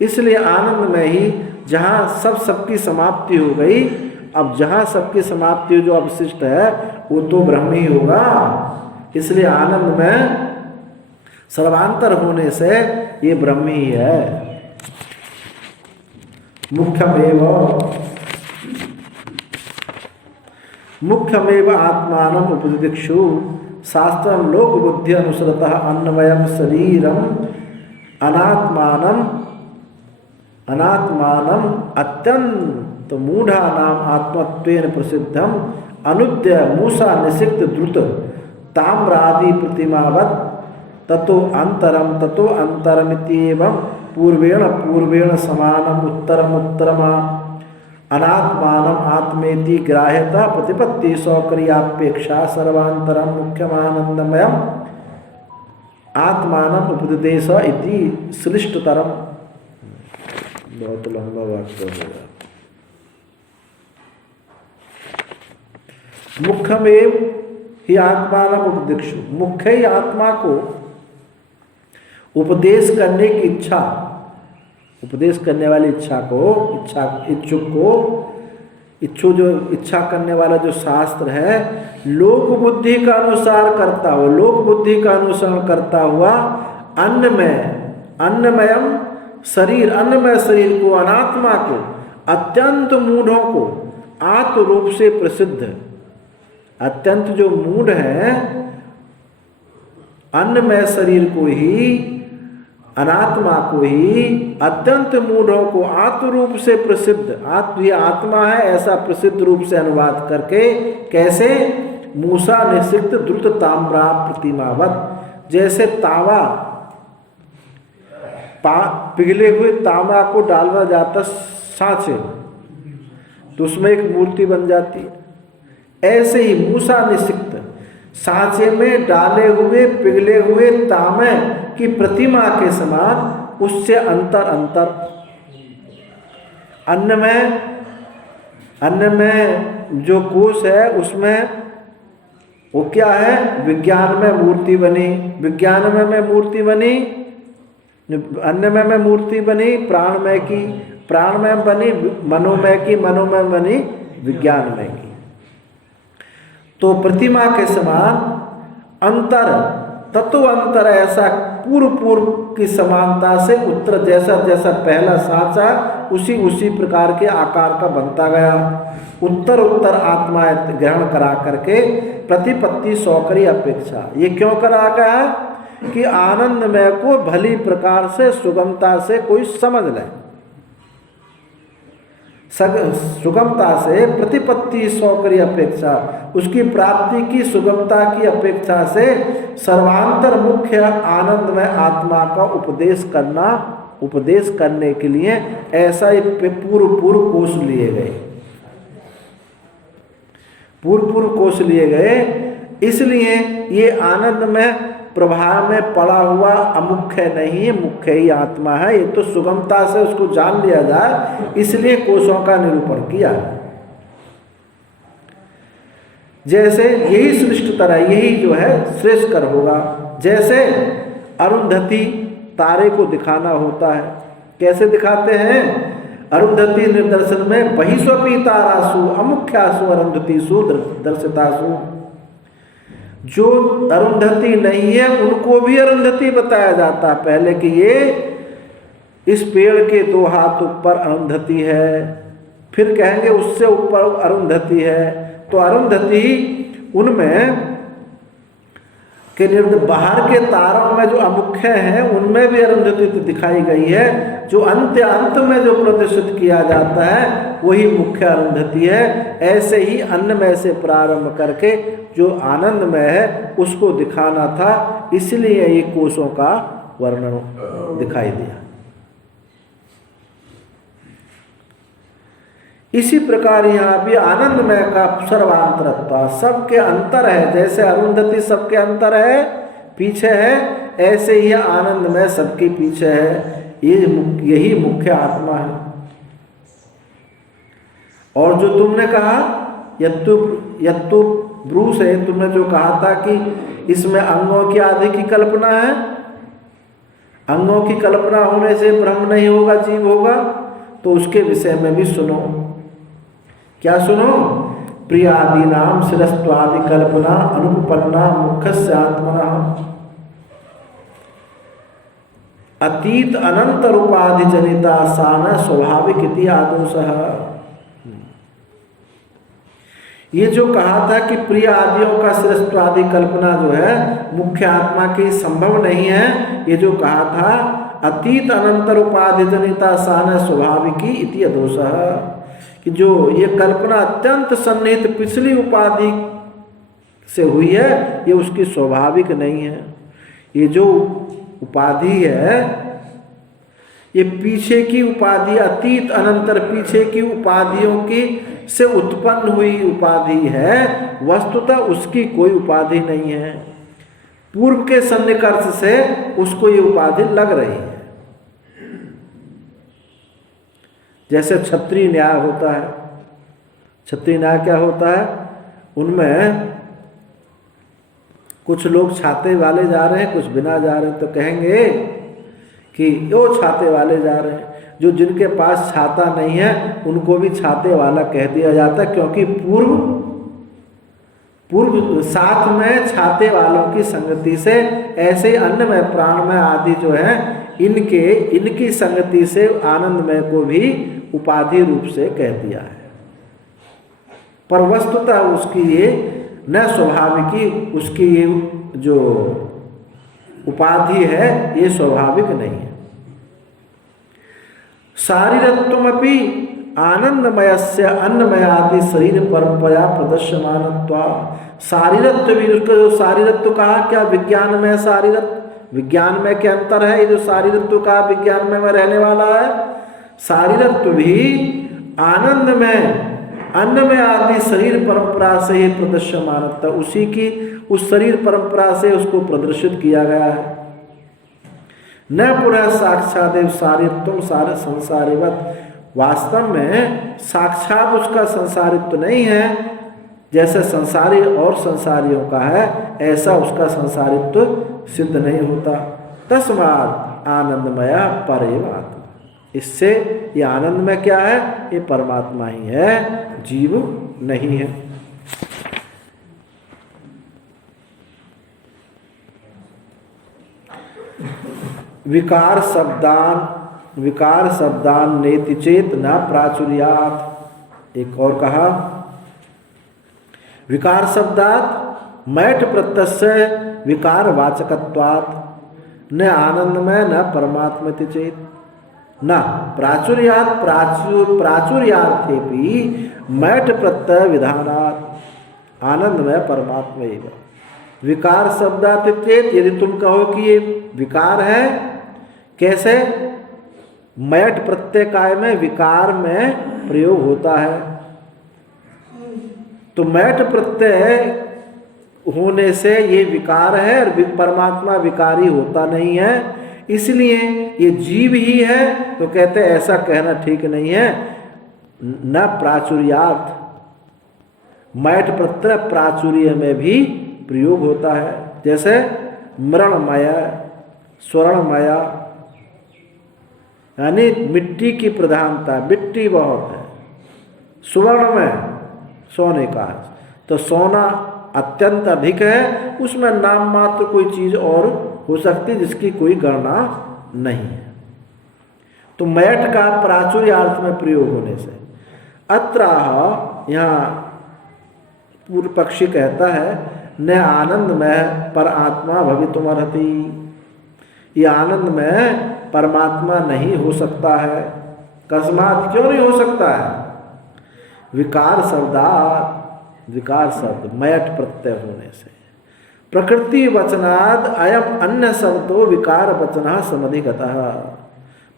इसलिए आनंद में ही जहाँ सबकी समाप्ति हो गई, अब जहाँ सबकी समाप्ति जो अवशिष्ट है वो तो ब्रह्म ही होगा। इसलिए आनंद में सर्वांतर होने से ये ब्रह्म ही है। मुख्यमेव आत्मानम उपदिक्षु शास्त्रम लोक बुद्धि अनुसरतः अन्वयम शरीरम अनात्मानम अत्यंत मूढ़ा नाम आत्मत्वेन प्रसिद्धम अनुद्य मूसा निषिक्त द्रुत ताम्रादि प्रतिमावत ततो अंतरमित्येवं पूर्वेण समानम उत्तरमा अनात्मानम आत्मेति ग्राह्यता प्रतिपत्ति सौकर्यापेक्षा सर्वांतरम मुख्यमानंदमयम आत्मानम उपदेश इति श्लिष्टतरम। बहुत लंबा वाक्य होगा। मुख्यमेव ही आत्मानम उपदिक्षु, मुख्य ही आत्मा को उपदेश करने की इच्छा, उपदेश करने वाली इच्छुक जो इच्छा करने वाला जो शास्त्र है, लोक बुद्धि का अनुसार करता हुआ, लोक बुद्धि का अनुसरण करता हुआ अन्नमयम शरीर, अन्नमय शरीर को, अनात्मा को, अत्यंत मूढ़ों को आत्म रूप से प्रसिद्ध, अत्यंत जो मूढ़ है अन्नमय शरीर को ही, अनात्मा को ही, अत्यंत मूढ़ों को आत्म रूप से प्रसिद्ध, ये आत्मा है ऐसा प्रसिद्ध रूप से अनुवाद करके, कैसे? मूसा निषिक्त द्रुत ताम्रा प्रतिमावत, जैसे तावा पिघले हुए तांबा को डाला जाता सांचे तो उसमें एक मूर्ति बन जाती है, ऐसे ही मूसा निषिक्त सांचे में डाले हुए पिघले हुए तांबे की प्रतिमा के समान, उससे अंतर अन्न में जो कोश है उसमें वो क्या है? विज्ञान में मूर्ति बनी, विज्ञान में मूर्ति बनी, अन्नमय में मूर्ति बनी, प्राणमय की प्राणमय बनी, मनोमय की मनोमय बनी, विज्ञानमय की। तो प्रतिमा के समान अंतर, तत्व अंतर, ऐसा पूर्व की समानता से उत्तर जैसा पहला सांचा उसी प्रकार के आकार का बनता गया। उत्तर आत्मा ग्रहण करा करके प्रतिपत्ति सौकर्य अपेक्षा, ये क्यों करा गया? कि आनंदमय को भली प्रकार से सुगमता से कोई समझ ले, सुगमता से प्रतिपत्ति सौकर्य अपेक्षा, उसकी प्राप्ति की सुगमता की अपेक्षा से सर्वांतर मुख्य आनंदमय आत्मा का उपदेश करने के लिए ऐसा ही पूर्व कोश लिए गए। पूर्व कोश लिए गए, इसलिए ये आनंद में प्रभाव में पड़ा हुआ अमुख्य नहीं है, मुख्य ही आत्मा है। ये तो सुगमता से उसको जान लिया जाए, इसलिए कोशों का निरूपण किया। जैसे यही श्रेष्ठतर है, यही जो है श्रेष्ठकर होगा। जैसे अरुंधति तारे को दिखाना होता है, कैसे दिखाते हैं? अरुंधति निर्दर्शन में बहिस्वपी तारासु अमुख्यासु अरुंधतिसु दर्शितासु। जो अरुंधति नहीं है उनको भी अरुंधति बताया जाता है पहले कि ये इस पेड़ के 2 हाथ ऊपर अरुंधति है, फिर कहेंगे उससे ऊपर अरुंधति है। तो अरुंधति उनमें के बाहर के तारों में जो अमुख्य हैं उनमें भी अरुंधति दिखाई गई है। जो अंत में जो प्रदर्शित किया जाता है वही मुख्य अरुंधति है। ऐसे ही अन्न में से प्रारंभ करके जो आनंद में है उसको दिखाना था, इसलिए ये कोशों का वर्णन दिखाई दिया। इसी प्रकार यहाँ भी आनंदमय का सर्वांतरत्व, सबके अंतर है। जैसे अरुंधति सबके अंतर है, पीछे है, ऐसे ही आनंदमय सबके पीछे है। यही मुख्य आत्मा है। और जो तुमने कहा यत्तु ब्रूस है, तुमने जो कहा था कि इसमें अंगों की आदि की कल्पना है, अंगों की कल्पना होने से ब्रह्म नहीं होगा, जीव होगा, तो उसके विषय में भी सुनो। क्या सुनो? प्रियादि नाम शिरस्त्वादि कल्पना अनुपन्ना मुख्यस्य आत्मना अतीत अनंत रूपाधि जनिता सान स्वाभाविक इति आदोषः। ये जो कहा था कि प्रिय आदियों का शिरस्त्वादि कल्पना जो है मुख्य आत्मा की संभव नहीं है, ये जो कहा था अतीत अनंत रूपाधि जनिता सान स्वाभाविकी इति आदोषः, कि जो ये कल्पना अत्यंत सन्निहित पिछली उपाधि से हुई है, ये उसकी स्वाभाविक नहीं है। ये जो उपाधि है ये पीछे की उपाधि, अतीत अनंतर पीछे की उपाधियों की से उत्पन्न हुई उपाधि है, वस्तुतः उसकी कोई उपाधि नहीं है। पूर्व के सन्निकर्ष से उसको ये उपाधि लग रही है। जैसे क्षत्रिय न्याय होता है, क्षत्रिय न्याय क्या होता है? उनमें कुछ लोग छाते वाले जा रहे हैं, कुछ बिना जा रहे हैं, तो कहेंगे कि वो छाते वाले जा रहे हैं। जो जिनके पास छाता नहीं है उनको भी छाते वाला कह दिया जाता है, क्योंकि पूर्व साथ में छाते वालों की संगति से, ऐसे अन्नमय प्राणमय आदि जो है इनकी संगति से आनंदमय को भी उपाधि रूप से कह दिया है। पर वस्तुतः उसकी ये न स्वाभाविकी, उसकी ये जो उपाधि है ये स्वाभाविक नहीं है। शारीरत्वमपि आनंदमयस्य अन्नमयादि शरीर परंपरा प्रदर्शमानत्वा। शारीरत्व भी, उसका जो शारीरत्व कहा क्या विज्ञानमय शारीरत्व, विज्ञानमय के अंतर है। ये जो शारीरत्व कहा विज्ञानमय में रहने वाला है, शारीरत्व भी आनंदमय अन्नमय आदि शरीर परंपरा से ही प्रदर्शमानत्व, उसी की उस शरीर परंपरा से उसको प्रदर्शित किया गया है। न पुनः साक्षादेव शारीरत्व सारे संसारिवत, वास्तव में साक्षात उसका संसारित्व नहीं है। जैसे संसारी और संसारियों का है ऐसा उसका संसारित्व सिद्ध नहीं होता। तस्मात् आनंदमय परमात्मा, इससे ये आनंदमय क्या है? ये परमात्मा ही है, जीव नहीं है। विकार शब्दान नेति चेत न प्राचुर्यात्। एक और कहा विकार शब्दात मैट प्रत्यय विकार वाचकत्वात् न आनंदमय न परमात्मति चेत न प्राचुर्यात् प्राचुर्यार्थे भी मैट प्रत्यय विधानात् आनंदमय परमात्मैव। विकार शब्दात चेत, यदि तुम कहो कि ये विकार है, कैसे? मैट प्रत्यय काय में विकार में प्रयोग होता है, तो मैट प्रत्यय होने से ये विकार है और परमात्मा विकारी होता नहीं है, इसलिए ये जीव ही है। तो कहते हैं ऐसा कहना ठीक नहीं है। न प्राचुर्यार्थ, मैट प्रत्यय प्राचुर्य में भी प्रयोग होता है। जैसे मृणमय, स्वर्णमय, यानी मिट्टी की प्रधानता, मिट्टी बहुत है। स्वर्ण में सोने का, तो सोना अत्यंत अधिक है, उसमें नाम मात्र कोई चीज और हो सकती जिसकी कोई गणना नहीं है। तो मैट का प्राचुर्य अर्थ में प्रयोग होने से अत्राह, यहाँ पूर्व पक्षी कहता है न आनंद में पर आत्मा भवितुमर्हति, ये आनंद में परमात्मा नहीं हो सकता है। कस्मात, क्यों नहीं हो सकता है? विकार शब्दात, विकार शब्द मैट प्रत्यय होने से। प्रकृति वचनाद अयम अन्य शब्दों विकार वचना समधिगतः,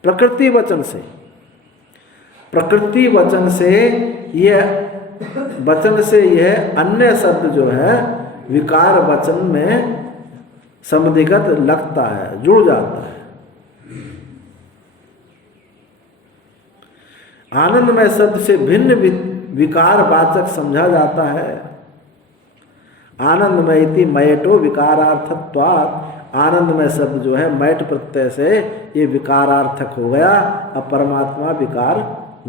प्रकृति वचन से, प्रकृति वचन से यह अन्य शब्द जो है विकार वचन में समधिगत लगता है, जुड़ जाता है। आनंदमय शब्द से भिन्न विकार वाचक समझा जाता है। आनंदमय इति मयटो विकारार्थत्वात्, आनंदमय शब्द जो है मैट प्रत्यय से ये विकारार्थक हो गया, अब परमात्मा विकार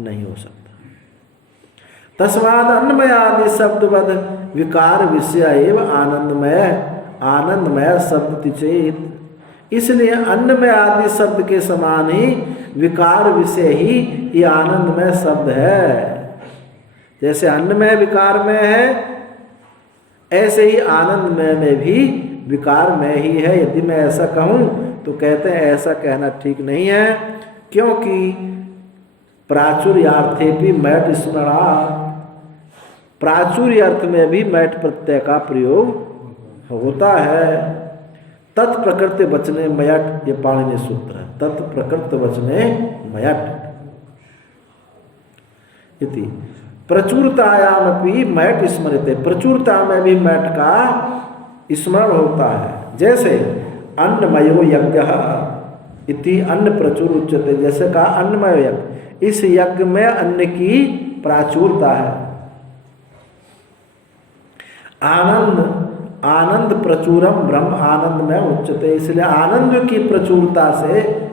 नहीं हो सकता। तस्माद अन्नमय आदि शब्दवद विकार विषय एवं आनंदमय, आनंदमय शब्द चेत, इसलिए अन्नमय आदि शब्द के समान ही विकार विषय ही ये आनंदमय शब्द है। जैसे अन्नमय विकार में है, ऐसे ही आनंदमय में भी विकार में ही है। यदि मैं ऐसा कहूँ तो कहते हैं ऐसा कहना ठीक नहीं है, क्योंकि प्राचुर्यार्थे भी मैट स्मरणा, प्राचुर्य अर्थ में भी मैट प्रत्यय का प्रयोग होता है। तत्प्रकृति वचने मयट, ये पाणिनि सूत्र है, तत्प्रकृत वचने मयट इति प्रचुरतायाम भी मैट स्मृते, प्रचुरता में भी मैट का स्मरण होता है। जैसे अन्नमयो यज्ञ इति अन्न प्रचुर उच्यते, जैसे कहा अन्नमय यज्ञ, इस यज्ञ में अन्न की प्राचुरता है। आनंद प्रचुरम ब्रह्म आनंद में उच्चते, इसलिए आनंद की प्रचुरता से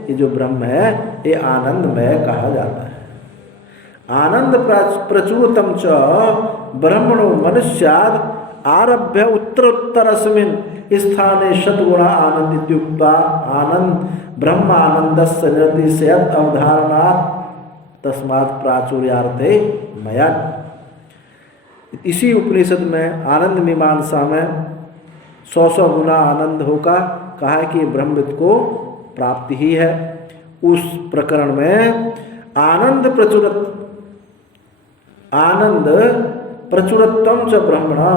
ये जो ब्रह्म है ये आनंदमय कहा जाता है। आनंद प्रचुरतम च ब्रह्मणो मनुष्याद आरभ्य उत्तरोत्तरस्मिन् स्थाने शतगुणा आनंद इत्युक्ता, आनंद ब्रह्म आनंदस्य निर्दिशयत् अवधारणात् तस्मात् प्राचुर्यार्थे मयट। इसी उपनिषद में आनंद मीमांसा में 100 गुना आनंद होगा कहा है कि ब्रह्मविद को प्राप्ति ही है। उस प्रकरण में आनंद प्रचुरत्वम च ब्रह्मणा,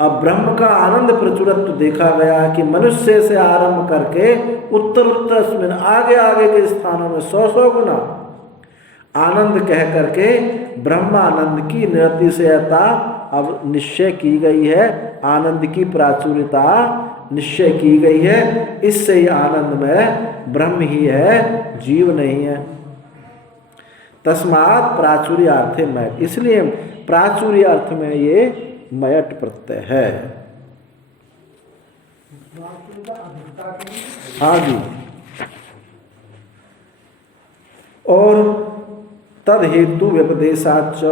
अब ब्रह्म का आनंद प्रचुरत्व देखा गया कि मनुष्य से आरंभ करके उत्तरोत्तर आगे आगे के स्थानों में 100 गुना आनंद कह करके ब्रह्मानंद की निरतिशयता अब निश्चय की गई है, आनंद की प्राचुर्यता निश्चय की गई है। इससे ही आनंद में ब्रह्म ही है, जीव नहीं है। तस्मात् प्राचुर्यार्थे मैट, इसलिए प्राचुर्य अर्थ में ये मयट प्रत्यय है। हाँ जी, और तद हेतु व्यपदेशाच,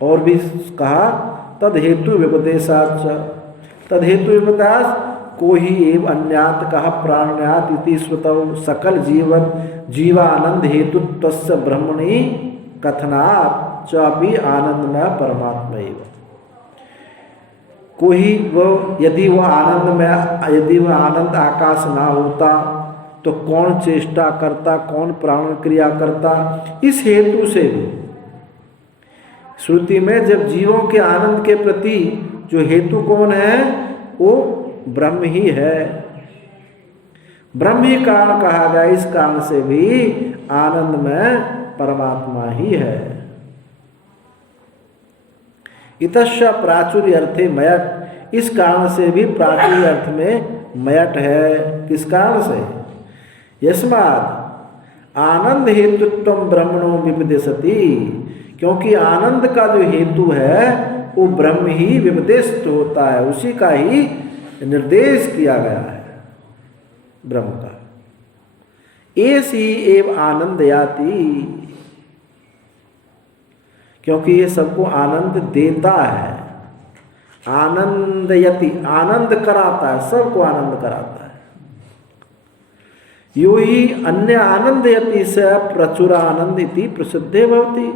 और भी कहा तद हेतु व्यपदेशाच, तद हेतु व्यपदेश को ही एवं अन्यात कहा प्राण्यात इति श्रुतौ सकल जीवन जीवानंद हेतु तस्य ब्रह्मणि कथनात् च भी आनंदमय परमात्मा एवं। कोई वो यदि वह आनंद आकाश ना होता तो कौन चेष्टा करता, कौन प्राण क्रिया करता। इस हेतु से भी श्रुति में जब जीवों के आनंद के प्रति जो हेतु कौन है वो ब्रह्म ही है, ब्रह्म ही कारण कहा गया। इस कारण से भी आनंद में परमात्मा ही है। इतश्च प्राचुर्य अर्थे मयट, इस कारण से भी प्राचुर्य अर्थ में मयट है। किस कारण से? यस्मात् आनंद हेतुत्व ब्रह्मणो विपदेशति, क्योंकि आनंद का जो हेतु है वो ब्रह्म ही विपदेशित होता है, उसी का ही निर्देश किया गया है ब्रह्म का। ऐसी एव आनंद याति, क्योंकि ये सबको आनंद देता है। आनंदयति, आनंद कराता है, सबको आनंद कराता है। यो ही अन्य आनंदयति स प्रचुर आनंद इति प्रसिद्धे भवति,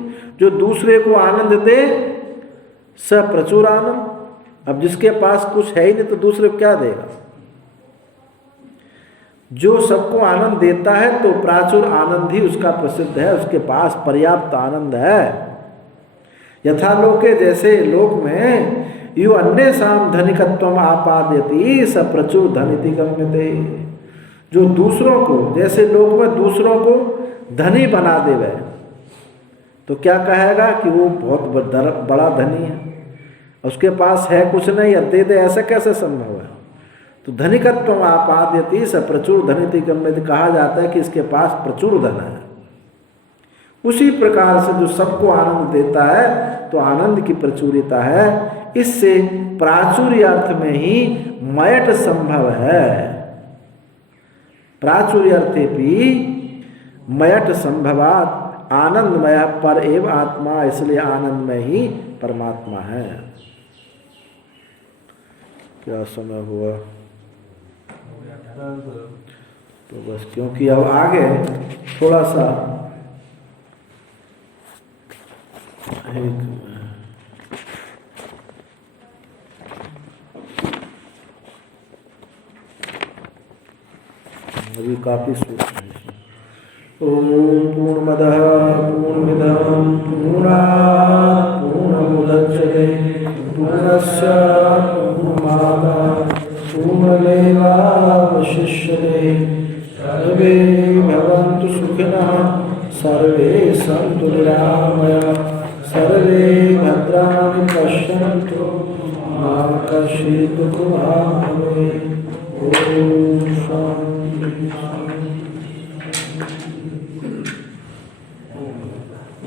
जो दूसरे को आनंद दे स प्रचुर आनंद। अब जिसके पास कुछ है ही नहीं तो दूसरे को क्या देगा? जो सबको आनंद देता है तो प्राचुर आनंद ही उसका प्रसिद्ध है, उसके पास पर्याप्त आनंद है। यथा लोके, जैसे लोक में यु अन्य साम धनिकत्वम आपाद्यति स प्रचुर धनिति गम्यते, जो दूसरों को, जैसे लोक में दूसरों को धनी बना देवे तो क्या कहेगा कि वो बहुत बड़ा धनी है, उसके पास है कुछ नहीं, दे दे, ऐसा कैसे संभव है? तो धनिकत्व आपाद्यति स प्रचुर धनिति गम्यते, कहा जाता है कि इसके पास प्रचुर धन है। उसी प्रकार से जो सबको आनंद देता है तो आनंद की प्रचुरता है, इससे प्राचुर्य अर्थ में ही मयट संभव है। प्राचुर्य अर्थे भी मयट संभवात आनंदमय पर एव आत्मा, इसलिए आनंदमय ही परमात्मा है। क्या समय हुआ? तो बस, क्योंकि अब आगे थोड़ा सा अभी काफी सूक्ष्म है। ओम पूर्णमदः पूर्णमिदं पूर्णात् पूर्णमुदच्यते पूर्णस्य पूर्णमादाय पूर्णमेवावशिष्यते। सर्वे भवन्तु सुखिनः, सर्वे सन्तु निरामयाः, सर्वे भद्राणि पश्यन्तु मा कश्चित् दुःखभाग् भवेत्। ओम शान्ति।